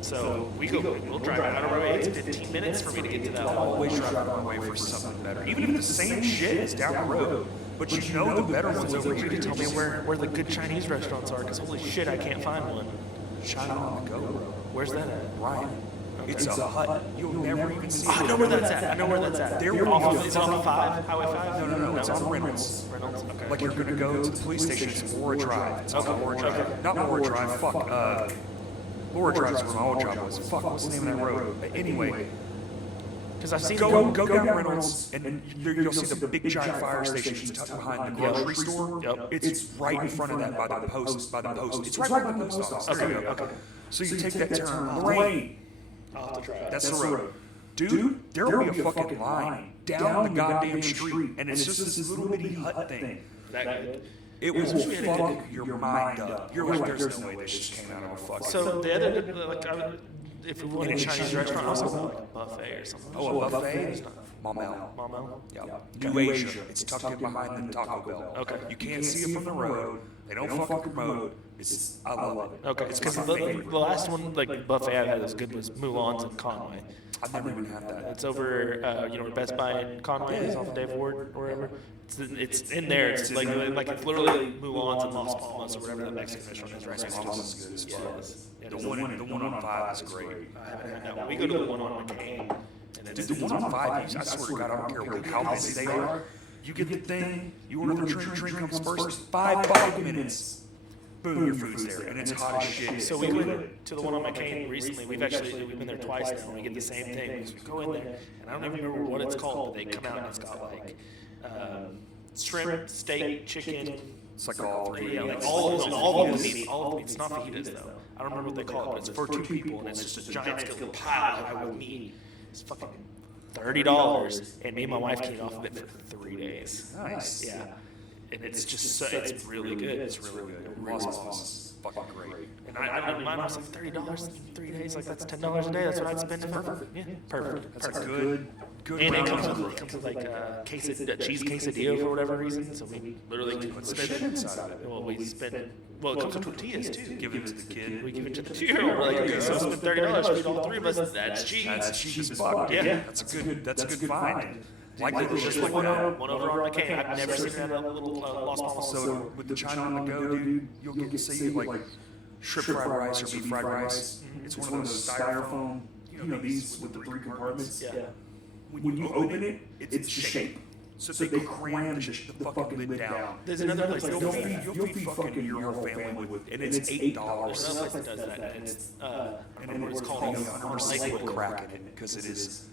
So we'll drive out of our way. It's 15 minutes for me to get to that one. Always drive out of my way for something better. Even if the same shit is down the road, but you know the better ones over here. You tell me where the good Chinese restaurants are, because holy shit, I can't find one. China on the go, bro. Where's that at? Ryan. It's a hut. You'll never even see it. I know where that's at. They're Off of, off it's off of 5, Highway 5? No, it's on Reynolds. Reynolds? Okay. Like you're gonna go to the police station, it's Laura Drive. It's on Laura Drive. Not Laura Drive, fuck. Laura Drive's where my old job was. Fuck, what's the name of that road? Anyway, Because I've seen go down Reynolds, and you'll see the big giant fire stations tucked behind the grocery store. Yep. It's right in front of that by the post. It's right by the post office. There you go. So you take that turn. Lorraine. I'll have to try it. That's the road. Dude, there'll be a fucking line down the goddamn street, and it's just this little bitty hut thing. That good? It will fuck your mind up. You're like, there's no way this just came out of a fucking. So the other, like, if we went to a Chinese restaurant, I was talking about like a buffet or something. Oh, a buffet? Mamel. Mama? Yeah. New Asia. It's tucked in behind the Taco Bell. Okay. You can't see it from the road. They don't fucking promote. I love it. Okay, it's because the last one, like, buffet I had that was good was Mulan's in Conway. I've never even had that. It's over, where Best Buy in Conway is off of Dave Ward or wherever. It's in there. It's like it's literally Mulan's in Las Palmas or whatever that Mexican restaurant is. Right Las next to Palmas us. is good as Yeah, fuck. it is. Yeah, The one on 5 is great. I haven't had that one. We go to the one on McCain. And Dude, the one on 5, I swear to God, I don't care how busy they are. You get the thing, you order the drink comes first, 5 fucking minutes. Boom, your food's there, and it's hot as shit. So we went to the one on McCain recently. We've been there twice now. We get the same thing. We go in there, and I don't even remember what it's called, but they come out and it's got like shrimp, steak, chicken. It's like all 3. Yeah, like all of the meat. It's not fajitas though. I don't remember what they call it, but it's for 2 people, and it's just a giant skillet pile high with meat. It's fucking $30, and me and my wife came off of it for 3 days. Nice. Yeah. and it's just so, it's really good. It's really good. Lost Boss is fucking great. And I mine was like $30 in 3 days. Like that's $10 a day. That's what I'd spend. Perfect. Yeah, perfect. That's a good And it round. comes with like a cheese quesadilla for whatever reason. So we literally Put the shit inside of it. well, we spend. Well, it comes with tortillas too. Give it to the kid. We give it to the 2-year-old. We're like, okay, so spend $30, feed all 3 of us. That's cheap. That's cheap as fuck. Yeah. That's a good find. Like Like just just like like one over on McCain. I've never seen that little Los Palmas. So with the China on the go, dude, you'll get say you like shrimp fried rice or beef fried rice. It's one of those styrofoam, you know, these with the 3 compartments. Yeah. When you open it, it's the shape. So they cram the fucking lid down. There's another place You'll feed fucking your whole family with, and it's $8. There's another place that does that, and it's And then it's called unrecycled crack in it because it is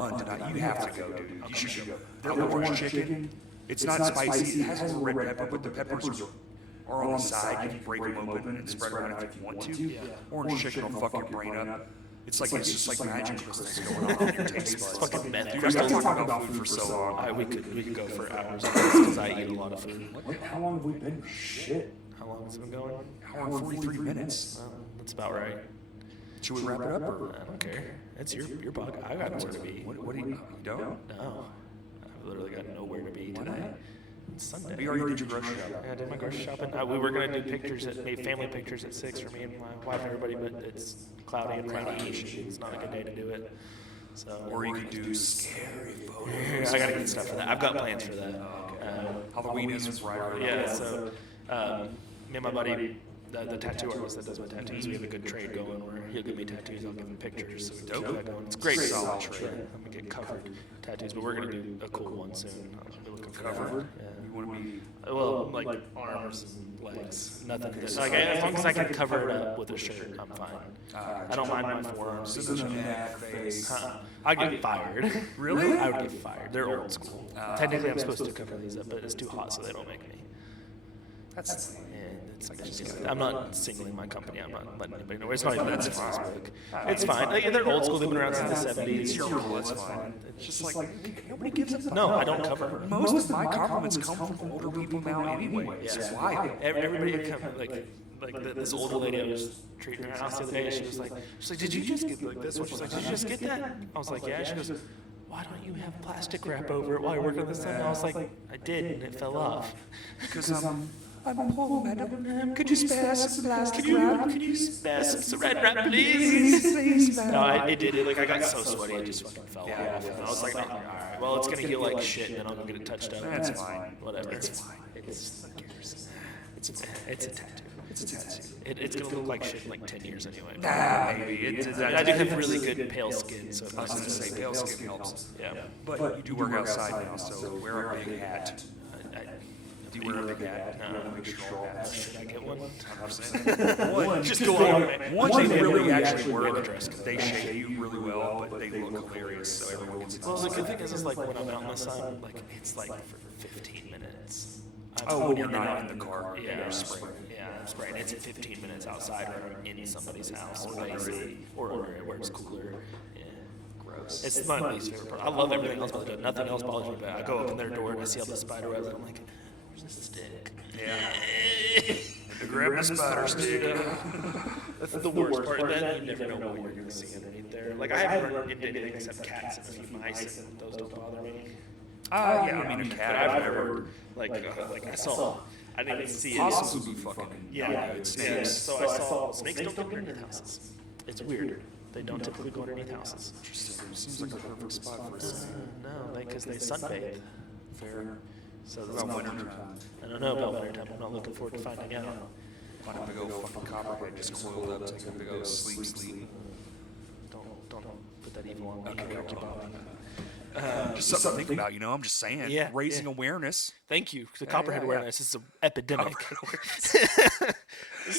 undeniable. You have to go, dude. You should go. Their orange chicken, it's not spicy. It has a little red pepper, but the peppers are on the side. You can break them open and spread them out if you want to. Orange chicken will fuck your brain up. It's just like magic crystals going on in your taste buds. fucking meth Dude, I could talk about food for so long. we could go for hours because I eat a lot of food. How long have we been? Shit. How long has it been going? Hour and 43 minutes. That's about right. Should we wrap it up or? I don't care. It's your bug. I got nowhere to be. What do you don't? No, I literally got nowhere to be today. It's Sunday. We already did your grocery shopping. Yeah, I did my grocery shopping. We were gonna do pictures family pictures at 6 for me and my wife and everybody, but it's cloudy and rainy. It's not a good day to do it. So. Or you could do scary photos. I gotta get stuff for that. I've got plans for that. Halloween is right around. Yeah, so me and my buddy, the tattoo artist that does my tattoos, we have a good trade going where he'll give me tattoos, I'll give him pictures, so we can keep that going. It's great. Solid trade. I'm gonna get covered tattoos, but we're gonna do a cool one soon. I'm looking for that. Covered? Yeah. You want to be Well, like arms and legs, nothing. Like as long as I can cover it up with a shirt, I'm fine. I don't mind my forearms. in the neck, face. I'd get fired. Really? I would get fired. They're old school. Technically, I'm supposed to cover these up, but it's too hot, so they don't make me. That's And I'm not singling my company. I'm not letting anybody know. It's not even that's Facebook. It's fine. They're old school. They've been around since the 70s. it's your rule. That's fine. It's just like nobody gives a fuck. No, I don't cover. Most of my compliments come from older people now anyway. It's wild. Everybody come this older lady I was treating her house the other day. She's like, did you just get like this one? She's like, did you just get that? I was like, yeah. She goes, why don't you have plastic wrap over it while you're working on the sun? I was like, I did, and it fell off. Because I'm home, madam. Could you spare some plastic wrap? Could you spare some saran wrap, please? Please, madam. No, it did. I got so sweaty, it just fucking fell off. And I was like, all right, well, it's gonna heal like shit, and then I'll go get it touched up. That's fine. Whatever. It's fine. It's a tattoo. It's a tattoo. It's gonna look like shit in like 10 years anyway. Nah, maybe. I do have really good pale skin, so I was going to say pale skin helps. yeah. But you do work outside now, so wear a big hat. Do you wear a big hat? Make sure all hats. Should I get one? 100%. Just go on. One, they really actually work. They shape you really well, but they look hilarious, so everyone gets Well, the good thing is like when I'm out in the sun, like it's like for 15 minutes. Oh, when you're not in the car. Yeah, You're I'm spraying. Yeah, I'm spraying. It's 15 minutes outside or in somebody's house or AC or where it's cooler. Yeah. Gross. It's my least favorite part. I love everything else about it. Nothing else bothers me. But I go up in their door and I see all the spider webs and I'm like, where's the stick? Yeah. To grab the spider stick. That's the worst part. Then you never know what you're going to see underneath there. Like I haven't run into anything except cats and a few mice, and those don't bother me. Yeah, I mean, a But cat, I've I've never never. like I saw. I didn't even see it. Possums would be fucking. Yeah, snakes. So I saw snakes don't go underneath houses. It's weird. They don't typically go underneath houses. Interesting. Seems like a perfect spot for a snake. No, because they sunbathe. Fair. So What about winter time? I don't know about winter time. I'm not looking forward to finding out. Find a big old fucking copperhead just coiled up, taking a big old sleep. Don't put that evil on me. Okay, Ricky well, Bobby. Just something to think about, you know. I'm just saying. Yeah, Raising yeah. awareness. Thank you. The copperhead yeah. awareness is an epidemic.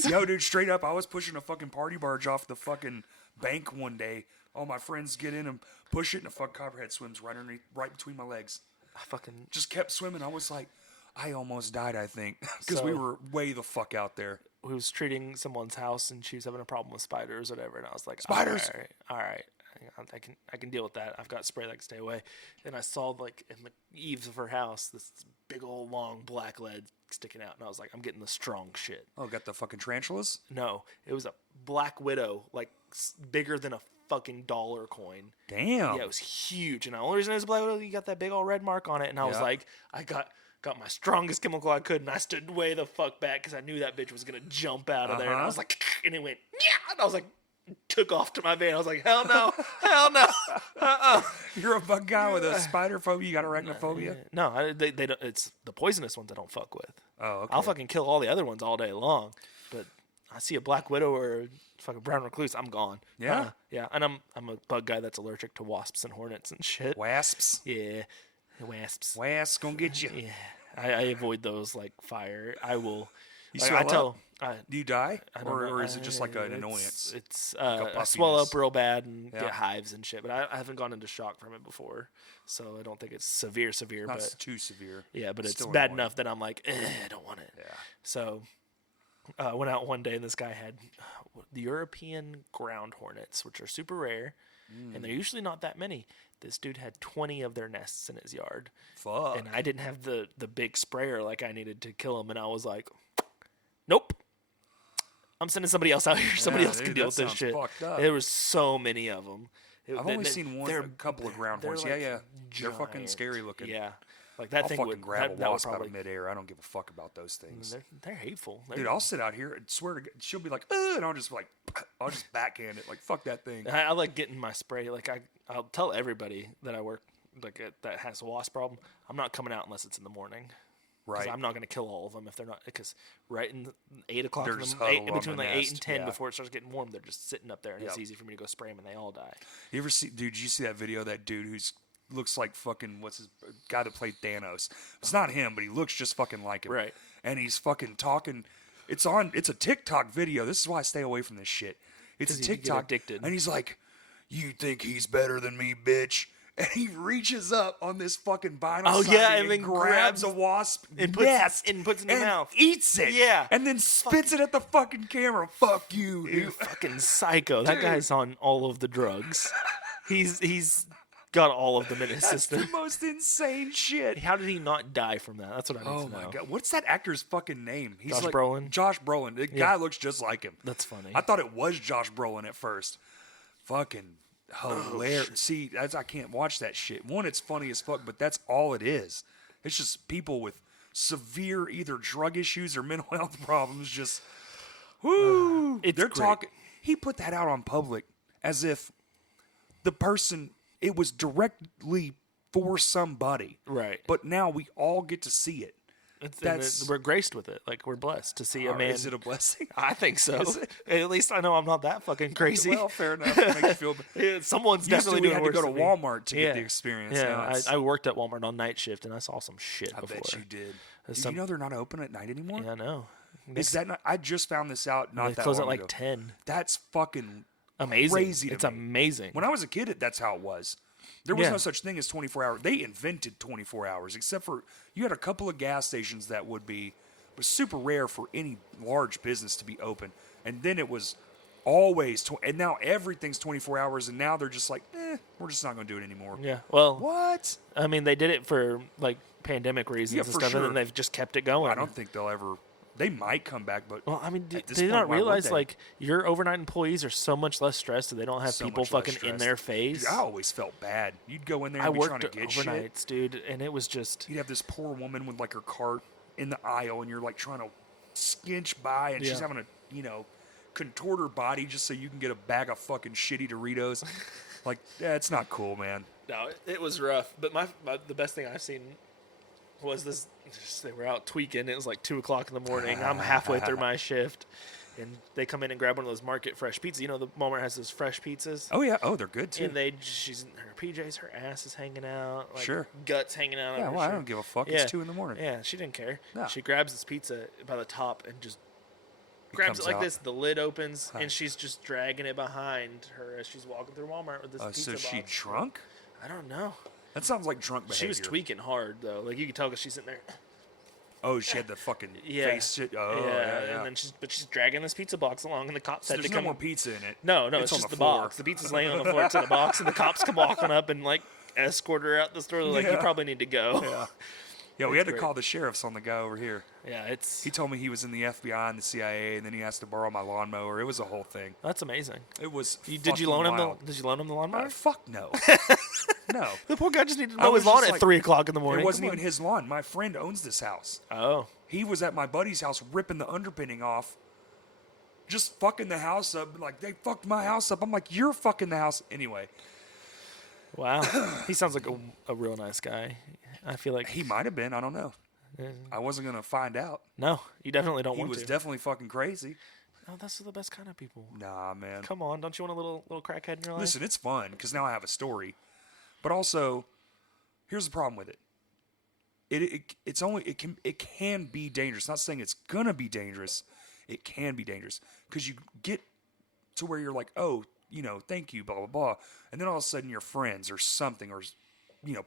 Yo, dude, straight up, I was pushing a fucking party barge off the fucking bank one day. All my friends get in and push it, and a fucking copperhead swims right between my legs. I fucking Just kept swimming. I was like, I almost died, I think, because we So- were way the fuck out there. was treating someone's house and she was having a problem with spiders or whatever, and I was like, Spiders! All right. I can deal with that. I've got spray that can stay away. And I saw like in the eaves of her house this big old long black lead sticking out, and I was like, I'm getting the strong shit. Oh, got the fucking tarantulas? No, it was a black widow, like bigger than a fucking dollar coin. Damn. Yeah, it was huge. And the only reason it was a black widow, you got that big old red mark on it, and I was Yeah. like, I got my strongest chemical I could, and I stood way the fuck back because I knew that bitch was gonna jump out of there, and I was like, and it went, yeah, and I was like, took off to my van. I was like, hell no, hell no. You're a bug guy with a spider phobia. You got arachnophobia? No, they don't. It's the poisonous ones I don't fuck with. Oh, okay. I'll fucking kill all the other ones all day long, but I see a black widow or a fucking brown recluse, I'm gone. Yeah? Yeah, and I'm a bug guy that's allergic to wasps and hornets and shit. Wasps. Yeah, wasps. Wasps gonna get you. Yeah, I avoid those like fire. I will. You like, swell I tell. up? I, Do you die? I don't know. Or is it just like an It's- annoyance? It's a I swell up puffiness? real bad and Yeah. get hives and shit, but I haven't gone into shock from it before, so I don't think it's severe. Not But too severe. yeah, but it's Still bad annoying. enough that I'm like, I don't want it. Yeah. So I went out one day and this guy had the European ground hornets, which are super rare, and they're usually not that many. This dude had 20 of their nests in his yard, Fuck. and I didn't have the big sprayer like I needed to kill them, and I was like, nope. I'm sending somebody else out here. Somebody Yeah, else can dude, deal that with this sounds shit. fucked up. There was so many of them. I've only seen a couple of ground horns. like yeah. They're fucking giant. scary looking. Yeah, like that I'll thing fucking would grab that, a that would wasp out probably. of midair. I don't give a fuck about those things. They're hateful. Dude, I'll sit out here and swear to God, she'll be like, and I'll just like, I'll just backhand it. Like, fuck that thing. I like getting my spray. Like I'll tell everybody that I work that has a wasp problem. I'm not coming out unless it's in the morning. Because Right. I'm not going to kill all of them if they're not. Because right in 8 o'clock, They're in just the, huddled on between the like 8 and nest, 10, yeah. before it starts getting warm, they're just sitting up there, and it's Yep. easy for me to go spray them, and they all die. You ever see, dude, did you see that video of that dude who's looks like fucking, what's his, guy that played Thanos? It's not him, but he looks just fucking like him. Right. And he's fucking talking. It's a TikTok video. This is why I stay away from this shit. It's a 'Cause you get TikTok. addicted. And he's like, you think he's better than me, bitch? And he reaches up on this fucking vinyl Oh, siding yeah, and and then grabs a grabs- wasp and puts- nest and puts it in his and mouth. eats it. Yeah. And then spits it at the fucking camera. Fuck you, You're dude. fucking psycho. That Dude. guy's on all of the drugs. He's got all of them in his That's system. the most insane shit. How did he not die from that? That's what I need Oh to know. my god, what's that actor's fucking name? He's Josh like, Brolin? Josh Brolin. The guy looks just like him. That's funny. I thought it was Josh Brolin at first. Fucking hilarious. See, I can't watch that shit. One, it's funny as fuck, but that's all it is. It's just people with severe either drug issues or mental health problems. Just, whoo! It's They're great. talking. He put that out on public as if the person it was directly for somebody. Right. But now we all get to see it. We're graced with it. Like, we're blessed to see a man. Is it a blessing? I think so. Is it? At least I know I'm not that fucking crazy. Well, fair enough. It makes you feel bad. Yeah, someone's Used to definitely we doing had to worse go to than me. Walmart to get the experience. Now Yeah, it's- I worked at Walmart on night shift, and I saw some shit I before. bet you did. Did some- you know they're not open at night anymore? Yeah, I know. Is that not? I just found this out not They that close long at like ago. 10. That's fucking Amazing. crazy to It's me. amazing. When I was a kid, that's how it was. There was Yeah. no such thing as 24 hours. They invented 24 hours, except for you had a couple of gas stations that would be it was super rare for any large business to be open. And then it was always, and now everything's 24 hours, and now they're just like, we're just not going to do it anymore. Yeah. Well, What? I mean, they did it for like pandemic reasons Yeah, and for stuff, sure. and then they've just kept it going. I don't think they'll ever. They might come back, but Well, I mean, at this they point, not why would realize they? like your overnight employees are so much less stressed, so they don't have So people much less fucking in stressed. their face. Dude, I always felt bad. You'd go in there I and be trying worked to get shit. overnights, dude, and it was just You'd have this poor woman with like her cart in the aisle, and you're like trying to skinch by, and she's Yeah. having to, contort her body just so you can get a bag of fucking shitty Doritos. Like, it's not cool, man. no, it was rough. But the best thing I've seen was this. They were out tweaking. It was like 2 o'clock in the morning. I'm halfway through my shift, and they come in and grab one of those Market Fresh pizzas. You know, the Walmart has those fresh pizzas. Oh yeah, they're good too. And she's in her PJs, her ass is hanging out, like Sure. guts hanging out. Yeah, of her well, I shirt. don't give a fuck. Yeah. It's 2 a.m. Yeah, she didn't care. No. She grabs this pizza by the top and just grabs it comes like out. this. The lid opens, Huh. and she's just dragging it behind her as she's walking through Walmart with this pizza So box. she drunk? I don't know. That sounds like drunk behavior. She was tweaking hard though. Like you could tell because she's sitting there. Oh, she had the fucking Yeah. face shit. Oh, yeah. And then she's dragging this pizza box along, and the cops So had there's to no come. more pizza in it. No, It's it's on just the the floor. box. The pizza's laying on the floor. It's in a box, and the cops come walking up and like escort her out the store. They're like, you Yeah. probably need to go. Yeah. Yeah, we had to great. call the sheriffs on the guy over here. Yeah, it's He told me he was in the FBI and the CIA, and then he asked to borrow my lawnmower. It was a whole thing. that's amazing. It was. Did you loan him wild. the? Did you loan him the lawnmower? Fuck no. No. The poor guy just needed to I mow was his lawn just at like- 3:00 in the morning. It wasn't Come even his lawn. My friend owns this house. on. Oh, He was at my buddy's house ripping the underpinning off, just fucking the house up. Like, they fucked my house up. I'm like, you're fucking the house. Anyway, wow. He sounds like a real nice guy. I feel like he might have been. I don't know. I wasn't going to find out. no, you definitely don't He want was to. definitely fucking crazy. No, that's the best kind of people. Nah, man. Come on, don't you want a little crackhead in your life? Listen, it's fun because now I have a story. But also, here's the problem with it. It can be dangerous. Not saying it's gonna be dangerous. It can be dangerous because you get to where you're like, oh, thank you, blah blah blah, and then all of a sudden your friends or something or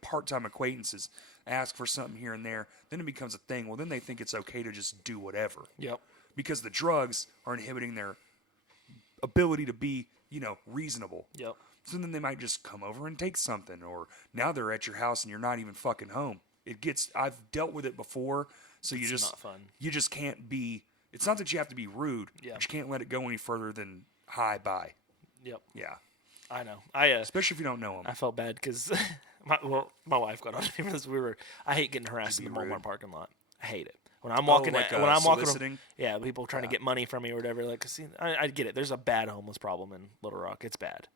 part-time acquaintances ask for something here and there. Then it becomes a thing. Well, then they think it's okay to just do whatever Yep. because the drugs are inhibiting their ability to be reasonable. Yep. So then they might just come over and take something, or now they're at your house and you're not even fucking home. I've dealt with it before, so It's not fun. You just can't be, it's not that you have to be rude, Yeah. but you can't let it go any further than hi, bye. Yep. Yeah. I know. Especially if you don't know them. I felt bad because my wife got on me for this. I hate getting harassed in the be Walmart rude. parking lot. I hate it. When I'm walking, like, when I'm walking, soliciting? yeah, people trying to get money from me or whatever. Like, 'cause, see, I get it. There's a bad homeless problem in Little Rock. It's bad,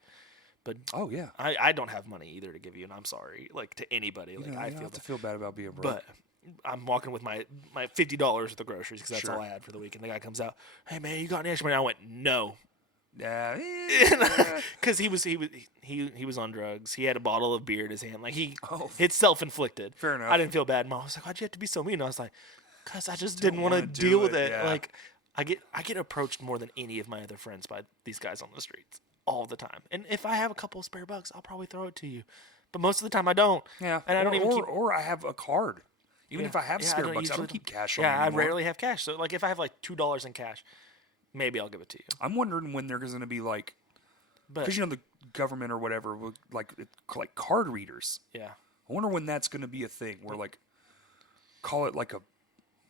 but Oh, yeah. I don't have money either to give you, and I'm sorry, like to anybody. Like You I don't feel have to bad. feel bad about being broke. But I'm walking with my $50 worth of groceries because that's Sure. all I had for the week. And the guy comes out, hey man, you got any extra money? I went, no. yeah. Because he was on drugs. He had a bottle of beer in his hand. Like Oh. it's self-inflicted. Fair enough. I didn't feel bad. Mom was like, why'd you have to be so mean? I was like, because I just Don't didn't want to wanna do deal with it, it. yeah. Like I get approached more than any of my other friends by these guys on the streets all the time. And if I have a couple of spare bucks, I'll probably throw it to you. But most of the time I don't. Yeah. And I don't even keep. Or I have a card. Even if I have spare bucks, I usually don't keep cash on Yeah, me I anymore. rarely have cash. So like if I have like $2 in cash, maybe I'll give it to you. I'm wondering when there's going to be like, But because the government or whatever will like card readers. yeah. I wonder when that's going to be a thing where like call it like a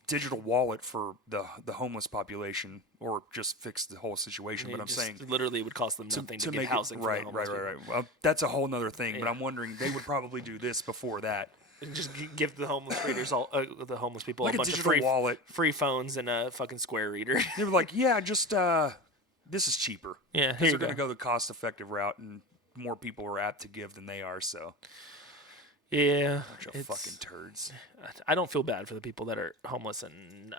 digital wallet for the homeless population or just fix the whole situation. But I'm Just saying literally it would cost them nothing to, get make housing it for right, the homeless right. people. Well, that's a whole nother thing. But Yeah. I'm wondering they would probably do this before that. And just give the homeless readers the homeless people Like a a bunch of digital wallet. free phones and a fucking Square reader. They were like, yeah, just this is cheaper. Yeah, because here you they're going to go. go the cost-effective route, and more people are apt to give than they are. So, Yeah, bunch of fucking turds. I don't feel bad for the people that are homeless and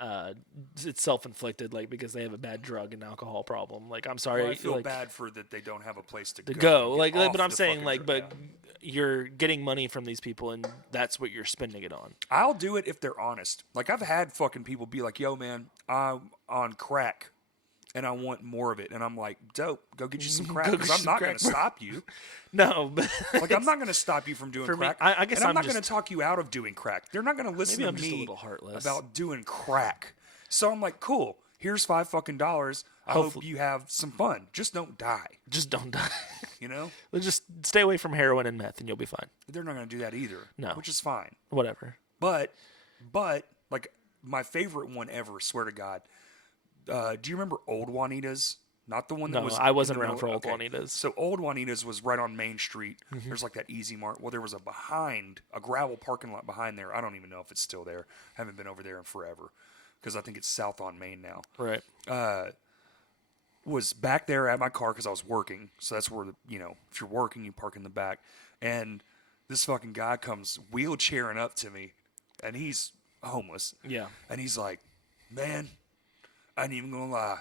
it's self-inflicted, like because they have a bad drug and alcohol problem. Like I'm sorry, Well, I feel like, bad for that they don't have a place to to go. go. and Like, get but off I'm the saying fucking like, drug. but you're getting money from these people, and that's what you're spending it on. I'll do it if they're honest. Like I've had fucking people be like, "Yo, man, I'm on crack, and I want more of it," and I'm like, "Dope, go get you some crack." Go Because get I'm some not going crack, to bro. stop you. No, but Like I'm not going to stop you from doing For me, crack. I guess and I'm I'm not going just- to talk you out of doing crack. They're not going to listen Maybe to I'm just a me little heartless. about doing crack. So I'm like, cool. Here's $5 fucking. I hope you have some fun. Just don't die. just don't die. You know, Just stay away from heroin and meth, and you'll be fine. they're not going to do that either. No. Which is fine. Whatever. But like my favorite one ever, swear to God. Do you remember Old Juanita's? Not the one that No, was. I in wasn't the around middle- for Old Juanita's. So Old Juanita's was right on Main Street. Mm-hmm. There's like that Easy Mart. Well, there was a gravel parking lot behind there. I don't even know if it's still there. Haven't been over there in forever because I think it's south on Main now. Right. Was back there at my car because I was working. So that's where, if you're working, you park in the back. And this fucking guy comes wheelchairing up to me, and he's homeless. Yeah. And he's like, man, I ain't even gonna lie.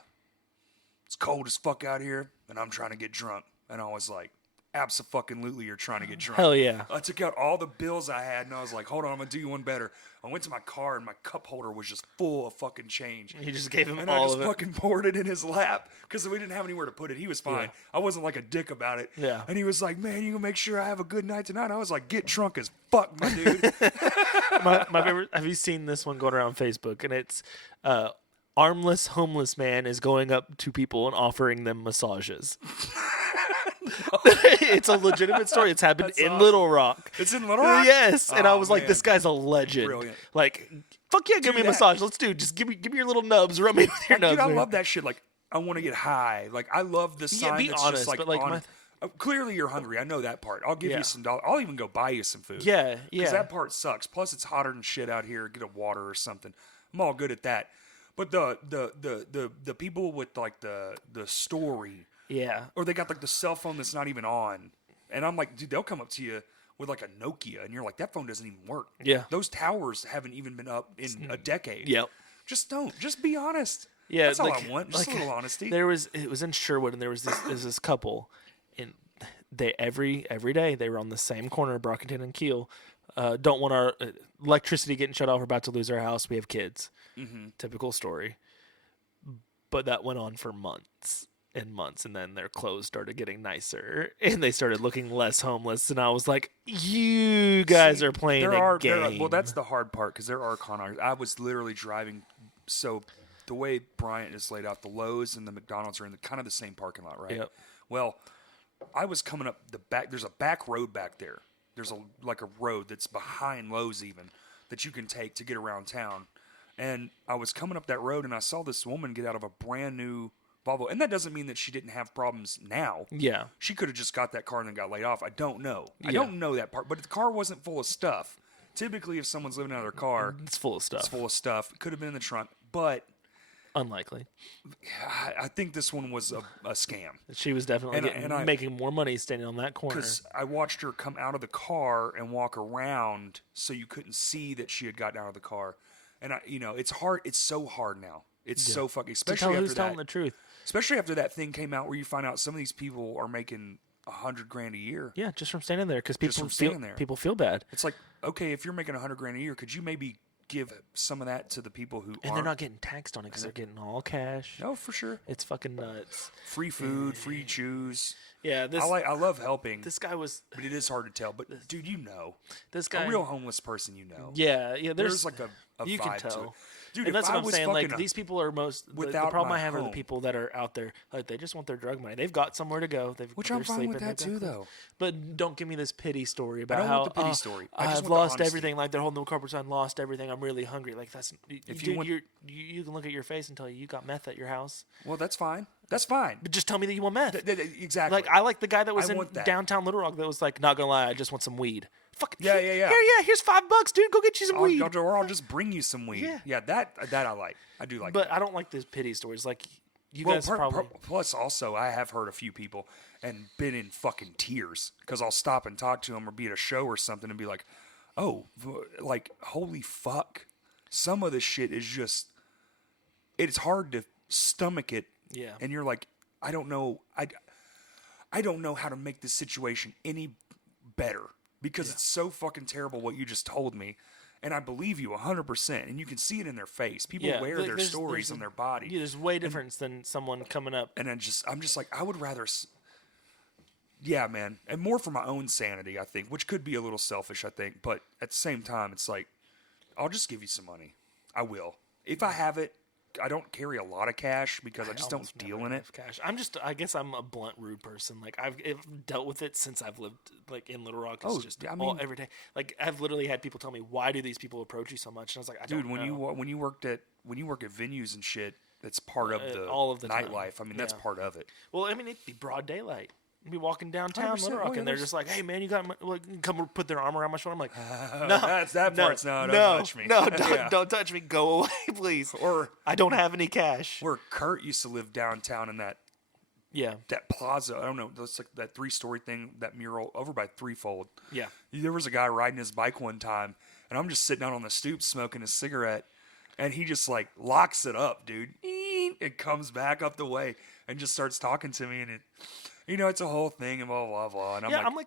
It's cold as fuck out here, and I'm trying to get drunk. And I was like, abso-fucking-lutely you're trying to get drunk. Hell yeah. I took out all the bills I had, and I was like, hold on, I'm going to do you one better. I went to my car, and my cup holder was just full of fucking change. You just gave him And I all just of it. fucking poured it in his lap because we didn't have anywhere to put it. He was fine. Yeah. I wasn't like a dick about it. Yeah. And he was like, man, you gonna make sure I have a good night tonight? I was like, get drunk as fuck, my dude. My favorite. Have you seen this one going around Facebook? And it's armless homeless man is going up to people and offering them massages. It's a legitimate story. It's happened That's in awesome. Little Rock. It's in Little Rock? Yes, and I Oh, was like, man. this guy's a legend. Brilliant. Like, fuck yeah, give me a that. massage. Let's do. Just give me your little nubs. Rub me with your nubs. Dude, I man. love that shit. Like, I want to get high. Like, I love the sign be that's honest, just like, but, like, on. my- Clearly, you're hungry. I know that part. I'll give Yeah. you some dollars. I'll even go buy you some food. Yeah, Because yeah. that part sucks. Plus, it's hotter than shit out here. Get a water or something. I'm all good at that. But the people with like the story, Yeah. or they got like the cell phone that's not even on, and I'm like, dude, they'll come up to you with like a Nokia, and you're like, that phone doesn't even work. Yeah. Those towers haven't even been up in a decade. Yep. Just don't. Just be honest. Yeah, That's all like- I want. Just like, a little honesty. It was in Sherwood, and there was this couple, and they every day they were on the same corner of Brockington and Keel. Don't want our electricity getting shut off. We're about to lose our house. We have kids. Mm-hmm. Typical story. But that went on for months and months, and then their clothes started getting nicer, and they started looking less homeless. And I was like, "You guys are playing a game." well, that's the hard part because there are con artists. I was literally driving. So the way Bryant is laid out, the Lowe's and the McDonald's are in kind of the same parking lot, right? Yep. Well, I was coming up the back. There's a back road back there. There's a road that's behind Lowe's even that you can take to get around town. And I was coming up that road and I saw this woman get out of a brand new Volvo. And that doesn't mean that she didn't have problems now. Yeah. She could have just got that car and then got laid off. I don't know. I Yeah. don't know that part. But the car wasn't full of stuff. Typically, if someone's living out of their car, It's full of stuff. it's full of stuff. It could have been in the trunk. But Unlikely. I think this one was a scam. She was definitely And I- making more money standing on that corner. Because I watched her come out of the car and walk around so you couldn't see that she had gotten out of the car. And, it's hard. It's so hard now. It's so fucking, To especially tell after who's telling that. the truth. Especially after that thing came out where you find out some of these people are making $100,000 a year. Yeah, just from standing there, because Just people from feel standing there. people feel bad, It's like, okay, if you're making $100,000 a year, could you maybe give some of that to the people who and aren't? they're not getting taxed on it because they're getting all cash. No, for sure. It's fucking nuts. Free food, free shoes. Yeah, this I love helping, this guy was but it is hard to tell. But dude, this guy. a real homeless person, Yeah, there's there's like a you can vibe to it. tell. Dude, and if that's I what I'm was saying. Like fucking these people are the without problem my I have are the home. people that are out there. Like they just want their drug money. They've got somewhere to go. Which they're I'm fine sleeping, with that they've got too, clothes. though. But don't give me this pity story about don't how want the pity story. I just I've want the lost honesty. everything. Like they're holding the corporate sign, lost everything. I'm really hungry. Like that's If dude, you want- you can look at your face and tell you got meth at your house. Well, that's fine. That's fine. But just tell me that you want meth. Exactly. Like I like the guy that was I in want that. downtown Little Rock that was like, not gonna lie, I just want some weed. Fuck Yeah. Here's $5, dude. Go get you some weed. Or I'll just bring you some weed. Yeah. That I like. I do like. But that. I don't like these pity stories. Like you Well, guys probably. plus also I have heard a few people and been in fucking tears because I'll stop and talk to them or be at a show or something and be like, oh, like holy fuck, some of this shit is just, it's hard to stomach it. Yeah. And you're like, I don't know, I don't know how to make this situation any better because it's so fucking terrible what you just told me. And I believe you 100%, and you can see it in their face. People wear like, their stories on their body. Yeah, there's way difference than someone coming up. And I'm just like, I would rather, yeah, man, and more for my own sanity, I think, which could be a little selfish, I think, but at the same time, it's like, I'll just give you some money. I will. If I have it, I don't carry a lot of cash because I just don't almost deal never in it. have cash. I guess I'm a blunt, rude person. Like I've dealt with it since I've lived like in Little Rock. It's Oh, just I mean- every day. Like I've literally had people tell me, why do these people approach you so much? And I was like, I Dude, don't when know. you work at venues and shit, that's part of the all of the time. nightlife. I mean, that's Yeah. part of it. Well, I mean, it'd be broad daylight. I'd be walking downtown 100%. Little Rock, Oh, yeah, and they're there's- just like, "Hey, man, you got come put their arm around my shoulder." I'm like, "No, That no, part's no, don't no, touch me. no, Yeah. don't touch me. Go away, please. Or I don't have any cash." where Kurt used to live downtown in that Yeah, plaza. I don't know. That's like that 3-story thing, that mural over by Threefold. yeah. There was a guy riding his bike one time, and I'm just sitting out on the stoop smoking a cigarette, and he just like locks it up, dude. It comes back up the way and just starts talking to me, and You know, it's a whole thing and blah, blah, blah. And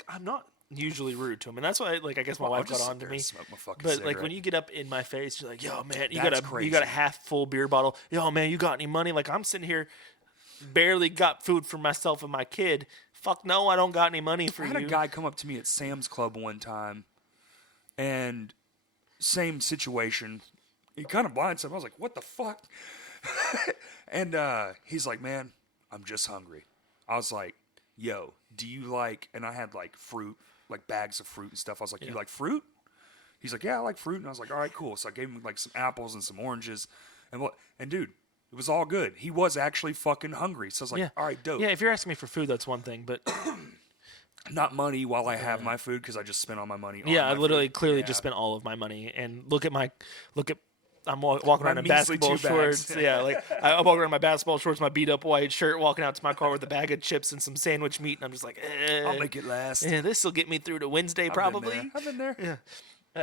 I'm not usually rude to him, and that's why, like, I guess my I'll wife just got sit on to there me. and smoke my fucking But cigarette. like when you get up in my face, you're like, "Yo, man, you That's got a crazy. half full beer bottle. Yo, man, you got any money?" Like I'm sitting here, barely got food for myself and my kid. Fuck no, I don't got any money for I you. had a guy come up to me at Sam's Club one time, and same situation. He kind of blindsided. I was like, "What the fuck?" And he's like, "Man, I'm just hungry." I was like, "Yo, do you like?" And I had like fruit, like bags of fruit and stuff. I was like, "You like fruit?" He's like, "Yeah, I like fruit." And I was like, "All right, cool." So I gave him like some apples and some oranges, and dude, it was all good. He was actually fucking hungry. So I was like, "All right, dope." Yeah, if you're asking me for food, that's one thing, but Not money while I have my food because I just spent all my money. On yeah, I my literally food. clearly Yeah. just spent all of my money. And look at I'm walking around in measly basketball 2 bags. shorts. Yeah, like I'm walking around in my basketball shorts, my beat up white shirt, walking out to my car with a bag of chips and some sandwich meat, and I'm just like, I'll make it last. Yeah, this will get me through to Wednesday probably. I've been there. Yeah.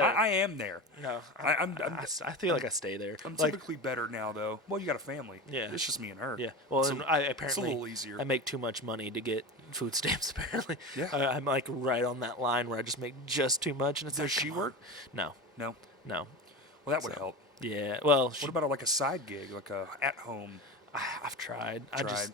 I am there. No, I'm I feel like I stay there. I'm Like, typically better now, though. Well, you got a family. Yeah. It's just me and her. yeah. Well, So and I it's a apparently little easier. I make too much money to get food stamps. Apparently, Yeah. I'm like right on that line where I just make just too much, and it's Does like, she come on. work? No, No. no. Well, that would help. Yeah. Well, What about like a side gig, like a at home? I've tried. Tried.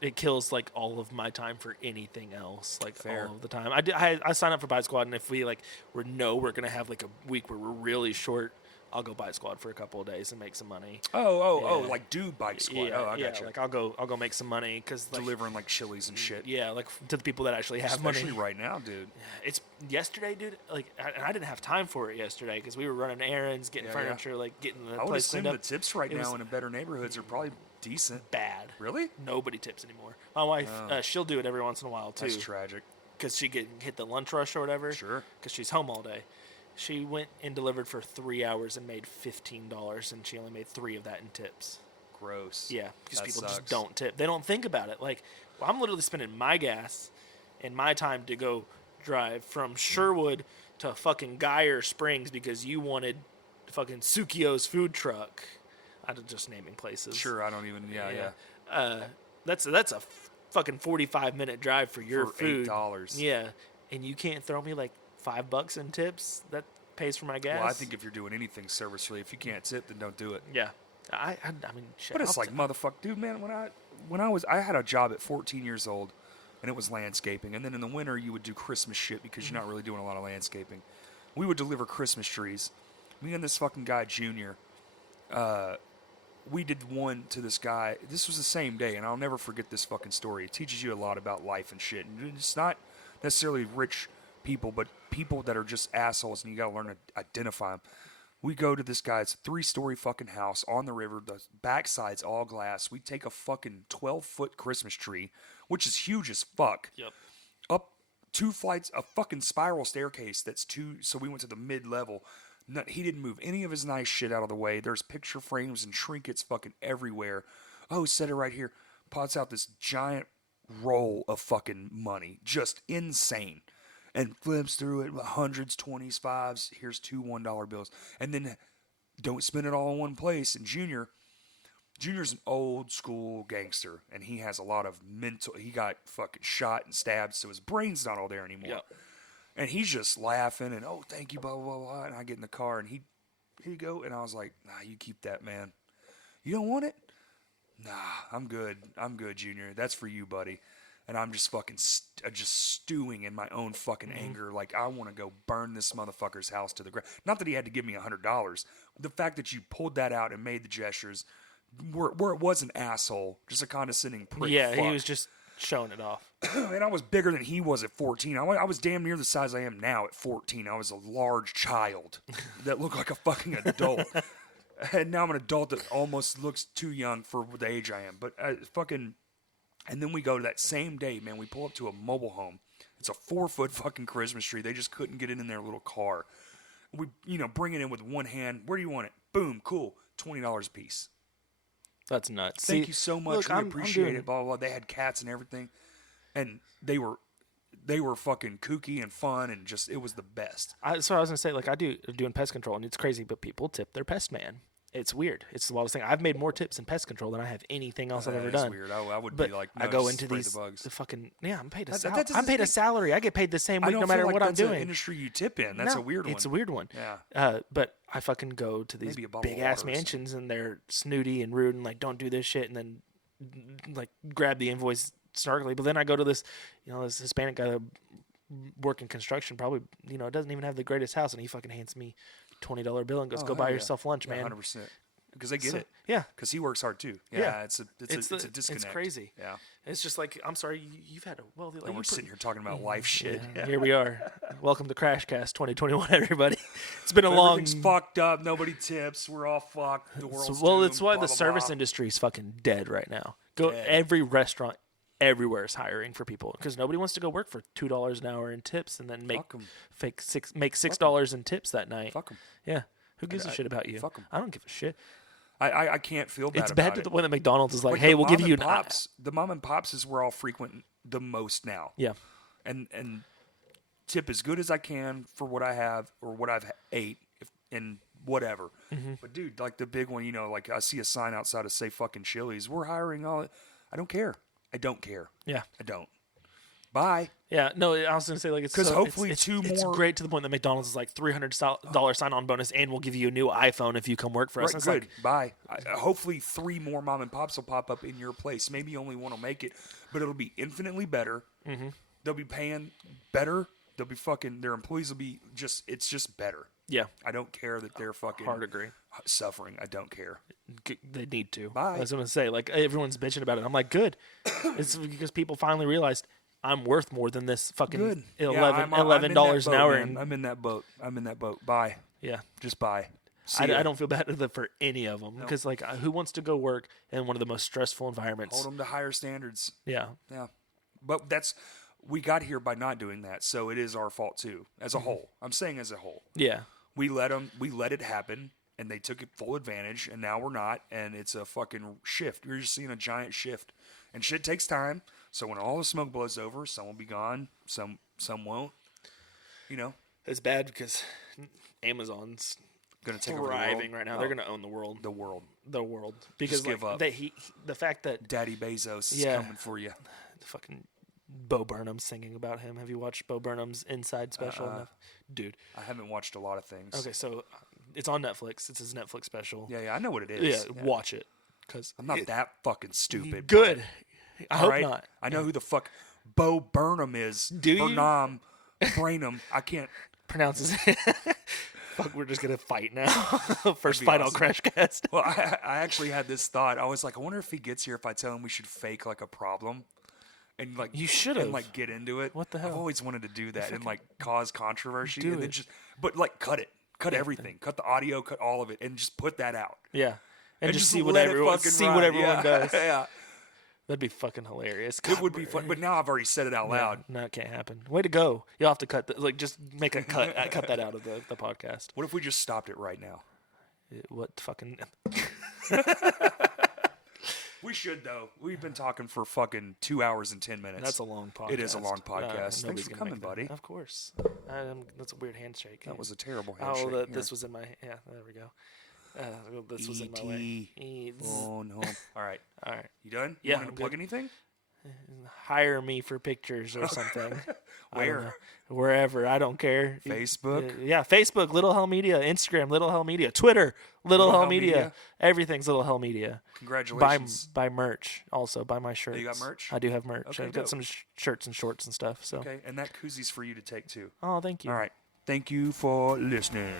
It kills like all of my time for anything else, like Fair. all of the time. I sign up for Bite Squad, and if we we're gonna have like a week where we're really short, I'll go Bite Squad for a couple of days and make some money. Oh, Yeah. like do bike squad. Yeah, Oh, I yeah. got you. Like I'll go make some money because Delivering like chilies and shit. yeah, like to the people that actually have Especially money. right now, dude. It's yesterday, dude. Like, and I didn't have time for it yesterday because we were running errands, getting Yeah, furniture, like getting the I would place assume cleaned the up. tips right It was now in the better neighborhoods are probably decent. bad. Really? Nobody tips anymore. My wife, she'll do it every once in a while too, That's tragic. because she hit the lunch rush or whatever. Sure. Because she's home all day. She went and delivered for 3 hours and made $15, and she only made 3 of that in tips. Gross. Yeah, because That people sucks. just don't tip. They don't think about it. Like, well, I'm literally spending my gas and my time to go drive from Sherwood to fucking Geyer Springs because you wanted fucking Sukio's food truck. I'm just naming places. Sure, I don't even. Yeah. That's a fucking 45-minute drive for your For food. $8. Yeah, and you can't throw me like $5 in tips. That pays for my gas. Well, I think if you're doing anything service relief, if you can't tip, then don't do it. Yeah, I mean, shit. But it's like motherfucker, dude, man. I had a job at 14 years old, and it was landscaping. And then in the winter, you would do Christmas shit because you're not really doing a lot of landscaping. We would deliver Christmas trees. Me and this fucking guy, Junior, we did one to this guy. This was the same day, and I'll never forget this fucking story. It teaches you a lot about life and shit. And it's not necessarily rich people, but people that are just assholes, and you gotta learn to identify them. We go to this guy's 3-story fucking house on the river. The backside's all glass. We take a fucking 12-foot Christmas tree, which is huge as fuck. Yep. Up 2 flights, a fucking spiral staircase that's 2. So we went to the mid-level. He didn't move any of his nice shit out of the way. There's picture frames and trinkets fucking everywhere. Oh, set it right here. Pots out this giant roll of fucking money. Just insane. And flips through it, hundreds, 20s, 5s. Here's 2 $1 bills. And then don't spend it all in one place. And Junior's an old school gangster. And he has a lot of mental, he got fucking shot and stabbed, so his brain's not all there anymore. Yep. And he's just laughing and, oh, thank you, blah, blah, blah. And I get in the car and here you go. And I was like, nah, you keep that, man. You don't want it? Nah, I'm good. I'm good, Junior. That's for you, buddy. And I'm just fucking just stewing in my own fucking anger. Like, I want to go burn this motherfucker's house to the ground. Not that he had to give me $100. The fact that you pulled that out and made the gestures where it was an asshole, just a condescending prick. Yeah, fuck. he was just showing it off. And I was bigger than he was at 14. I was damn near the size I am now at 14. I was a large child that looked like a fucking adult. And now I'm an adult that almost looks too young for the age I am. But fucking... And then we go to that same day, man, we pull up to a mobile home. It's a 4-foot fucking Christmas tree. They just couldn't get it in their little car. We, bring it in with one hand. Where do you want it? Boom, cool. $20 a piece. That's nuts. Thank you so much. Look, We I'm appreciate doing- it. Blah, blah, blah. They had cats and everything. And they were fucking kooky and fun and just, it was the best. So I was gonna say, like, I do doing pest control, and it's crazy, but people tip their pest man. It's weird. It's the wildest thing. I've made more tips in pest control than I have anything else I've ever That is done. weird. I would But be like, I no, go just into spray these the bugs. the fucking I'm paid a That I'm doesn't paid a make- salary. I get paid the same I week don't no matter feel like what I'm that's an doing. industry you tip in. That's No, a weird one. It's a weird one. Yeah. But I fucking go to these Maybe a bottle of big ass water or mansions and they're snooty and rude and like don't do this shit and then like grab the invoice snarkily. But then I go to this, this Hispanic guy that working construction, probably doesn't even have the greatest house, and he fucking hands me $20 bill and goes, Oh, "Go hell buy yeah. yourself lunch, Yeah, man." 100%. Because they get So, it. yeah, Because he works hard too. Yeah. Yeah, it's a disconnect. It's crazy. Yeah. It's just like, I'm sorry, you've had a wealthy life. And we're sitting here talking about life shit. Yeah, here we are. Welcome to Crashcast 2021, everybody. It's been a long. Everything's fucked up. Nobody tips. We're all fucked. The world's It's doomed, why blah, the blah, service blah. industry is fucking dead right now. Go Dead. every restaurant, everywhere is hiring for people because nobody wants to go work for $2 an hour in tips and then make Fuck 'em. make $6 in tips that night. Fuck 'em. Yeah, who gives a shit about you? fuck 'em. I don't give a shit. I can't feel bad It's about bad to it. the point that McDonald's is like, Like "Hey, the we'll give mom you and an pops. The mom and pops is where I'll frequent the most now. Yeah, And tip as good as I can for what I have or what I've ate and whatever. Mm-hmm. But dude, like the big one, like I see a sign outside of say fucking Chili's. We're hiring all. I don't care. I don't care. yeah. I don't. Bye. Yeah, no, I was gonna say like it's 'Cause so- hopefully it's, two It's more- great to the point that McDonald's is like $300 sign-on bonus, and we'll give you a new iPhone if you come work for us. Right, And it's good. like, Bye. Hopefully 3 more mom and pops will pop up in your place. Maybe only one will make it, but it'll be infinitely better. Mm-hmm. They'll be paying better. They'll be fucking. Their employees will be just. It's just better. yeah, I don't care that they're fucking hard agree. suffering. I don't care. They need to. Bye. I was gonna say like everyone's bitching about it. I'm like, good. It's because people finally realized I'm worth more than this fucking Good. $11 I'm in an that hour. boat, man. And I'm in that boat. Bye. yeah, Just bye. I See ya. don't feel bad for any of them because like who wants to go work in one of the most stressful environments? Hold them to higher standards. Yeah, Yeah, but we got here by not doing that, so it is our fault too, as a whole. I'm saying as a whole. yeah. We let it happen, and they took it full advantage, and now we're not, and it's a fucking shift. You're just seeing a giant shift, and shit takes time. So when all the smoke blows over, some will be gone, some won't. It's bad because Amazon's Gonna take over the thriving world. right now. Oh, They're gonna own the world. the world. The world because give up. the fact that Daddy Bezos is Yeah. coming for you. the fucking Bo Burnham singing about him. Have you watched Bo Burnham's Inside special? No. Dude. I haven't watched a lot of things. Okay, so it's on Netflix. It's his Netflix special. Yeah, I know what it is. Yeah, watch it because I'm not that fucking stupid. good. I All hope right? not. I know who the fuck Bo Burnham is. Do you? Burnham. I can't. Pronounces it. Fuck, we're just gonna fight now. First be fight on awesome. Crashcast. Well, I actually had this thought. I was like, I wonder if he gets here if I tell him we should fake like a problem, and like You should've. and like get into it. What the I've hell? always wanted to do that and like cause controversy, Do and then it. but like cut everything, cut the audio, cut all of it, and just put that out. Yeah, and just see what let it everyone fucking run. Yeah. does. Yeah, That'd be fucking hilarious. it would be fun. But now I've already said it out loud. No, it can't happen. Way to go! You'll have to cut just make a cut. Cut that out of the podcast. What if we just stopped it right now? What fucking? We should though. We've been talking for fucking 2 hours and 10 minutes. That's a long podcast. It is a long podcast. Thanks nobody's for gonna coming, make that. buddy. Of course. That's a weird handshake. That was a terrible handshake. Oh, Here. this was in my. Yeah, there we go. This was in my way. E.T. Oh no! All right, All right. you done? Yeah, You want I'm to plug good. anything? Hire me for pictures or something. I don't Where? know. Wherever. I don't care. Facebook? Yeah, Facebook, Little Hell Media. Instagram, Little Hell Media. Twitter, Little Hell Media. Media. Everything's Little Hell Media. Congratulations. Buy merch. Also, buy my shirts. you got merch? I do have merch. Okay, I've got dope. some shirts and shorts and stuff. So. Okay, and that koozies for you to take too. Oh, thank you. All right. Thank you for listening.